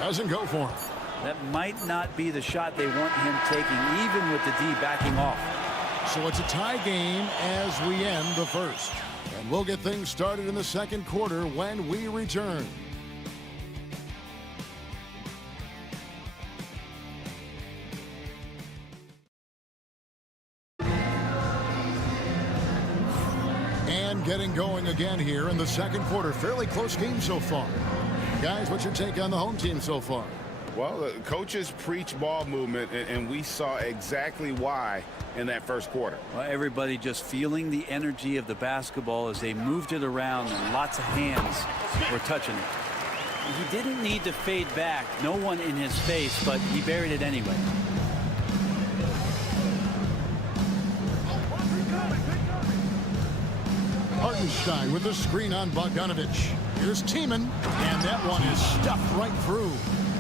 Doesn't go for him. That might not be the shot they want him taking, even with the D backing off. So it's a tie game as we end the first. And we'll get things started in the second quarter when we return. And getting going again here in the second quarter. Fairly close game so far. Guys, what's your take on the home team so far? Well, the coaches preach ball movement, and we saw exactly why in that first quarter. Well, everybody just feeling the energy of the basketball as they moved it around, and lots of hands were touching it. He didn't need to fade back. No one in his face, but he buried it anyway. Harden Hartenstein with the screen on Bogdanovich. Here's Tiemann, and that one is stuffed right through.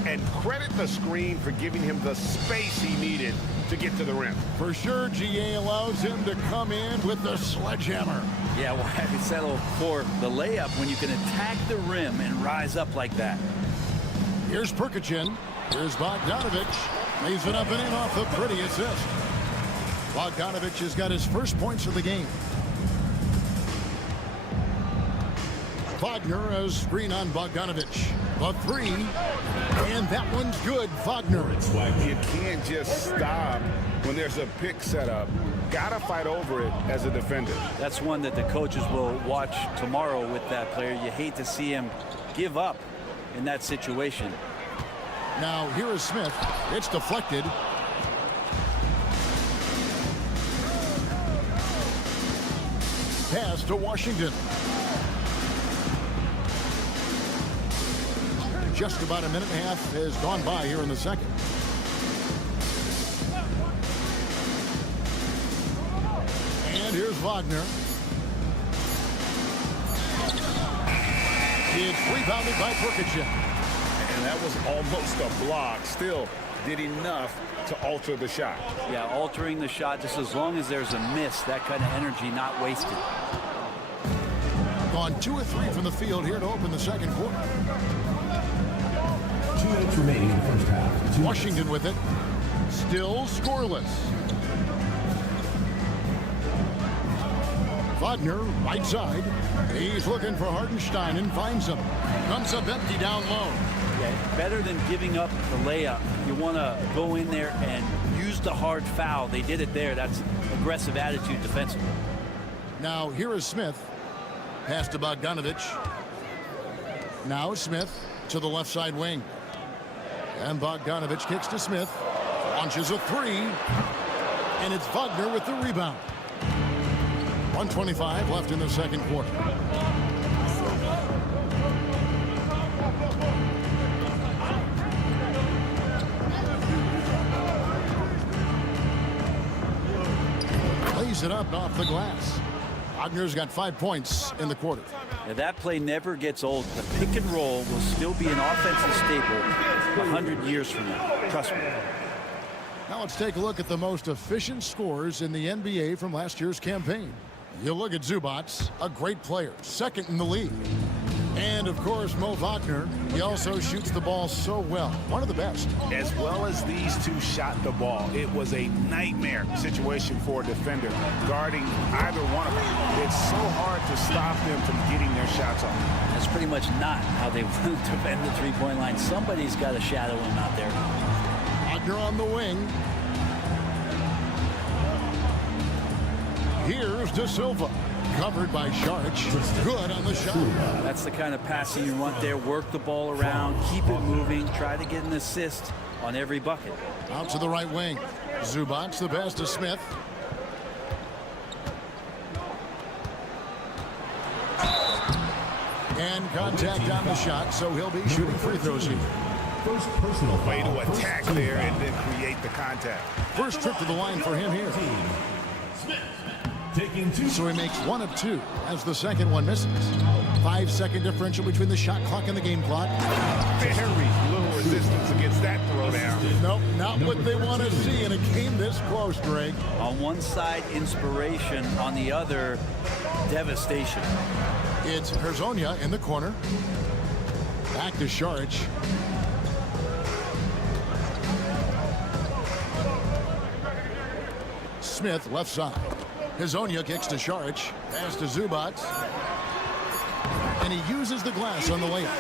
And credit the screen for giving him the space he needed to get to the rim. For sure, GA allows him to come in with the sledgehammer. Yeah, why have you settle for the layup when you can attack the rim and rise up like that? Here's Perkichin. Here's Bogdanovich. Lays it up and in off the pretty assist. Bogdanovich has got his first points of the game. Wagner has screen on Bogdanovich. The three, and that one's good. Wagner. You can't just stop when there's a pick set up. Gotta fight over it as a defender. That's one that the coaches will watch tomorrow with that player. You hate to see him give up in that situation. Now here is Smith. It's deflected. Pass to Washington. Just about a minute and a half has gone by here in the second. And here's Wagner. It's rebounded by Perkichin. And that was almost a block. Still did enough to alter the shot. Yeah, altering the shot just as long as there's a miss. That kind of energy not wasted. Gone 2 of 3 from the field here to open the second quarter. 2 minutes remaining in the first half. Washington with it. Still scoreless. Wagner, right side. He's looking for Hartenstein and finds him. Comes up empty down low. Yeah, better than giving up the layup. You want to go in there and use the hard foul. They did it there. That's aggressive attitude defensively. Now here is Smith. Pass to Bogdanovich. Now Smith to the left side wing. And Bogdanovich kicks to Smith. Launches a three. And it's Wagner with the rebound. 1:25 left in the second quarter. Lays it up off the glass. Wagner's got 5 points in the quarter. Now that play never gets old. The pick and roll will still be an offensive staple 100 years from now. Trust me. Now let's take a look at the most efficient scorers in the NBA from last year's campaign. You look at Zubac, a great player, second in the league. And, of course, Mo Wagner. He also shoots the ball so well. One of the best. As well as these two shot the ball, it was a nightmare situation for a defender guarding either one of them. It's so hard to stop them from getting their shots off. That's pretty much not how they want to defend the three-point line. Somebody's got to shadow him out there. Wagner on the wing. Here's De Silva. Covered by Saric. Good on the shot. That's the kind of passing you want there. Work the ball around. Keep it moving. Try to get an assist on every bucket. Out to the right wing. Zubac the pass to Smith. And contact on the shot, so he'll be shooting free throws here. First personal way to attack there and then create the contact. First trip to the line for him here. Taking 2. So he makes 1 of 2 as the second one misses. 5-second differential between the shot clock and the game clock. Very little resistance against that throwdown. Nope, not what they want to see in a game this close, Greg. On one side, inspiration. On the other, devastation. It's Herzonia in the corner. Back to Saric. Smith left side. Herzonia kicks to Saric. Pass to Zubac. And he uses the glass on the layup.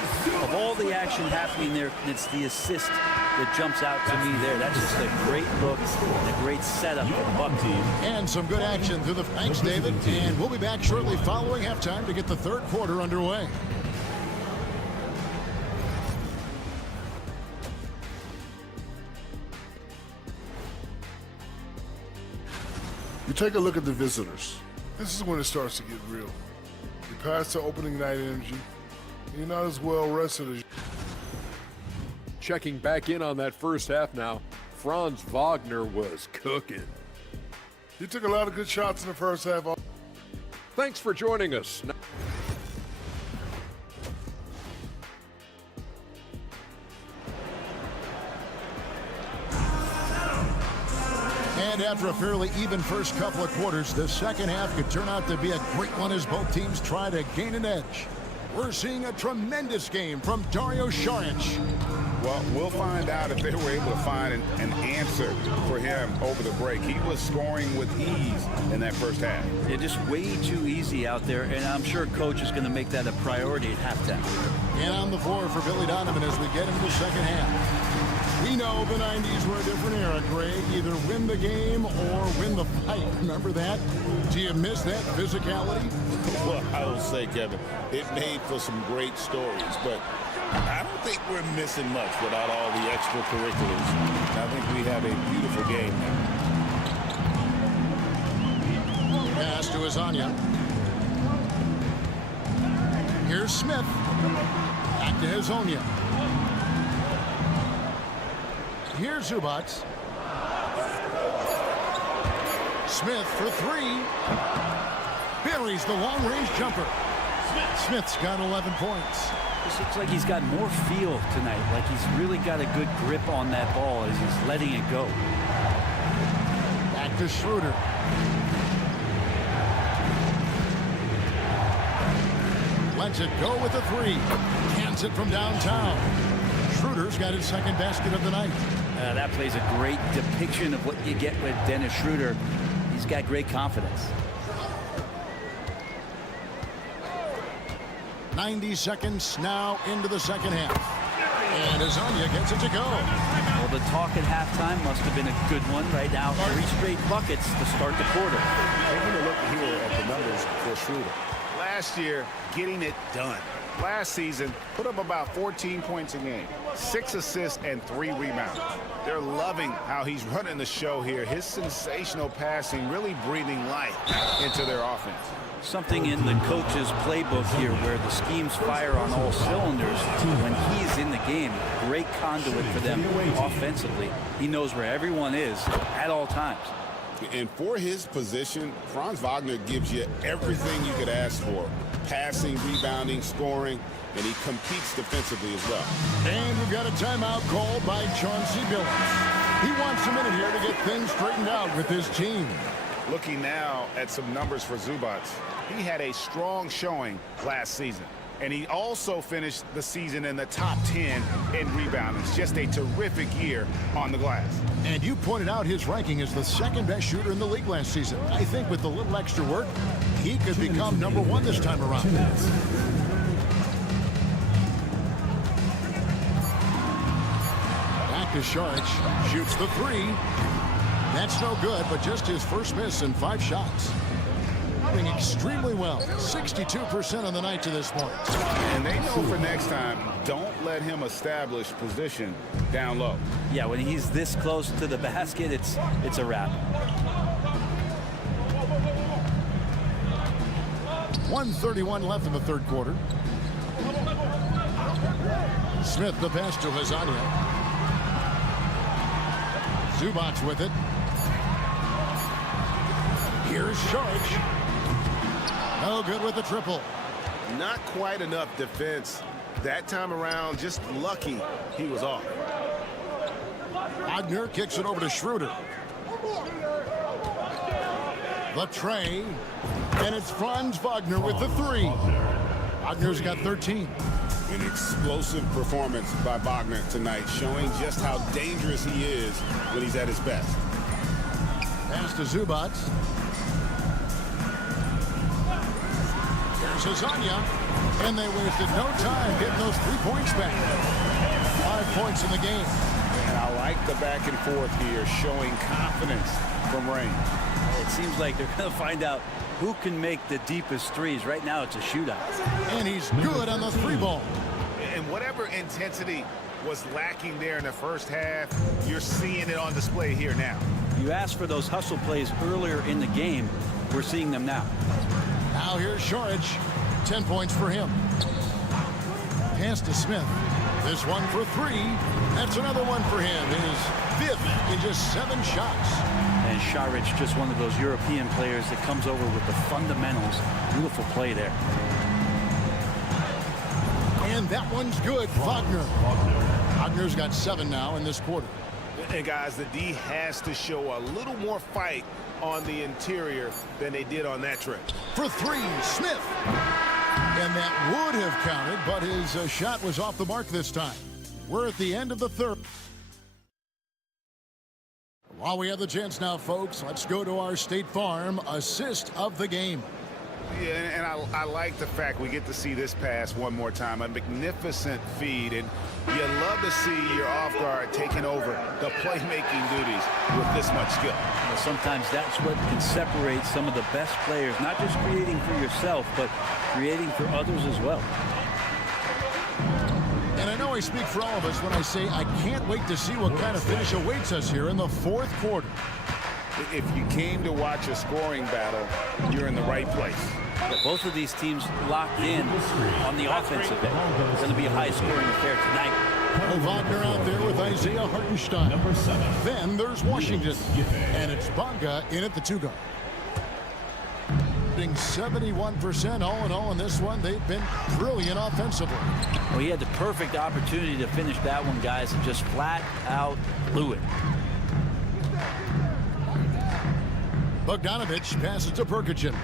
Of all the action happening there, it's the assist that jumps out to me there. That's just a great look and a great setup for the Buck team. And some good action through the... Thanks, David. And we'll be back shortly following halftime to get the third quarter underway. You take a look at the visitors. This is when it starts to get real. You pass the opening night energy, and you're not as well rested as you. Checking back in on that first half now, Franz Wagner was cooking. He took a lot of good shots in the first half. Thanks for joining us. And after a fairly even first couple of quarters, the second half could turn out to be a great one as both teams try to gain an edge. We're seeing a tremendous game from Dario Saric. Well, we'll find out if they were able to find an answer for him over the break. He was scoring with ease in that first half. Yeah, just way too easy out there, and I'm sure coach is going to make that a priority at halftime. And on the floor for Billy Donovan as we get into the second half. We know the 90s were a different era, Greg. Either win the game or win the fight. Remember that? Do you miss that physicality? Well, I will say, Kevin, it made for some great stories, but I don't think we're missing much without all the extracurriculars. I think we have a beautiful game now. Pass to Azania. Here's Smith. Back to Hazonia. Here's Zubac. Smith for three. Buries the long-range jumper. Smith's got 11 points. This looks like he's got more feel tonight, like he's really got a good grip on that ball as he's letting it go. Back to Schroeder. Lets it go with a three. Cans it from downtown. Schroeder's got his second basket of the night. That plays a great depiction of what you get with Dennis Schroeder. He's got great confidence. 90 seconds now into the second half. And Azania gets it to go. Well, the talk at halftime must have been a good one. Right now, 3 straight buckets to start the quarter. Taking a look here at the numbers for Schroeder. Last year, getting it done. Last season, put up about 14 points a game, 6 assists and 3 rebounds. They're loving how he's running the show here. His sensational passing really breathing life into their offense. Something in the coach's playbook here where the schemes fire on all cylinders. When he's in the game, great conduit for them offensively. He knows where everyone is at all times. And for his position, Franz Wagner gives you everything you could ask for. Passing, rebounding, scoring, and he competes defensively as well. And we've got a timeout called by Chauncey Billups. He wants a minute here to get things straightened out with his team. Looking now at some numbers for Zubac. He had a strong showing last season. And he also finished the season in the top 10 in rebounding. It's just a terrific year on the glass. And you pointed out his ranking as the second best shooter in the league last season. I think with a little extra work, he could become number 1 this time around. Back to Saric. Shoots the three. That's no good, but just his first miss in 5 shots. Doing extremely well. 62% on the night to this point. And they know for next time, don't let him establish position down low. Yeah, when he's this close to the basket, it's a wrap. 1:31 left in the third quarter. Smith the pass to Hazonia. Zubac with it. Here's Saric. No good with the triple. Not quite enough defense. That time around, just lucky he was off. Wagner kicks it over to Schroeder. The tray. And it's Franz Wagner with the three. Wagner's got 13. An explosive performance by Wagner tonight, showing just how dangerous he is when he's at his best. Pass to Zubac. There's Hazonia. And they wasted no time getting those 3 points back. 5 points in the game. And I like the back and forth here, showing confidence from range. It seems like they're going to find out who can make the deepest threes. Right now, it's a shootout. And he's good on the three ball. And whatever intensity was lacking there in the first half, you're seeing it on display here now. You asked for those hustle plays earlier in the game. We're seeing them now. Now here's Saric. 10 points for him. Pass to Smith. This one for 3. That's another one for him. His 5th in just 7 shots. And Saric, just one of those European players that comes over with the fundamentals. Beautiful play there. And that one's good. Wagner. Wagner's got 7 now in this quarter. And guys, the D has to show a little more fight on the interior than they did on that trip. For three, Smith. And that would have counted, but his shot was off the mark this time. We're at the end of the third. While we have the chance now, folks, let's go to our State Farm assist of the game. Yeah, and I like the fact we get to see this pass one more time. A magnificent feed, and you love to see your off guard taking over the playmaking duties with this much skill. Well, sometimes that's what can separate some of the best players, not just creating for yourself, but creating for others as well. And I know I speak for all of us when I say I can't wait to see what kind of finish awaits us here in the fourth quarter. If you came to watch a scoring battle, you're in the right place. Yeah, both of these teams locked in on the offensive end. It's going to be a high-scoring affair tonight. Wagner out there with Isaiah Hartenstein. Then there's Washington. And it's Bonga in at the two guard. 71% all in all in this one. They've been brilliant offensively. Well, he had the perfect opportunity to finish that one, guys, and just flat out blew it. Bogdanovich passes to Perkichin.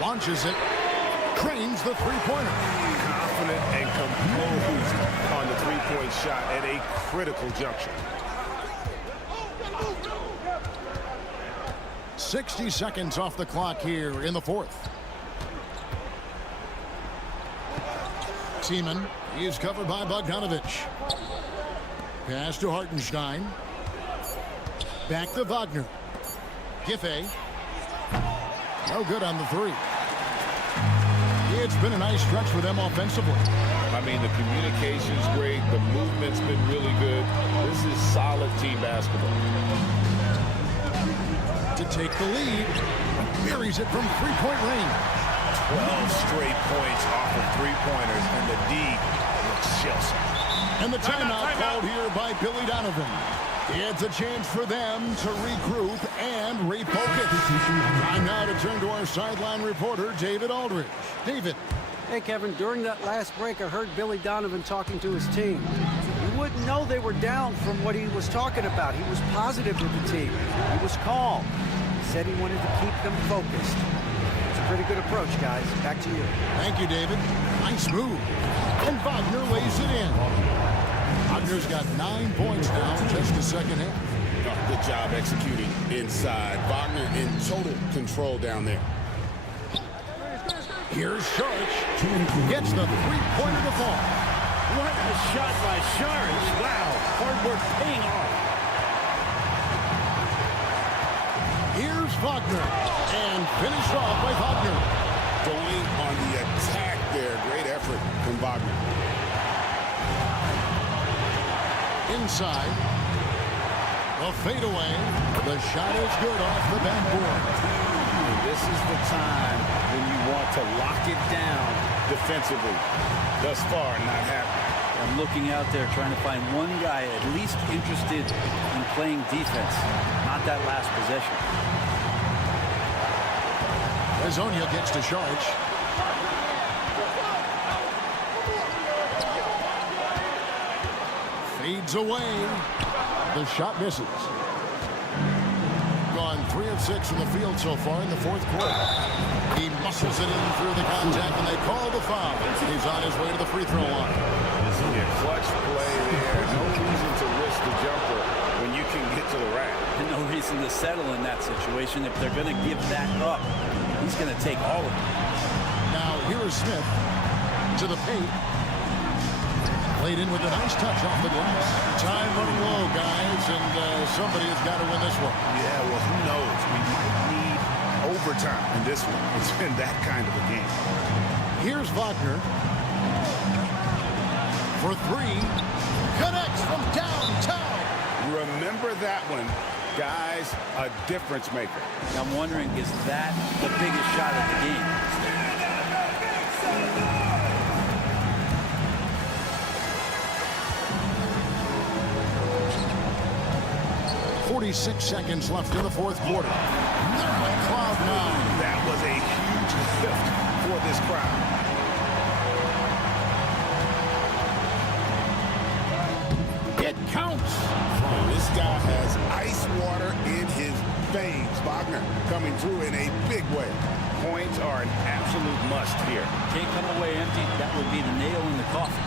Launches it. Cranes the three-pointer. Confident and composed on the three-point shot at a critical juncture. 60 seconds off the clock here in the fourth. Seaman is covered by Bogdanovich. Pass to Hartenstein. Back to Wagner. Giffey. No good on the three. It's been a nice stretch for them offensively. I mean, the communication's great. The movement's been really good. This is solid team basketball. To take the lead. Buries it from three-point range. 12 straight points off of three-pointers, and the D looks Chelsea. And the timeout called here by Billy Donovan. It's a chance for them to regroup and refocus. Time now to turn to our sideline reporter, David Aldridge. David. Hey, Kevin, during that last break, I heard Billy Donovan talking to his team. You wouldn't know they were down from what he was talking about. He was positive with the team. He was calm. He said he wanted to keep them focused. It's a pretty good approach, guys. Back to you. Thank you, David. Nice move. And Wagner lays it in. Wagner's got 9 points now in just the second half. Good job executing inside. Wagner in total control down there. Here's Saric. Gets the three-pointer to fall. What a shot by Saric. Wow. Hard work paying off. Here's Wagner. And finished off by Wagner. Going on the attack there. Great effort from Wagner. Inside. A fadeaway. The shot is good off the backboard. This is the time when you want to lock it down defensively. Thus far, not happening. I'm looking out there trying to find one guy at least interested in playing defense. Not that last possession. Azonia gets to Saric. Fades away. The shot misses. Gone 3 of 6 from the field so far in the fourth quarter. He muscles it in through the contact, and they call the foul. He's on his way to the free throw line. Yeah, clutch play there. No reason to risk the jumper when you can get to the rack. And no reason to settle in that situation. If they're going to give that up, he's going to take all of it. Now here is Smith to the paint. Played in with a nice touch off the glass. Time running low, guys, and somebody has got to win this one. Yeah, well, who knows? We might need overtime in this one. It's been that kind of a game. Here's Wagner. For three. Connects from downtown. Remember that one. Guys, a difference maker. I'm wondering, is that the biggest shot of the game? 46 seconds left in the fourth quarter. Cloud 9. That was a huge lift for this crowd. counts. This guy has ice water in his veins. Wagner coming through in a big way. Points are an absolute must here. Can't come away empty. That would be the nail in the coffin.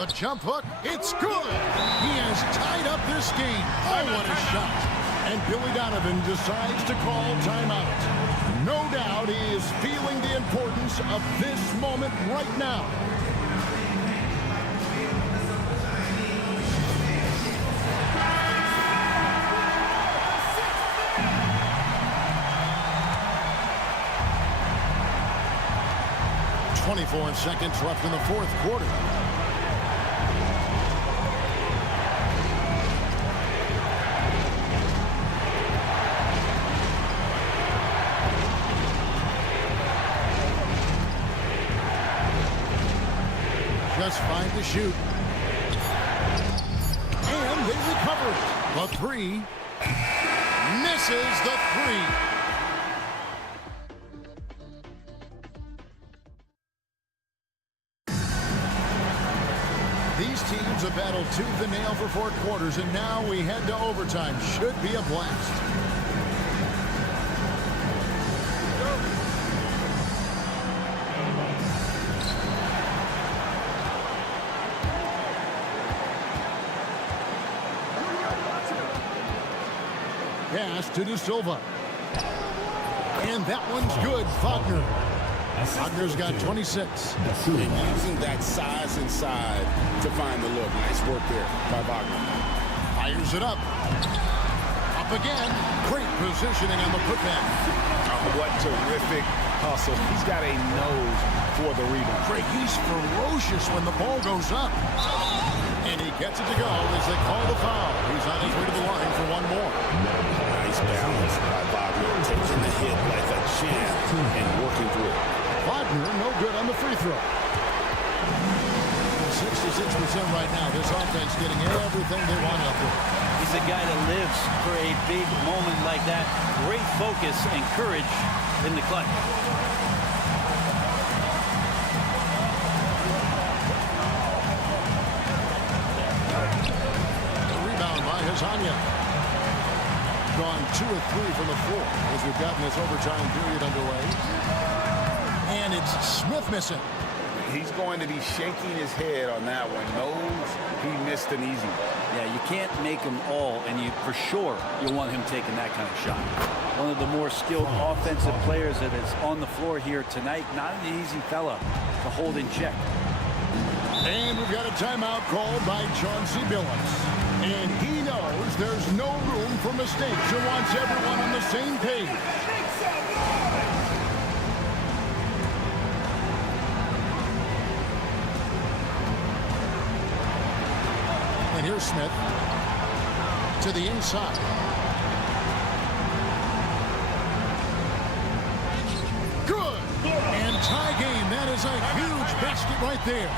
The jump hook, it's good. He has tied up this game. Oh, what a shot. And Billy Donovan decides to call timeout. No doubt he is feeling the importance of this moment right now. .24 seconds left in the fourth quarter. Just fine to shoot. And they recover it. The three. Misses the three. These teams have battled tooth and nail for 4 quarters, and now we head to overtime. Should be a blast. Pass to De Silva. And that one's good. Wagner. Wagner's got 26. And using that size inside to find the look. Nice work there by Wagner. Fires it up. Up again. Great positioning on the putback. What terrific hustle. He's got a nose for the rebound. Craig, he's ferocious when the ball goes up. And he gets it to go as they call the foul. He's on his way to the line for one more. Nice balance by Wagner. Taking the hit like a champ and working through it. Wagner, no good on the free throw. 66% right now. This offense getting everything they want out there. He's a guy that lives for a big moment like that. Great focus and courage in the clutch. The rebound by Hazanya. Gone 2 of 3 from the floor as we've gotten this overtime period underway. And it's Smith missing. He's going to be shaking his head on that one. Knows he missed an easy one. Yeah, you can't make them all, and you for sure you'll want him taking that kind of shot. One of the more skilled offensive players that is on the floor here tonight. Not an easy fella to hold in check. And we've got a timeout called by Chauncey Billups. And he knows there's no room for mistakes and wants everyone on the same page. And here's Smith to the inside. Good. And tie game. That is a huge basket right there.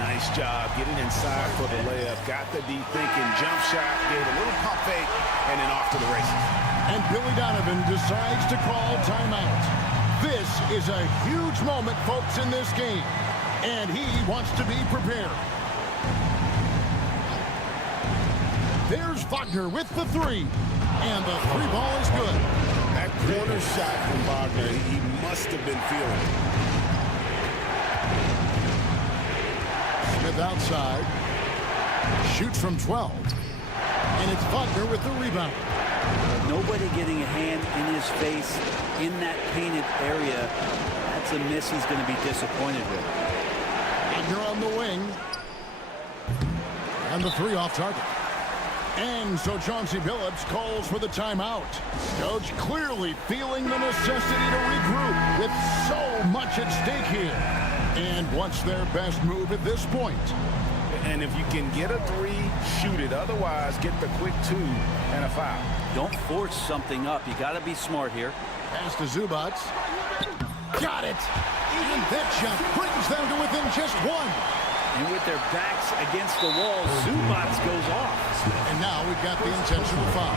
Nice job getting inside for the layup. Got the deep thinking jump shot. Gave a little pump fake and then off to the races. And Billy Donovan decides to call timeout. This is a huge moment, folks, in this game. And he wants to be prepared. There's Wagner with the three. And the three ball is good. That corner shot from Wagner, he must have been feeling it. Smith outside. Shoots from 12. And it's Wagner with the rebound. Nobody getting a hand in his face in that painted area. That's a miss he's going to be disappointed with. Wagner on the wing. And the three off target. And so Chauncey Billups calls for the timeout. Coach clearly feeling the necessity to regroup with so much at stake here. And what's their best move at this point? And if you can get a three, shoot it. Otherwise, get the quick two and a foul. Don't force something up. You got to be smart here. Pass to Zubac. Got it. And that shot brings them to within just one. And with their backs against the wall, Zubac goes off. And now we've got the intentional foul.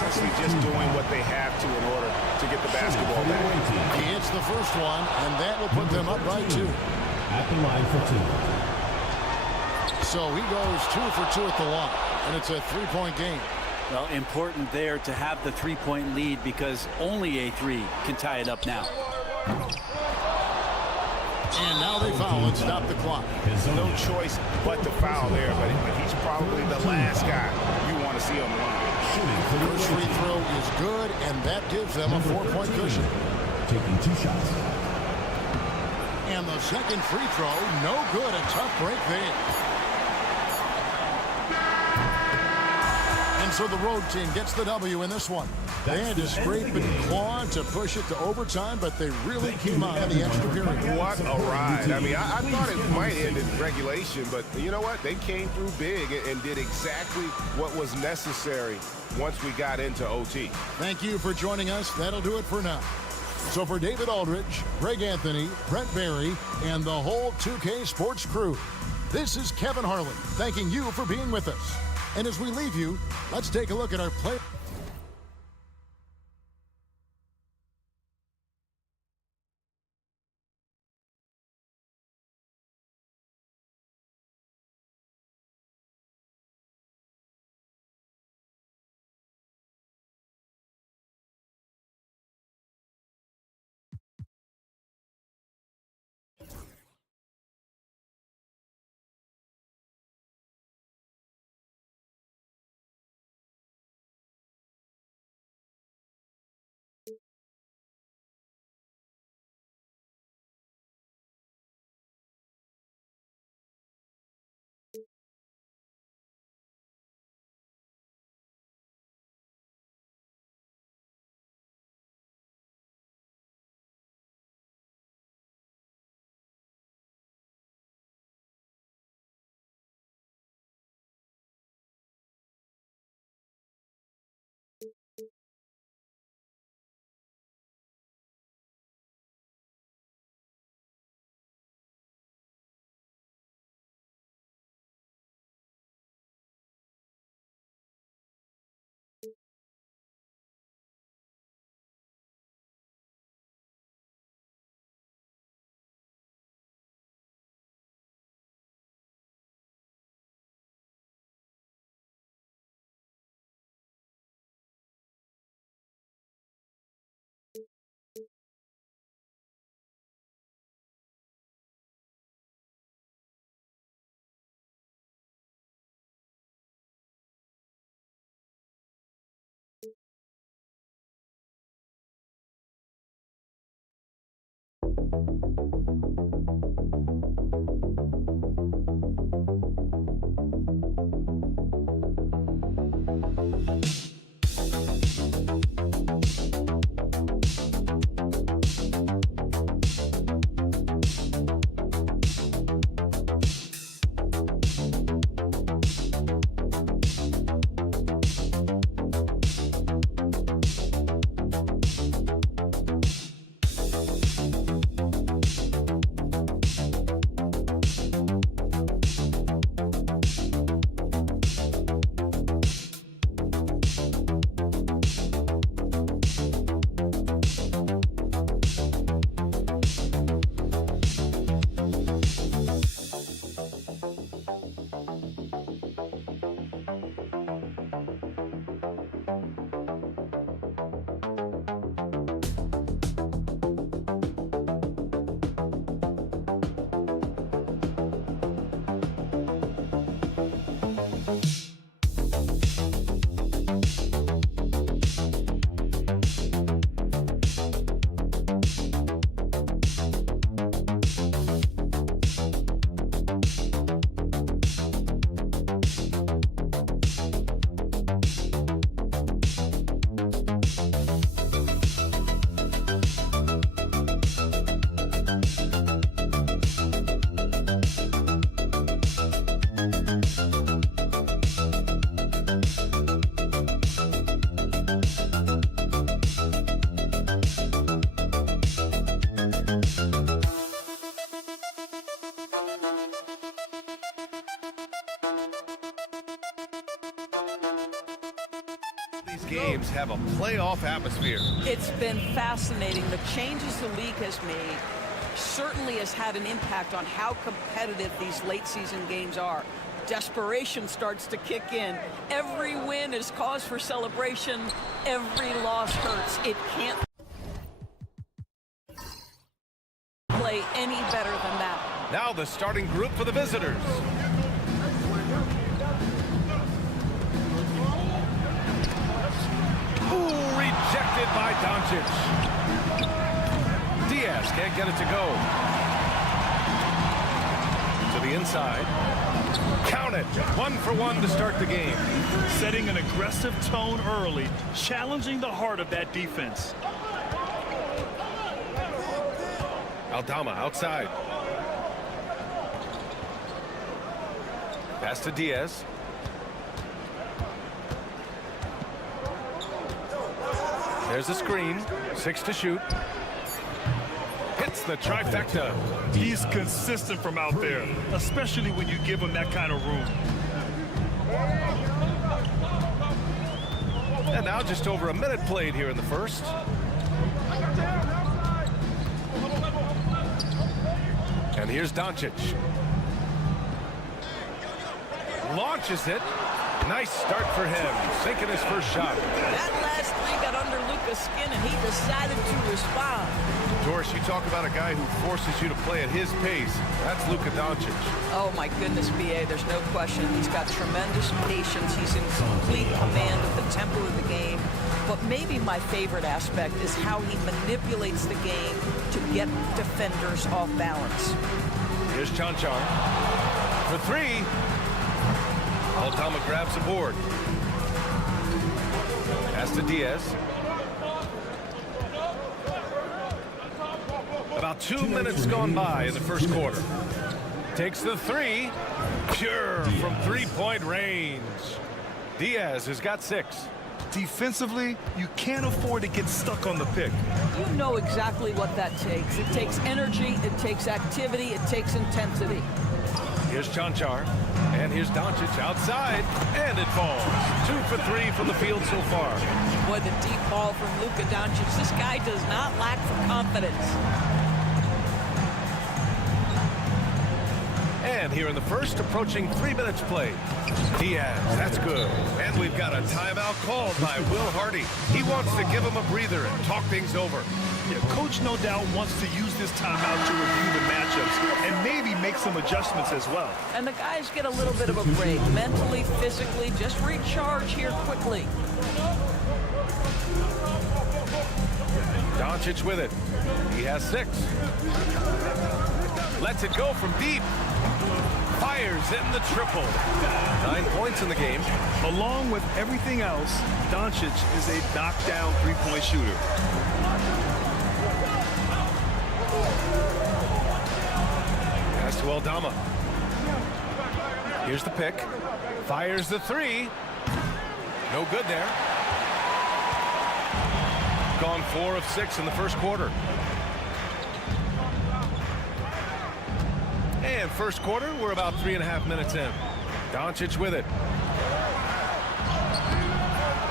Honestly, just doing what they have to in order to get the basketball back. He hits the first one, and that will put them up by 2. At the line for 2. So he goes 2 for 2 at the line, and it's a 3-point game. Well, important there to have the 3-point lead because only a 3 can tie it up now. And now they foul and stop the clock. No choice but to foul there, but he's probably the last guy you want to see on the line. First free throw is good, and that gives them a 4-point cushion. Taking 2 shots. And the second free throw, no good. A tough break there. And so the road team gets the W in this one. They had to scrape and claw to push it to overtime, but they really came out in the extra period. What a ride. I mean, I thought it might end in regulation, but you know what? They came through big and did exactly what was necessary once we got into OT. Thank you for joining us. That'll do it for now. So for David Aldridge, Greg Anthony, Brent Barry, and the whole 2K Sports crew, this is Kevin Harlan thanking you for being with us. And as we leave you, let's take a look at our play. Games have a playoff atmosphere. It's been fascinating. The changes the league has made certainly has had an impact on how competitive these late season games are. desperation starts to kick in. Every win is cause for celebration. Every loss hurts. It can't play any better than that. Now the starting group for the visitors. Ooh, rejected by Doncic. Diaz can't get it to go. To the inside. Count it. 1 for 1 to start the game. Setting an aggressive tone early, challenging the heart of that defense. Aldama outside. Pass to Diaz. There's a screen. 6 to shoot. Hits the trifecta. He's consistent from out there, especially when you give him that kind of room. And now just over a minute played here in the first. And here's Doncic. Launches it. Nice start for him. Sinking his first shot. That last three got under Luka's skin, and he decided to respond. Doris, you talk about a guy who forces you to play at his pace. That's Luka Doncic. Oh, my goodness, B.A., there's no question. He's got tremendous patience. He's in complete command of the tempo of the game. But maybe my favorite aspect is how he manipulates the game to get defenders off balance. Here's Chanchar for 3. Aldama grabs the board. Pass to Diaz. About 2 minutes gone by in the first quarter. Takes the 3. Pure from three-point range. Diaz has got 6. Defensively, you can't afford to get stuck on the pick. You know exactly what that takes. It takes energy, it takes activity, it takes intensity. Here's Chanchar, and here's Doncic outside, and it falls. 2 for 3 from the field so far. Boy, the deep ball from Luka Doncic. This guy does not lack for confidence. And here in the first, approaching 3 minutes played. Diaz, that's good. And we've got a timeout called by Will Hardy. He wants to give him a breather and talk things over. Yeah, Coach no doubt wants to use this timeout to review the matchups and maybe make some adjustments as well. And the guys get a little bit of a break, mentally, physically, just recharge here quickly. Doncic with it. He has 6. Lets it go from deep. Fires in the triple. 9 points in the game. Along with everything else, Doncic is a knockdown three-point shooter. Pass to Aldama. Here's the pick. Fires the 3. No good there. Gone 4 of 6 in the first quarter. And first quarter, we're about 3.5 minutes in. Doncic with it.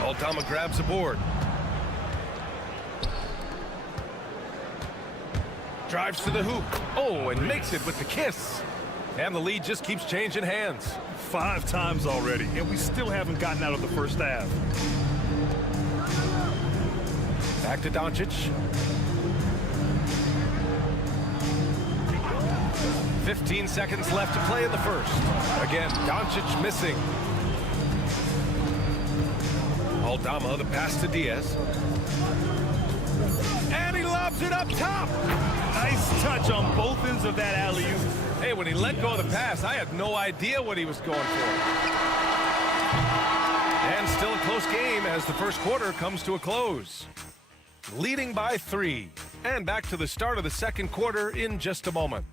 Aldama grabs the board. Drives to the hoop. Oh, and makes it with the kiss. And the lead just keeps changing hands. 5 times already, and we still haven't gotten out of the first half. Back to Doncic. 15 seconds left to play in the first. Again, Doncic missing. Aldama, the pass to Diaz. And he lobs it up top. Nice touch on both ends of that alley-oop. Hey, when he let go of the pass, I had no idea what he was going for. And still a close game as the first quarter comes to a close. Leading by 3. And back to the start of the second quarter in just a moment.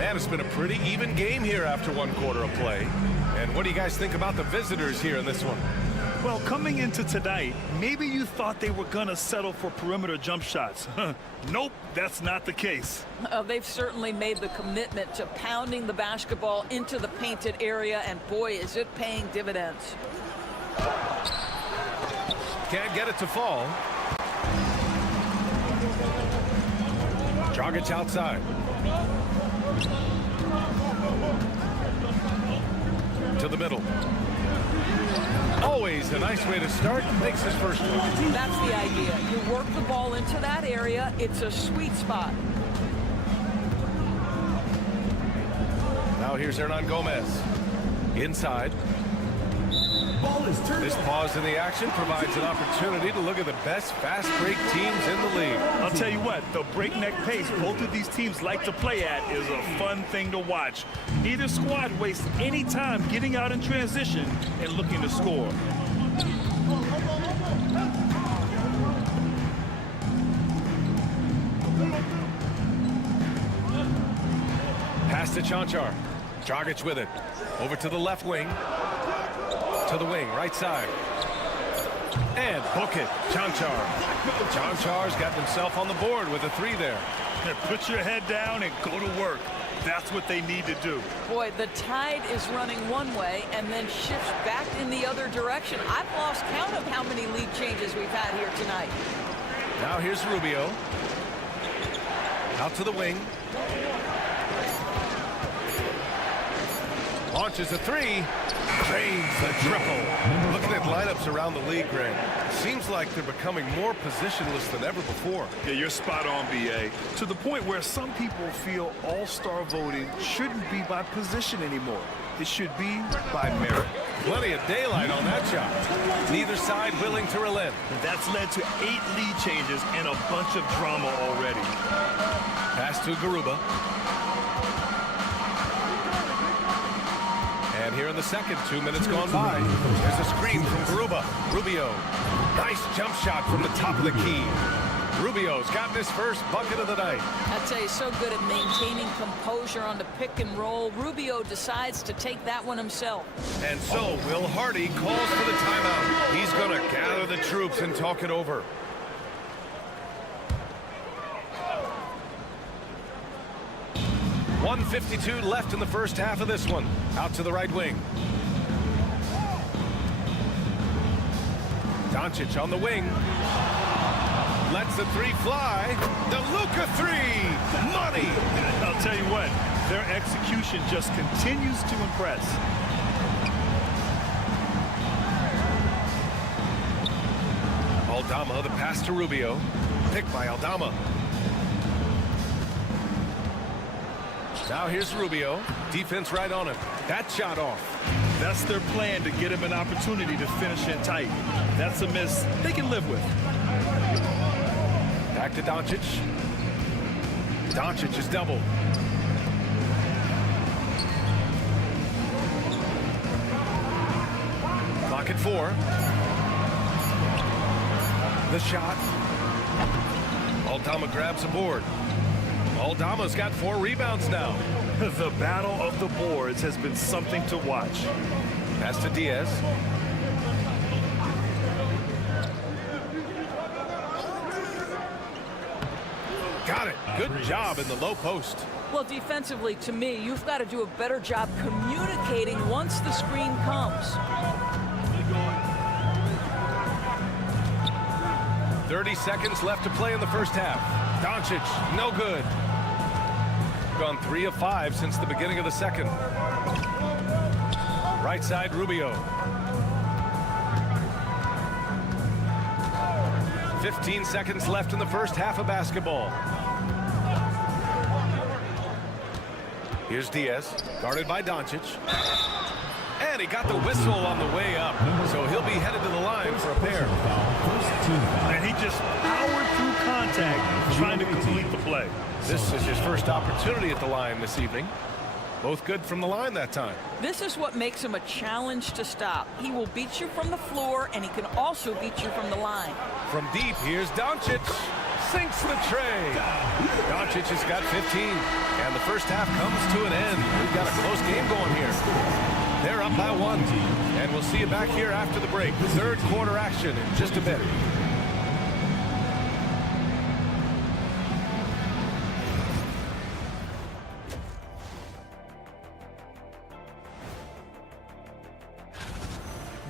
And it's been a pretty even game here after 1 quarter of play. And what do you guys think about the visitors here in this one? Well, coming into tonight, maybe you thought they were going to settle for perimeter jump shots. Nope, that's not the case. They've certainly made the commitment to pounding the basketball into the painted area, and boy, is it paying dividends. Can't get it to fall. Dragic outside. To the middle. Always a nice way to start. Makes his first one. That's the idea. You work the ball into that area. It's a sweet spot. Now here's Hernan Gomez. Inside. This pause in the action provides an opportunity to look at the best fast break teams in the league. I'll tell you what, the breakneck pace both of these teams like to play at is a fun thing to watch. Neither squad wastes any time getting out in transition and looking to score. Pass to Chanchar. Dragic with it. Over to the left wing. To the wing, right side. And book it, Chanchar. Chanchar's got himself on the board with a 3 there. Put your head down and go to work. That's what they need to do. Boy, the tide is running one way and then shifts back in the other direction. I've lost count of how many lead changes we've had here tonight. Now here's Rubio. Out to the wing. Launches a 3. Drains the triple. Looking at lineups around the league, Greg, seems like they're becoming more positionless than ever before. Yeah, you're spot on, B.A. To the point where some people feel all-star voting shouldn't be by position anymore. It should be by merit. Plenty of daylight on that shot. Neither side willing to relent. That's led to 8 lead changes and a bunch of drama already. Pass to Garuba. And here in the second, 2 minutes gone by. There's a screen from Garuba. Rubio. Nice jump shot from the top of the key. Rubio's gotten his first bucket of the night. I tell you, so good at maintaining composure on the pick and roll. Rubio decides to take that one himself. And so Will Hardy calls for the timeout. He's going to gather the troops and talk it over. .152 left in the first half of this one. Out to the right wing. Doncic on the wing. Lets the 3 fly. The Luka 3. Money. I'll tell you what, their execution just continues to impress. Aldama, the pass to Rubio. Picked by Aldama. Now here's Rubio. Defense right on him. That shot off. That's their plan, to get him an opportunity to finish in tight. That's a miss they can live with. Back to Doncic. Doncic is doubled. Clock at 4. The shot. Aldama grabs a board. Aldama's got 4 rebounds now. The battle of the boards has been something to watch. Pass to Diaz. Got it. Good job in the low post. Well, defensively, to me, you've got to do a better job communicating once the screen comes. 30 seconds left to play in the first half. Doncic, no good. Gone 3 of 5 since the beginning of the second. Right side, Rubio. 15 seconds left in the first half of basketball. Here's Diaz, guarded by Doncic. And he got the whistle on the way up, so he'll be headed to the line for a pair. And he just powered through contact, trying to complete the play. This is his first opportunity at the line this evening. Both good from the line that time. This is what makes him a challenge to stop. He will beat you from the floor, and he can also beat you from the line. From deep, here's Doncic. Sinks the tray. Doncic has got 15, and the first half comes to an end. We've got a close game going here. They're up by 1. And we'll see you back here after the break. Third quarter action in just a bit.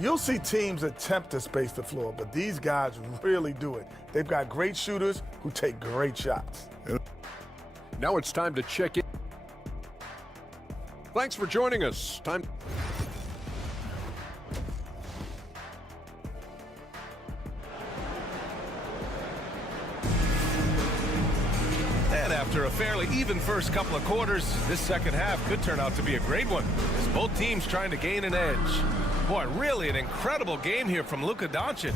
You'll see teams attempt to space the floor, but these guys really do it. They've got great shooters who take great shots. Now it's time to check in. Thanks for joining us. Time. And after a fairly even first couple of quarters, this second half could turn out to be a great one, as both teams trying to gain an edge. Boy, really an incredible game here from Luka Doncic.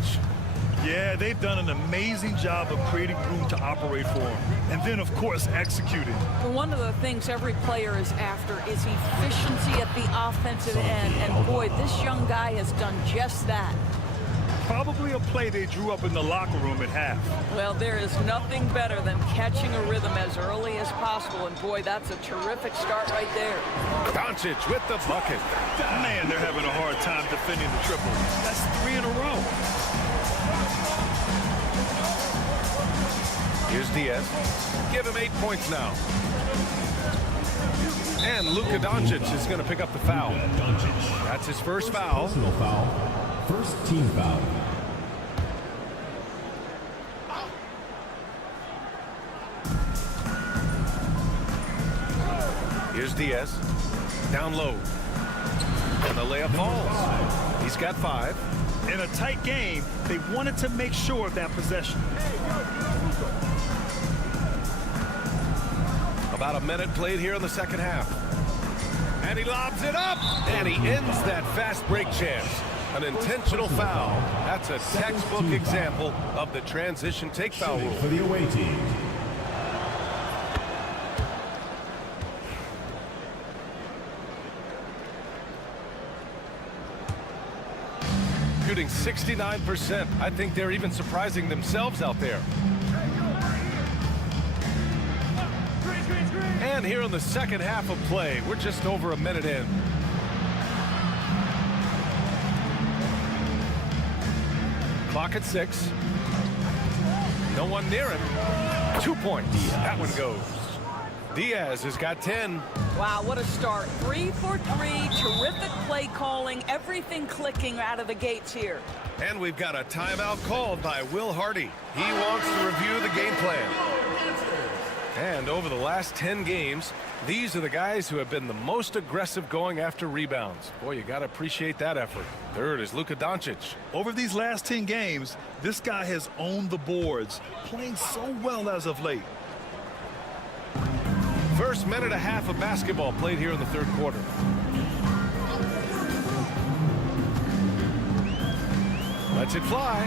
Yeah, they've done an amazing job of creating room to operate for him. And then, of course, executing. Well, one of the things every player is after is efficiency at the offensive end. And boy, this young guy has done just that. Probably a play they drew up in the locker room at half. Well, there is nothing better than catching a rhythm as early as possible. And boy, that's a terrific start right there. Doncic with the bucket. Man, they're having a hard time defending the triple. That's 3 in a row. Here's Diaz. Give him 8 points now. And Luka Doncic is going to pick up the foul. That's his first foul. Personal foul. First team foul. Here's Diaz. Down low. And the layup falls. He's got 5. In a tight game, they wanted to make sure of that possession. About a minute played here in the second half. And he lobs it up. And he ends that fast break chance. An intentional foul. That's a textbook example of the transition take foul rule. For the away team. Shooting 69%. I think they're even surprising themselves out there. And here in the second half of play, we're just over a minute in. Clock at 6. No one near him. 2 points. That one goes. Diaz has got 10. Wow, what a start. 3 for 3. Terrific play calling. Everything clicking out of the gates here. And we've got a timeout called by Will Hardy. He wants to review the game plan. And over the last 10 games, these are the guys who have been the most aggressive going after rebounds. Boy, you got to appreciate that effort. Third is Luka Doncic. Over these last 10 games, this guy has owned the boards, playing so well as of late. First minute and a half of basketball played here in the third quarter. Lets it fly.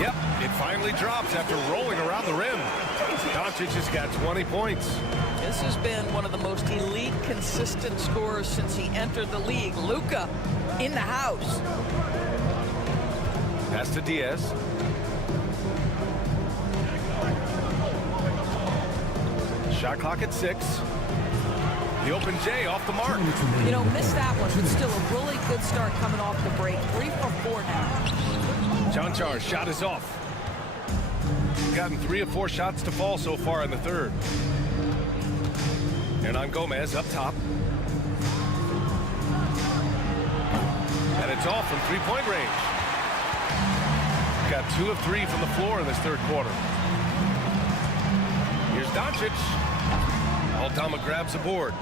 Yep, it finally drops after rolling around the rim. Doncic has got 20 points. This has been one of the most elite, consistent scorers since he entered the league. Luka in the house. Pass to Diaz. Shot clock at 6. The open J off the mark. You know, missed that one, but still a really good start coming off the break. 3 for 4 now. John Char's shot is off. Gotten 3 of 4 shots to fall so far in the third. Hernan Gomez up top. And it's off from 3-point range. Got 2 of 3 from the floor in this third quarter. Here's Doncic. Aldama grabs a board.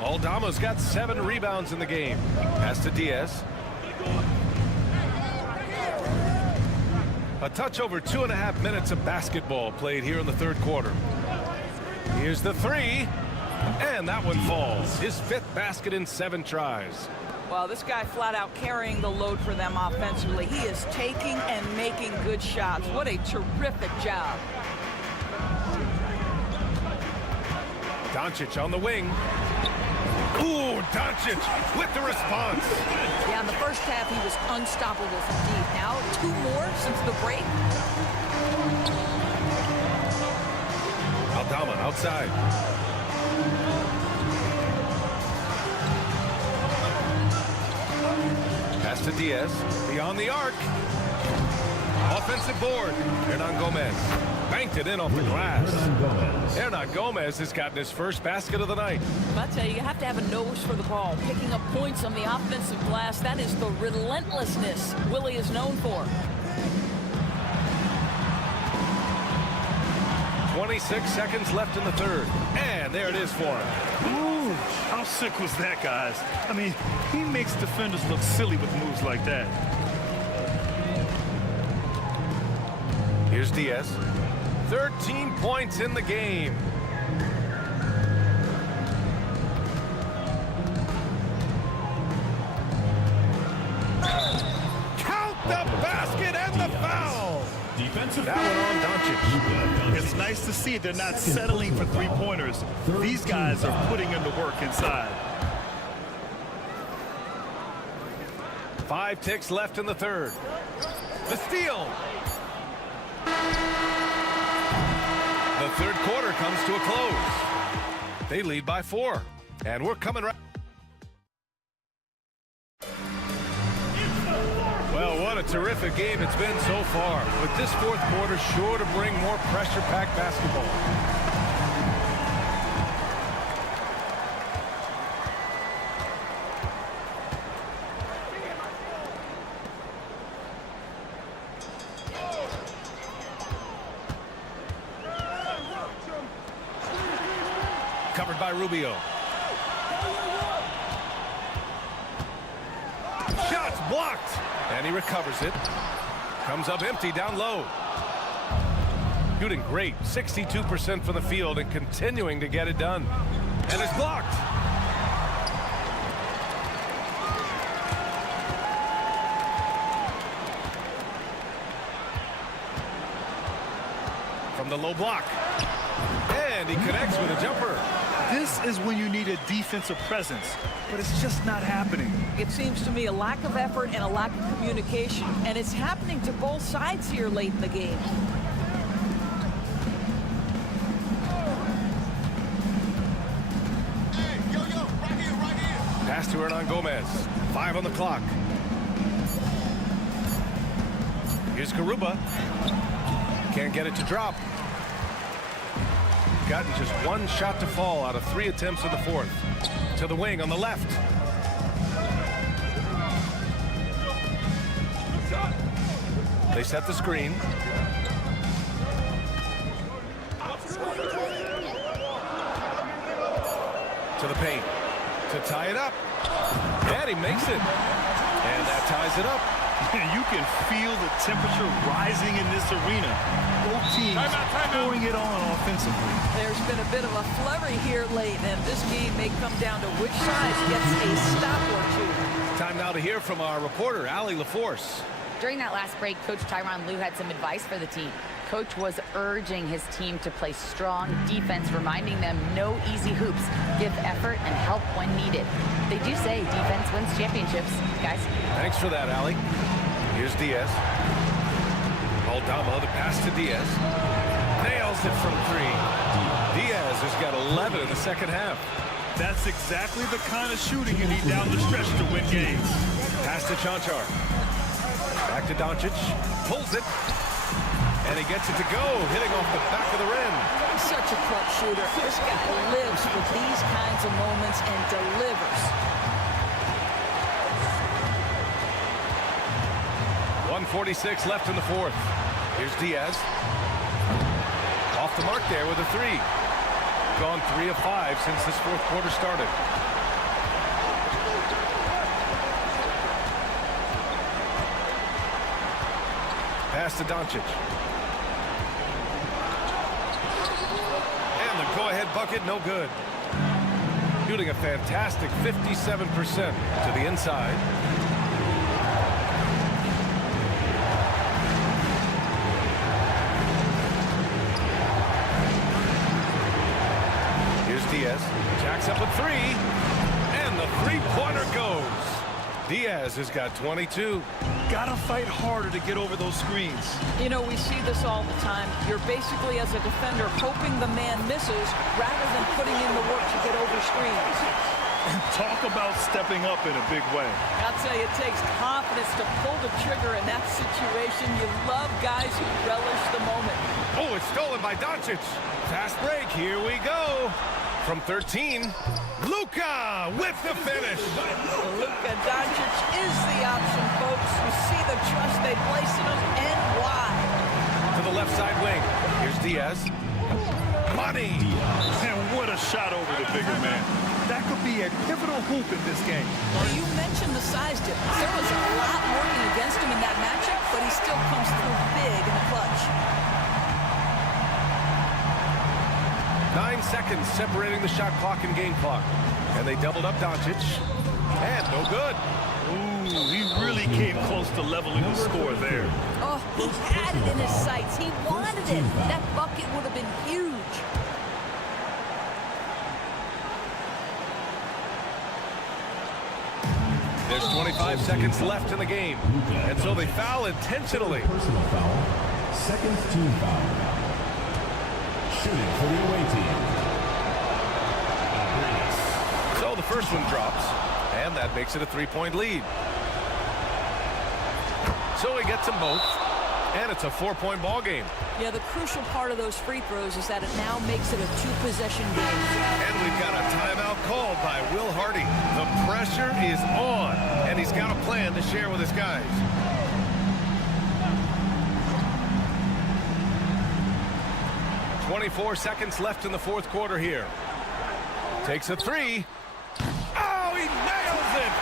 Aldama's got 7 rebounds in the game. Pass to Diaz. A touch over 2.5 minutes of basketball played here in the third quarter. Here's the 3. And that one falls. His 5th basket in 7 tries. Well, this guy flat out carrying the load for them offensively. He is taking and making good shots. What a terrific job. Doncic on the wing. Ooh, Doncic with the response. Yeah, in the first half, he was unstoppable from deep. Now, 2 more since the break. Aldama outside. Pass to Diaz. Beyond the arc. Offensive board. Hernan Gomez banked it in off the glass. Hernan Gomez has gotten his first basket of the night. I tell you, you have to have a nose for the ball. Picking up points on the offensive glass, that is the relentlessness Willie is known for. 26 seconds left in the third. And there it is for him. Ooh, how sick was that, guys? I mean, he makes defenders look silly with moves like that. Here's Diaz. 13 points in the game. Count the basket and the foul. Defensive that one on Doncic. It's nice to see they're not settling for three-pointers. These guys are putting in the work inside. 5 ticks left in the third. The steal. The third quarter comes to a close. They lead by 4. And we're coming right. Well, what a terrific game it's been so far. But this fourth quarter sure to bring more pressure-packed basketball. Covered by Rubio. Shots blocked. And he recovers it. Comes up empty down low. Shooting great. 62% from the field and continuing to get it done. And it's blocked. From the low block. And he connects with a jumper. This is when you need a defensive presence, but it's just not happening. It seems to me a lack of effort and a lack of communication, and it's happening to both sides here late in the game. Pass to Hernan Gomez. 5 on the clock. Here's Garuba. Can't get it to drop. Gotten just 1 shot to fall out of 3 attempts in the fourth. To the wing on the left. They set the screen. To the paint. To tie it up. And he makes it. And that ties it up. You can feel the temperature rising in this arena. Both teams pouring it on offensively. There's been a bit of a flurry here late, and this game may come down to which side gets a stop or two. Time now to hear from our reporter, Allie LaForce. During that last break, Coach Tyronn Lue had some advice for the team. Coach was urging his team to play strong defense, reminding them no easy hoops, give effort and help when needed. They do say defense wins championships, guys. Thanks for that, Allie. Here's Diaz. Aldama, the pass to Diaz. Nails it from 3. Diaz has got 11 in the second half. That's exactly the kind of shooting you need down the stretch to win games. Pass to Chanchar. Back to Doncic. Pulls it. And he gets it to go, hitting off the back of the rim. He's such a clutch shooter. This guy lives for these kinds of moments and delivers. 1:46 left in the fourth. Here's Diaz. Off the mark there with a 3. Gone 3 of 5 since this fourth quarter started. Pass to Doncic. And the go-ahead bucket, no good. Shooting a fantastic 57% to the inside. Here's Diaz. Jacks up a 3. And the three-pointer goes. Diaz has got 22. Gotta fight harder to get over those screens. You know, we see this all the time. You're basically, as a defender, hoping the man misses rather than putting in the work to get over screens. And talk about stepping up in a big way. I'll tell you, it takes confidence to pull the trigger in that situation. You love guys who relish the moment. Oh, it's stolen by Doncic. Fast break. Here we go. From 13, Luka with the finish. Luka Doncic is the option, folks. You see the trust they place in him and why. To the left side wing. Here's Diaz. Money. And what a shot over the bigger man. That could be a pivotal hoop in this game. Well, you mentioned the size difference. There was a lot working against him in that matchup, but he still comes through big in the clutch. 9 seconds separating the shot clock and game clock. And they doubled up Doncic. And no good. Ooh, he really came close to leveling the score there. Oh, he had it in his sights. He wanted it. That bucket would have been huge. There's 25 seconds left in the game. And so they foul intentionally. Personal foul. Second team foul. Shooting for the away team. So the first one drops, and that makes it a 3-point lead. So he gets them both, and it's a 4-point ball game. Yeah, the crucial part of those free throws is that it now makes it a 2-possession game. And we've got a timeout called by Will Hardy. The pressure is on, and he's got a plan to share with his guys. "24 seconds left in the fourth quarter here. Takes a three. Oh, he nails it!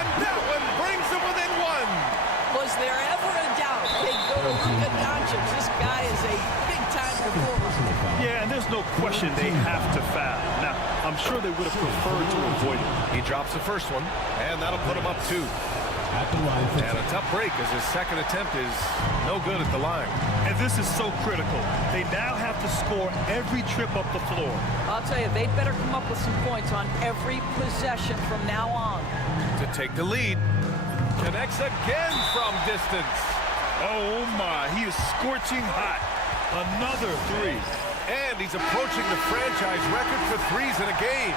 And that one brings him within one. Was there ever a doubt they'd go to Luka Doncic? This guy is a big-time performer. Yeah, and there's no question they have to foul. Now, I'm sure they would have preferred to avoid it. He drops the first one, and that'll put him up 2. At the line for and a tough break as his second attempt is no good at the line. And this is so critical. They now have to score every trip up the floor. I'll tell you, they better come up with some points on every possession from now on. To take the lead. Connects again from distance. Oh, my. He is scorching hot. Another 3. And he's approaching the franchise record for threes in a game.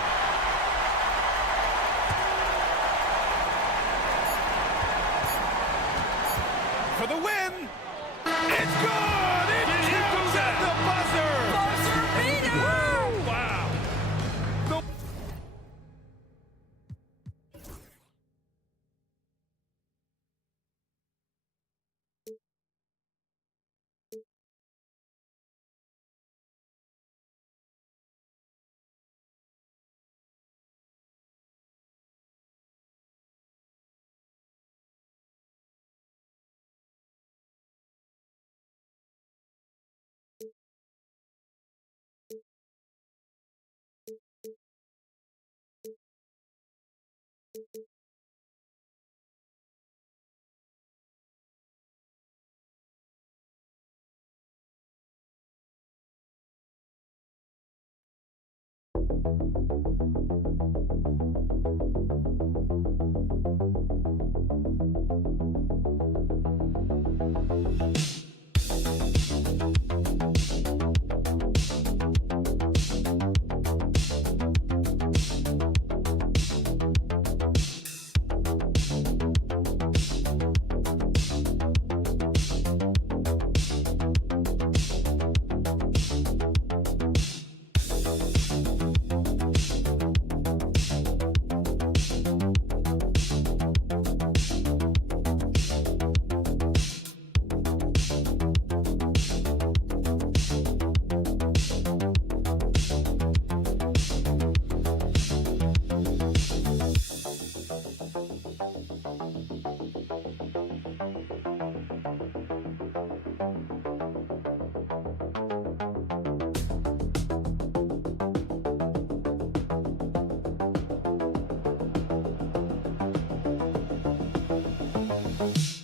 For the win. It's good. It counts at the buzzer. Buzzer beater. Wow. Thank you.